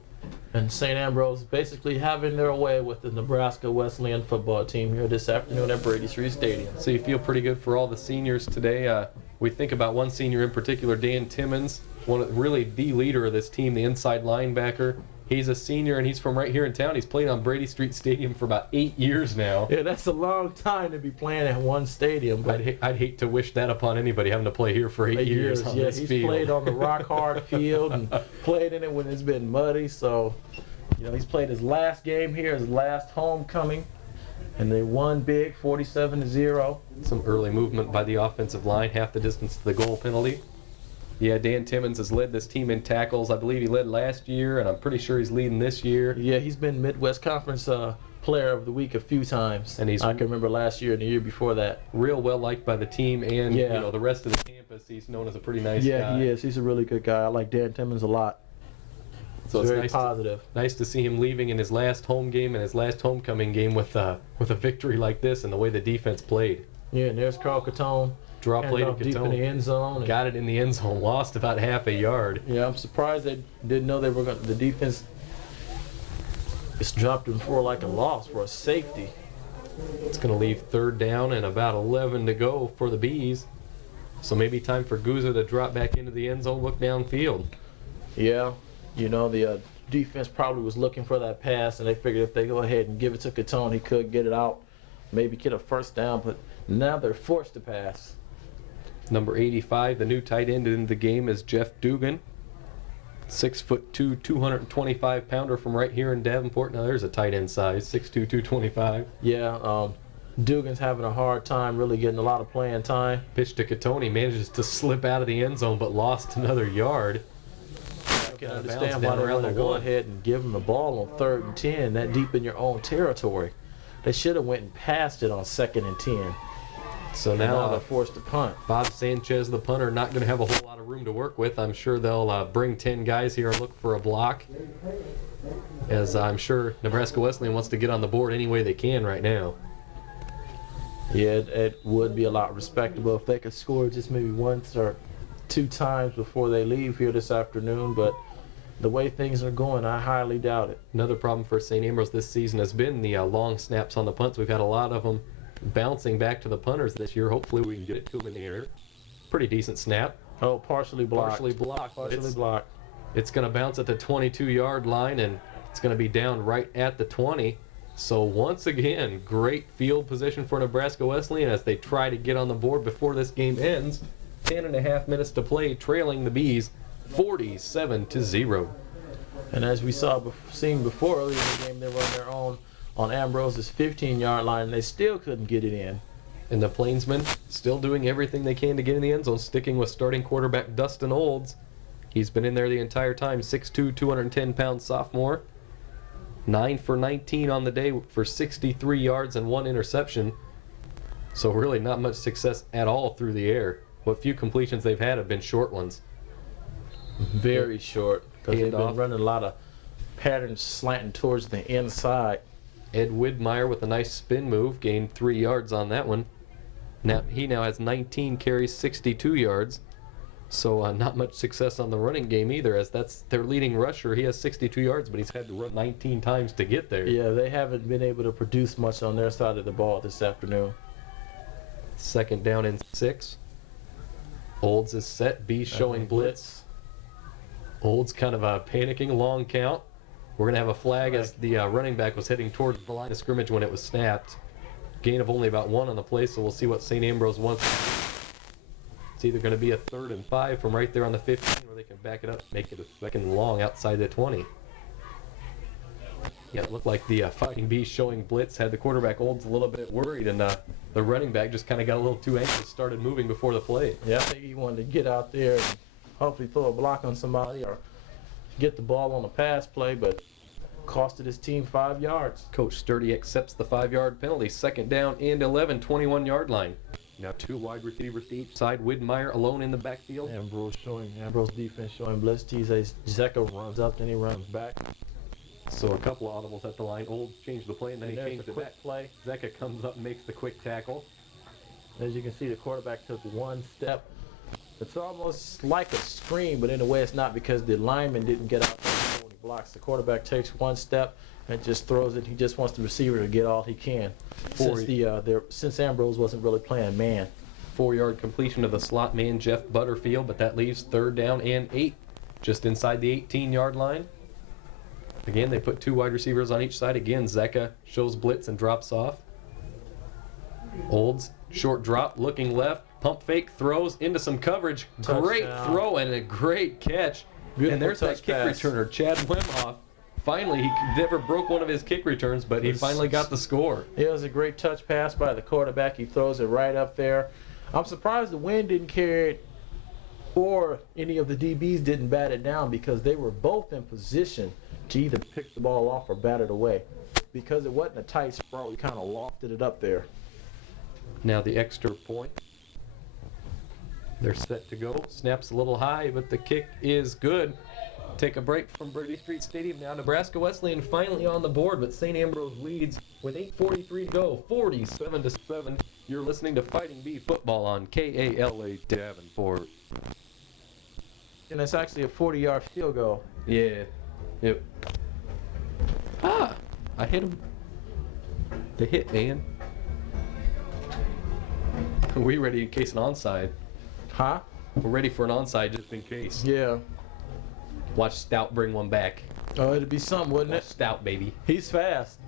And St. Ambrose basically having their way with the Nebraska Wesleyan football team here this afternoon at Brady Street Stadium. So you feel pretty good for all the seniors today. We think about one senior in particular, Dan Timmons, really the leader of this team, the inside linebacker. He's a senior, and he's from right here in town. He's played on Brady Street Stadium for about 8 years now. Yeah, that's a long time to be playing at one stadium. But I'd hate to wish that upon anybody, having to play here for 8 years on this he's field. Played on the rock-hard field and played in it when it's been muddy. So, you know, he's played his last game here, his last homecoming, and they won big, 47-0. Some early movement by the offensive line, half the distance to the goal penalty. Yeah, Dan Timmons has led this team in tackles. I believe he led last year, and I'm pretty sure he's leading this year. Yeah, he's been Midwest Conference Player of the Week a few times. And I can remember last year and the year before that. Real well liked by the team and you know, the rest of the campus. He's known as a pretty nice guy. Yeah, he is. He's a really good guy. I like Dan Timmons a lot. So it's very nice positive. Nice to see him leaving in his last home game and his last homecoming game with a victory like this and the way the defense played. Yeah, and there's Carl Catone. Draw play to deep in the Catone. end zone. Got it in the end zone. Lost about half a yard. Yeah, I'm surprised they didn't know they were going. The defense just dropped him for like a loss for a safety. It's going to leave 3rd down and about 11 to go for the Bees. So maybe time for Guza to drop back into the end zone, look downfield. Yeah, you know, the defense probably was looking for that pass, and they figured if they go ahead and give it to Catone, he could get it out, maybe get a 1st down, but now they're forced to pass. Number 85, the new tight end in the game is Jeff Dugan. 6'2", 225-pounder from right here in Davenport. Now there's a tight end size, 6'2", 225. Yeah, Dugan's having a hard time really getting a lot of playing time. Pitch to Catone, manages to slip out of the end zone, but lost another yard. I can understand why they want to go ahead and give him the ball on 3rd and 10, that deep in your own territory. They should have went and passed it on 2nd and 10. So And now they're forced to punt. Bob Sanchez, the punter, not going to have a whole lot of room to work with. I'm sure they'll bring 10 guys here and look for a block, as I'm sure Nebraska Wesleyan wants to get on the board any way they can right now. Yeah, it would be a lot respectable if they could score just maybe once or 2 times before they leave here this afternoon, but the way things are going, I highly doubt it. Another problem for St. Ambrose this season has been the long snaps on the punts. We've had a lot of them bouncing back to the punters this year. Hopefully we can get it to them in the air. Pretty decent snap. Oh, partially blocked. Partially blocked. Partially blocked. It's going to bounce at the 22-yard line, and it's going to be down right at the 20. So once again, great field position for Nebraska Wesleyan as they try to get on the board before this game ends. 10.5 minutes to play, trailing the Bees 47-0. And as we seen before earlier in the game, they were on their own on Ambrose's 15-yard line, and they still couldn't get it in. And the Plainsmen still doing everything they can to get in the end zone, sticking with starting quarterback Dustin Olds. He's been in there the entire time, 6'2", 210-pound sophomore. 9 for 19 on the day for 63 yards and 1 interception. So really not much success at all through the air. What few completions they've had have been short ones. Very short, because they've been Handoff. running a lot of patterns slanting towards the inside. Ed Widmeyer with a nice spin move, gained 3 yards on that one. He now has 19 carries, 62 yards. So not much success on the running game either, as that's their leading rusher. He has 62 yards, but he's had to run 19 times to get there. Yeah, they haven't been able to produce much on their side of the ball this afternoon. 2nd down and 6. Olds is set, B showing blitz. Olds kind of a panicking, long count. We're going to have a flag as the running back was heading towards the line of scrimmage when it was snapped. Gain of only about 1 on the play, so we'll see what St. Ambrose wants. It's either going to be a 3rd and 5 from right there on the 15, or they can back it up, make it a 2nd and long outside the 20. Yeah, it looked like the Fighting Bees showing blitz had the quarterback Olds a little bit worried, and the running back just kind of got a little too anxious, started moving before the play. Yeah, I think he wanted to get out there and hopefully throw a block on somebody or get the ball on a pass play, but costed his team 5 yards. Coach Sturdy accepts the 5-yard penalty. 2nd down and 11, 21-yard line. Now 2 wide receivers to each side. Widmeyer alone in the backfield. Ambrose defense showing blitz. TJ Zecca runs up, then he runs back. So a couple of audibles at the line. Olds changed the play, and then he there's changed the it quick back. play. Zecca comes up and makes the quick tackle. As you can see, the quarterback took 1 step. It's almost like a screen, but in a way it's not, because the lineman didn't get out there when he blocks. The quarterback takes 1 step and just throws it. He just wants the receiver to get all he can. Since Ambrose wasn't really playing man. 4-yard completion of the slot man, Jeff Butterfield, but that leaves 3rd down and 8, just inside the 18-yard line. Again, they put 2 wide receivers on each side. Again, Zecca shows blitz and drops off. Olds, short drop, looking left, pump fake, throws into some coverage. Touchdown. Great throw and a great catch. Beautiful and there's that touch kick pass. returner, Chad Wimhoff. Finally, he never broke one of his kick returns, but he finally got the score. It was a great touch pass by the quarterback. He throws it right up there. I'm surprised the wind didn't carry it, or any of the DBs didn't bat it down, because they were both in position to either pick the ball off or bat it away. Because it wasn't a tight spot, we kind of lofted it up there. Now the extra point. They're set to go. Snaps a little high, but the kick is good. Take a break from Brady Street Stadium now. Nebraska Wesleyan finally on the board, but St. Ambrose leads with 8:43 to go, 47-7. You're listening to Fighting Bee Football on KALA Davenport. And it's actually a 40-yard field goal. Yeah. Yep. Ah! I hit him. The hit, man. Are we ready in case an onside? Huh? We're ready for an onside just in case. Yeah. Watch Stout bring one back. Oh, it'd be something, wouldn't Watch it? Stout, baby. He's fast.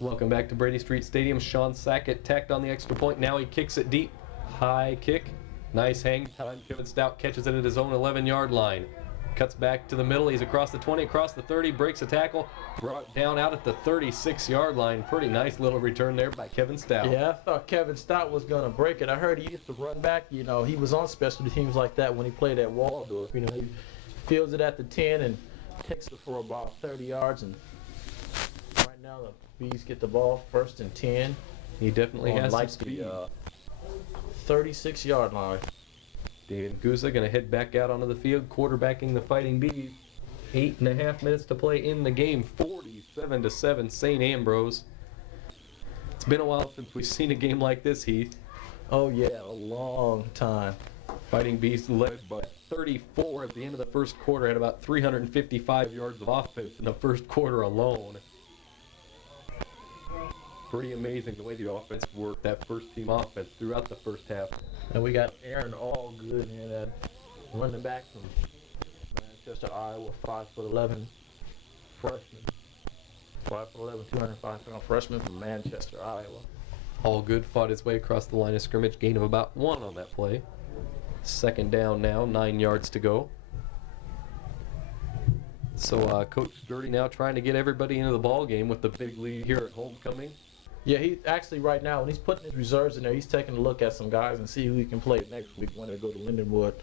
Welcome back to Brady Street Stadium. Sean Sackett tacked on the extra point. Now he kicks it deep. High kick. Nice hang time. Kevin Stout catches it at his own 11-yard line. Cuts back to the middle. He's across the 20, across the 30, breaks a tackle. Brought down out at the 36-yard line. Pretty nice little return there by Kevin Stout. Yeah, I thought Kevin Stout was going to break it. I heard he used to run back. You know, he was on special teams like that when he played at Waldorf. You know, he fields it at the 10 and takes it for about 30 yards. And right now the Bees get the ball 1st and 10. He definitely has some like speed. the 36-yard line. David Guza going to head back out onto the field, quarterbacking the Fighting Bees. 8.5 minutes to play in the game. 47-7, St. Ambrose. It's been a while since we've seen a game like this, Heath. Oh, yeah, a long time. Fighting Bees led by 34 at the end of the first quarter, had about 355 yards of offense in the first quarter alone. Pretty amazing the way the offense worked, that first team offense throughout the first half. And we got Aaron Allgood here, that running back from Manchester, Iowa, 5'11" freshman. 5'11", 205-pound freshman from Manchester, Iowa. All good, fought his way across the line of scrimmage, gain of about 1 on that play. Second down now, 9 yards to go. So Coach Sturdy now trying to get everybody into the ball game with the big lead here at homecoming. Yeah, he actually right now, when he's putting his reserves in there, he's taking a look at some guys and see who he can play next week when they go to Lindenwood,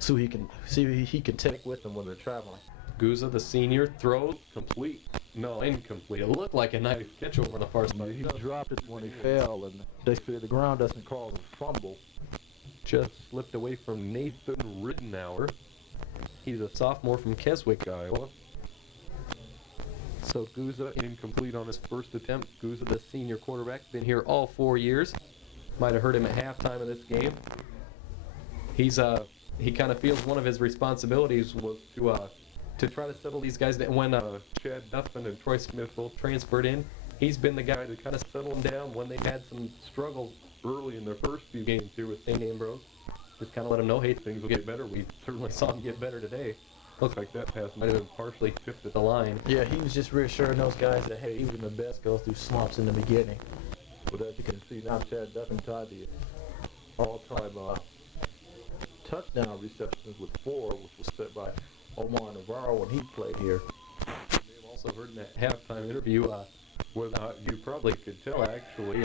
so he can see who he can take with them when they're traveling. Guza, the senior, throws complete. No, incomplete. It looked like a nice catch over on the far side. He dropped it when he fell, and they say the ground doesn't cause a fumble. Just slipped away from Nathan Riddenauer. He's a sophomore from Keswick, Iowa. So Guza incomplete on his first attempt. Guza, the senior quarterback, been here all 4 years. Might have heard him at halftime of this game. He kind of feels one of his responsibilities was to try to settle these guys down. When Chad Duffin and Troy Smith both transferred in, he's been the guy to kind of settle them down when they had some struggles early in their first few games here with St. Ambrose. Just kind of let them know, hey, things will get better. We certainly saw them get better today. Looks like that pass might have been partially tipped at the line. Yeah, he was just reassuring those guys that, hey, even the best goes through slumps in the beginning. But as you can see now, Chad Duffin tied the all-time touchdown receptions with 4, which was set by Omar Navarro when he played here. You may have also heard in that halftime interview, you probably could tell actually,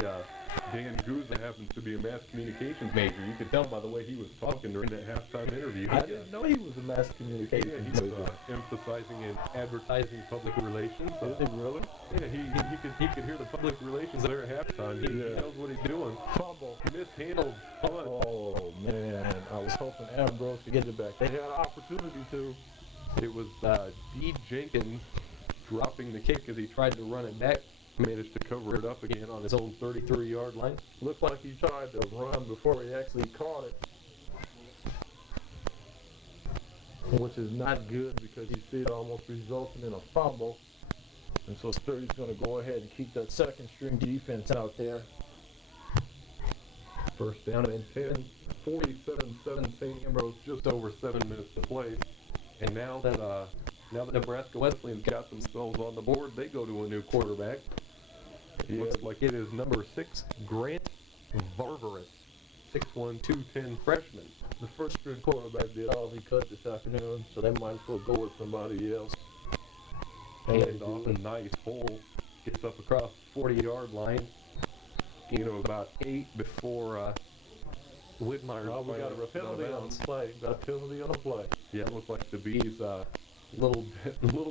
Dan Guza happens to be a mass communications major. You could tell by the way he was talking during that halftime interview. I didn't know he was a mass communications Yeah, he major. was emphasizing in advertising public relations. Is he really? Yeah, he could hear the public relations there at halftime. He knows what he's doing. Fumble. Mishandled punt. Oh, man. I was hoping Ambrose could get it back. They had an opportunity to. It was D. Jenkins dropping the kick as he tried to run it back. Managed to cover it up again on his own 33-yard line. Looked like he tried to run before he actually caught it. Which is not good because you see it almost resulting in a fumble. And so Sturdy's going to go ahead and keep that second string defense out there. First down and 10, 47-7 St. Ambrose, just over 7 minutes to play. And now that Nebraska Wesleyan's got themselves on the board, they go to a new quarterback. It looks like it is number 6, Grant Varvaris, 6'1", 210 freshman. The first string quarterback did all he could this afternoon, so they might as well go with somebody else. Hand off a nice hole, gets up across the 40-yard line. Gain of about 8 before Widmeyer. Oh, we got a penalty on the play. Got a penalty on the play. Yeah, it looked like the Bees a little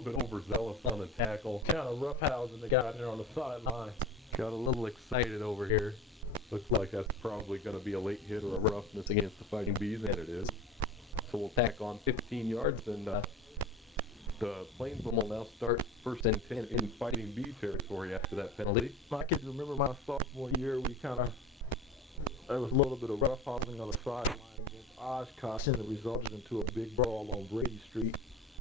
bit overzealous on the tackle. Kind of roughhousing the guy there on the sideline. Got a little excited over here. Looks like that's probably going to be a late hit or a roughness against the Fighting Bees, and it is. So we'll tack on 15 yards, and the Plainsville will now start 1st and 10 in Fighting Bee territory after that penalty. I can remember my sophomore year, there was a little bit of roughhousing on the sideline against Oshkosh, and it resulted into a big brawl on Brady Street.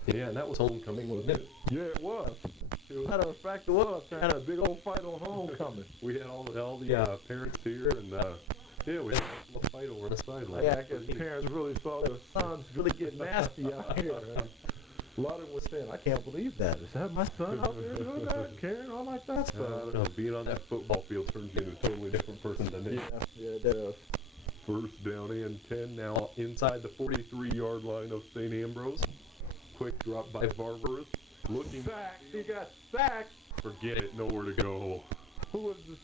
Yeah, and that was homecoming, wasn't it? Yeah, it was. Matter of fact, it was. They had a big old fight on homecoming. We had all the parents here, and we had a fight over the sideline. Yeah, because parents really saw their sons really get nasty out here. And a lot of them were saying, I can't believe that. Is that my son out there doing that? Carrying on like that? Being on that football field turns you into a totally different person than it. Yeah, it does. First down and 10 now inside the 43-yard line of St. Ambrose. Quick drop by Varvaris. Looking sacked. He got sacked. Forget it. Nowhere to go. Who was the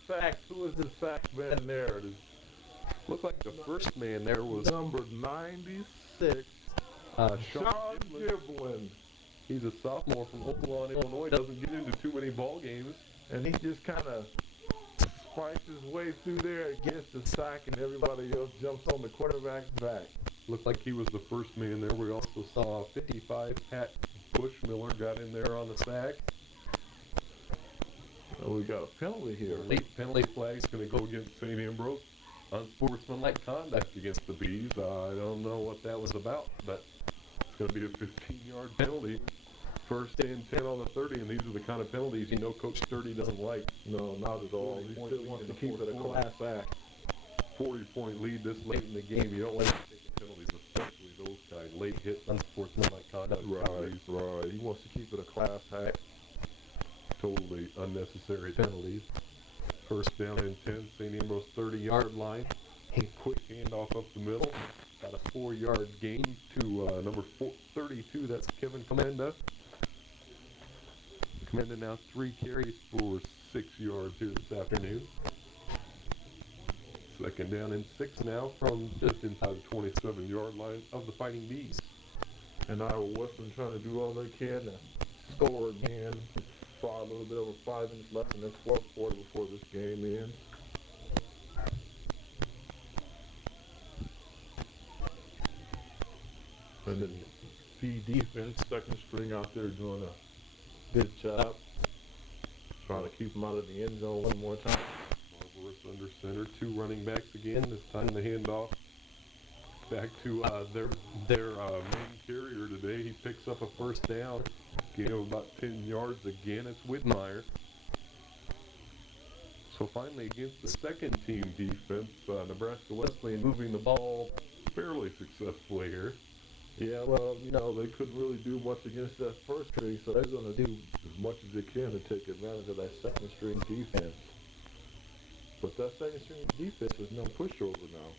sacked man there? Looked like the first man there was number 96. Sean Giblin. He's a sophomore from Oakland, Illinois. Doesn't get into too many ball games. And he just kind of spikes his way through there and gets the sack, and everybody else jumps on the quarterback's back. Looked like he was the first man there. We also saw 55, Pat Bushmiller got in there on the sack. Oh, we got a penalty here. Late penalty flag's going to go against St. Ambrose. Unsportsmanlike conduct against the Bees. I don't know what that was about, but it's going to be a 15-yard penalty. First and 10 on the 30, and these are the kind of penalties you know Coach Sturdy doesn't like. No, not at all. He still wants to keep it a class act. 40-point lead this late in the game. You don't like taking penalties, especially those kind of late hits, unsportsmanlike conduct. Right. He wants to keep it a class act. Totally unnecessary penalties. First down and 10, St. Ambrose 30-yard line. A quick handoff up the middle. Got a 4-yard gain to number 32. That's Kevin Comenda. Comenda now 3 carries for 6 yards here this afternoon. Second down and 6 now from just inside the 27-yard line of the Fighting Bees. And Iowa Western trying to do all they can to score again. A little bit over 5 minutes left in the fourth quarter before this game ends. And then the defense, second string out there doing a good job. Trying to keep them out of the end zone one more time. Marvelous under center, 2 running backs again. This time the handoff back to their main carrier today. He picks up a first down. Gain of about 10 yards again. It's Whitmire. So finally against the second team defense, Nebraska Wesleyan moving the ball fairly successfully here. Yeah, well, they couldn't really do much against that first string, so they're going to do as much as they can to take advantage of that second string defense. But that second string defense is no pushover now.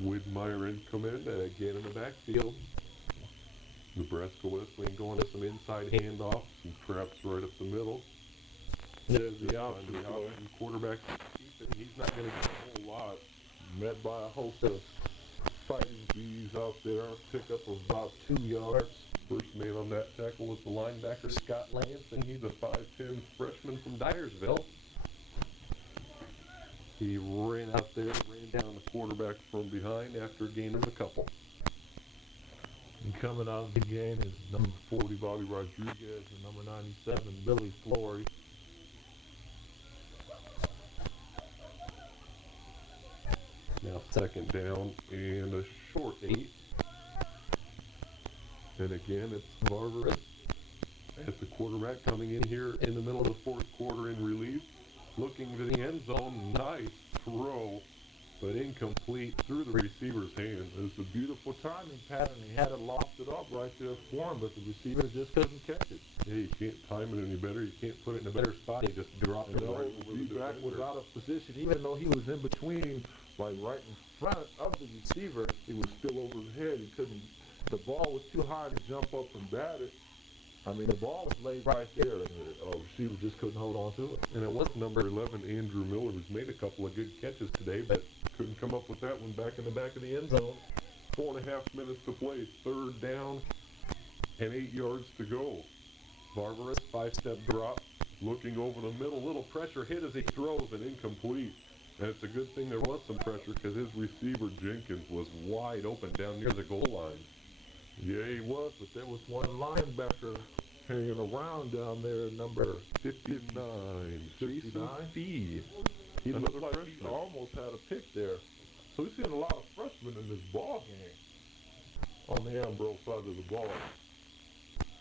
Whitmire and Comenda again in the backfield. Nebraska Wesleyan going to some inside handoffs and traps right up the middle. There's the option. Quarterback, he's not going to get a whole lot. Met by a host of Fighting Bees out there. Pickup of about 2 yards. First man on that tackle was the linebacker Scott Lansing. He's a 5'10" freshman from Dyersville. He ran out there, ran down the quarterback from behind after a gain of a couple. And coming out of the game is number 40, Bobby Rodriguez, and number 97, Billy Flory. Now second down and a short 8. And again, it's Barber as the quarterback coming in here in the middle of the fourth quarter in relief. Looking to the end zone, nice throw, but incomplete through the receiver's hands. It was a beautiful timing pattern. He had it lofted up right there for him, but the receiver just couldn't catch it. Yeah, you can't time it any better. You can't put it in a better spot. You just drop it right over the D-back was defender. out of position, even though he was in between, like right in front of the receiver. He was still over his head. He couldn't. The ball was too high to jump up and bat it. I mean, the ball was laid right there, and the receiver just couldn't hold on to it. And it was number 11, Andrew Miller, who's made a couple of good catches today, but couldn't come up with that one back in the back of the end zone. 4.5 minutes to play, third down, and 8 yards to go. Barbarous, 5-step drop, looking over the middle, little pressure hit as he throws and incomplete. And it's a good thing there was some pressure because his receiver, Jenkins, was wide open down near the goal line. Yeah, he was, but there was one linebacker hanging around down there, number 59. 59? He looked like he almost had a pick there. So we've seen a lot of freshmen in this ball game on the Ambrose side of the ball.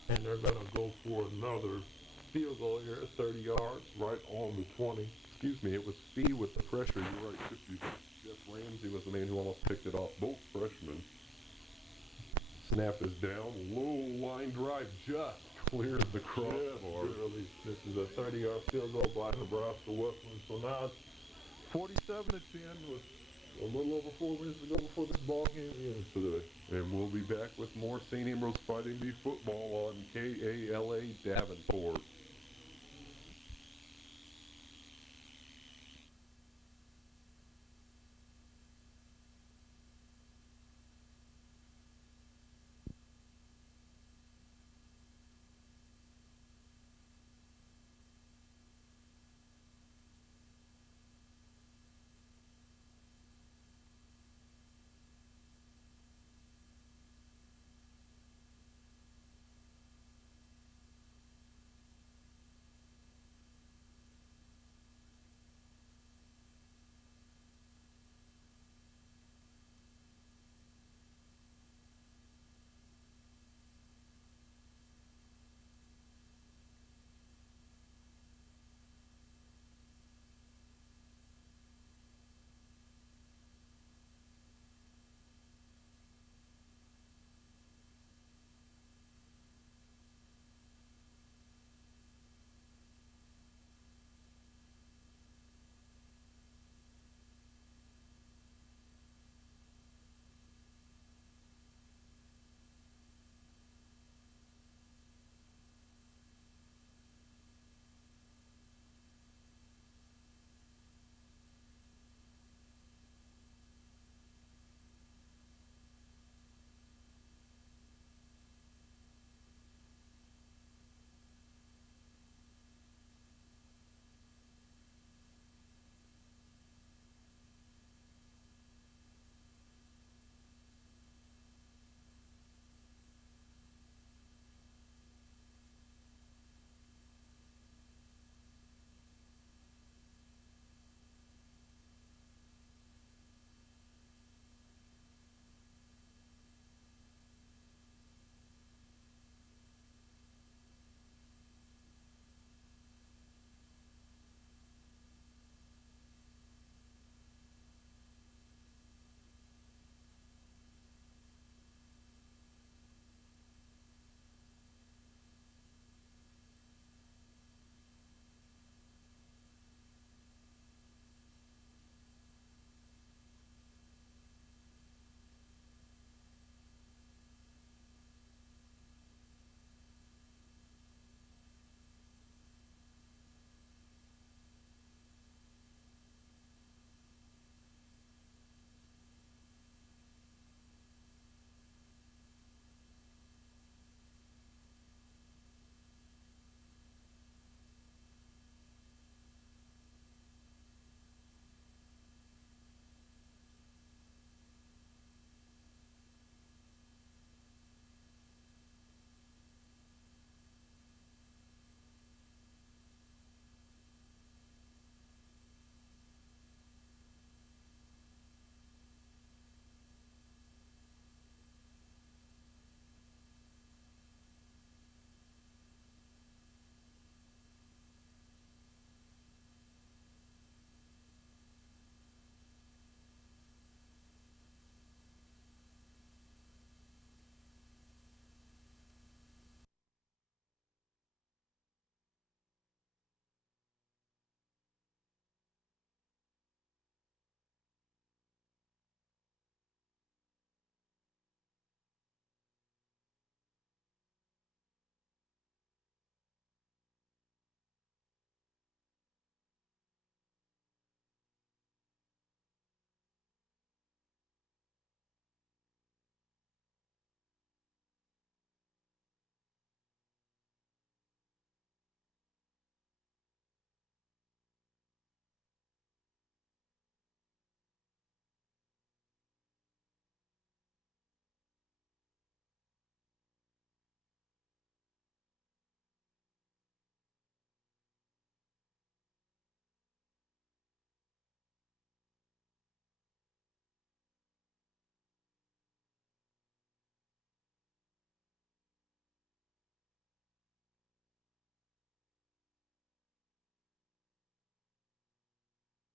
And they're going to go for another field goal here at 30 yards, right on the 20. Excuse me, it was Fee with the pressure. You're right, 50. Jeff Ramsey was the man who almost picked it off. Both freshmen. Snap is down. Low line drive just clears the crossbar. This is a 30-yard field goal by Nebraska Wesleyan. So now it's 47 at 10 with a little over 4 minutes to go before this ball game ends today. And we'll be back with more St. Ambrose Fighting Bee football on KALA Davenport.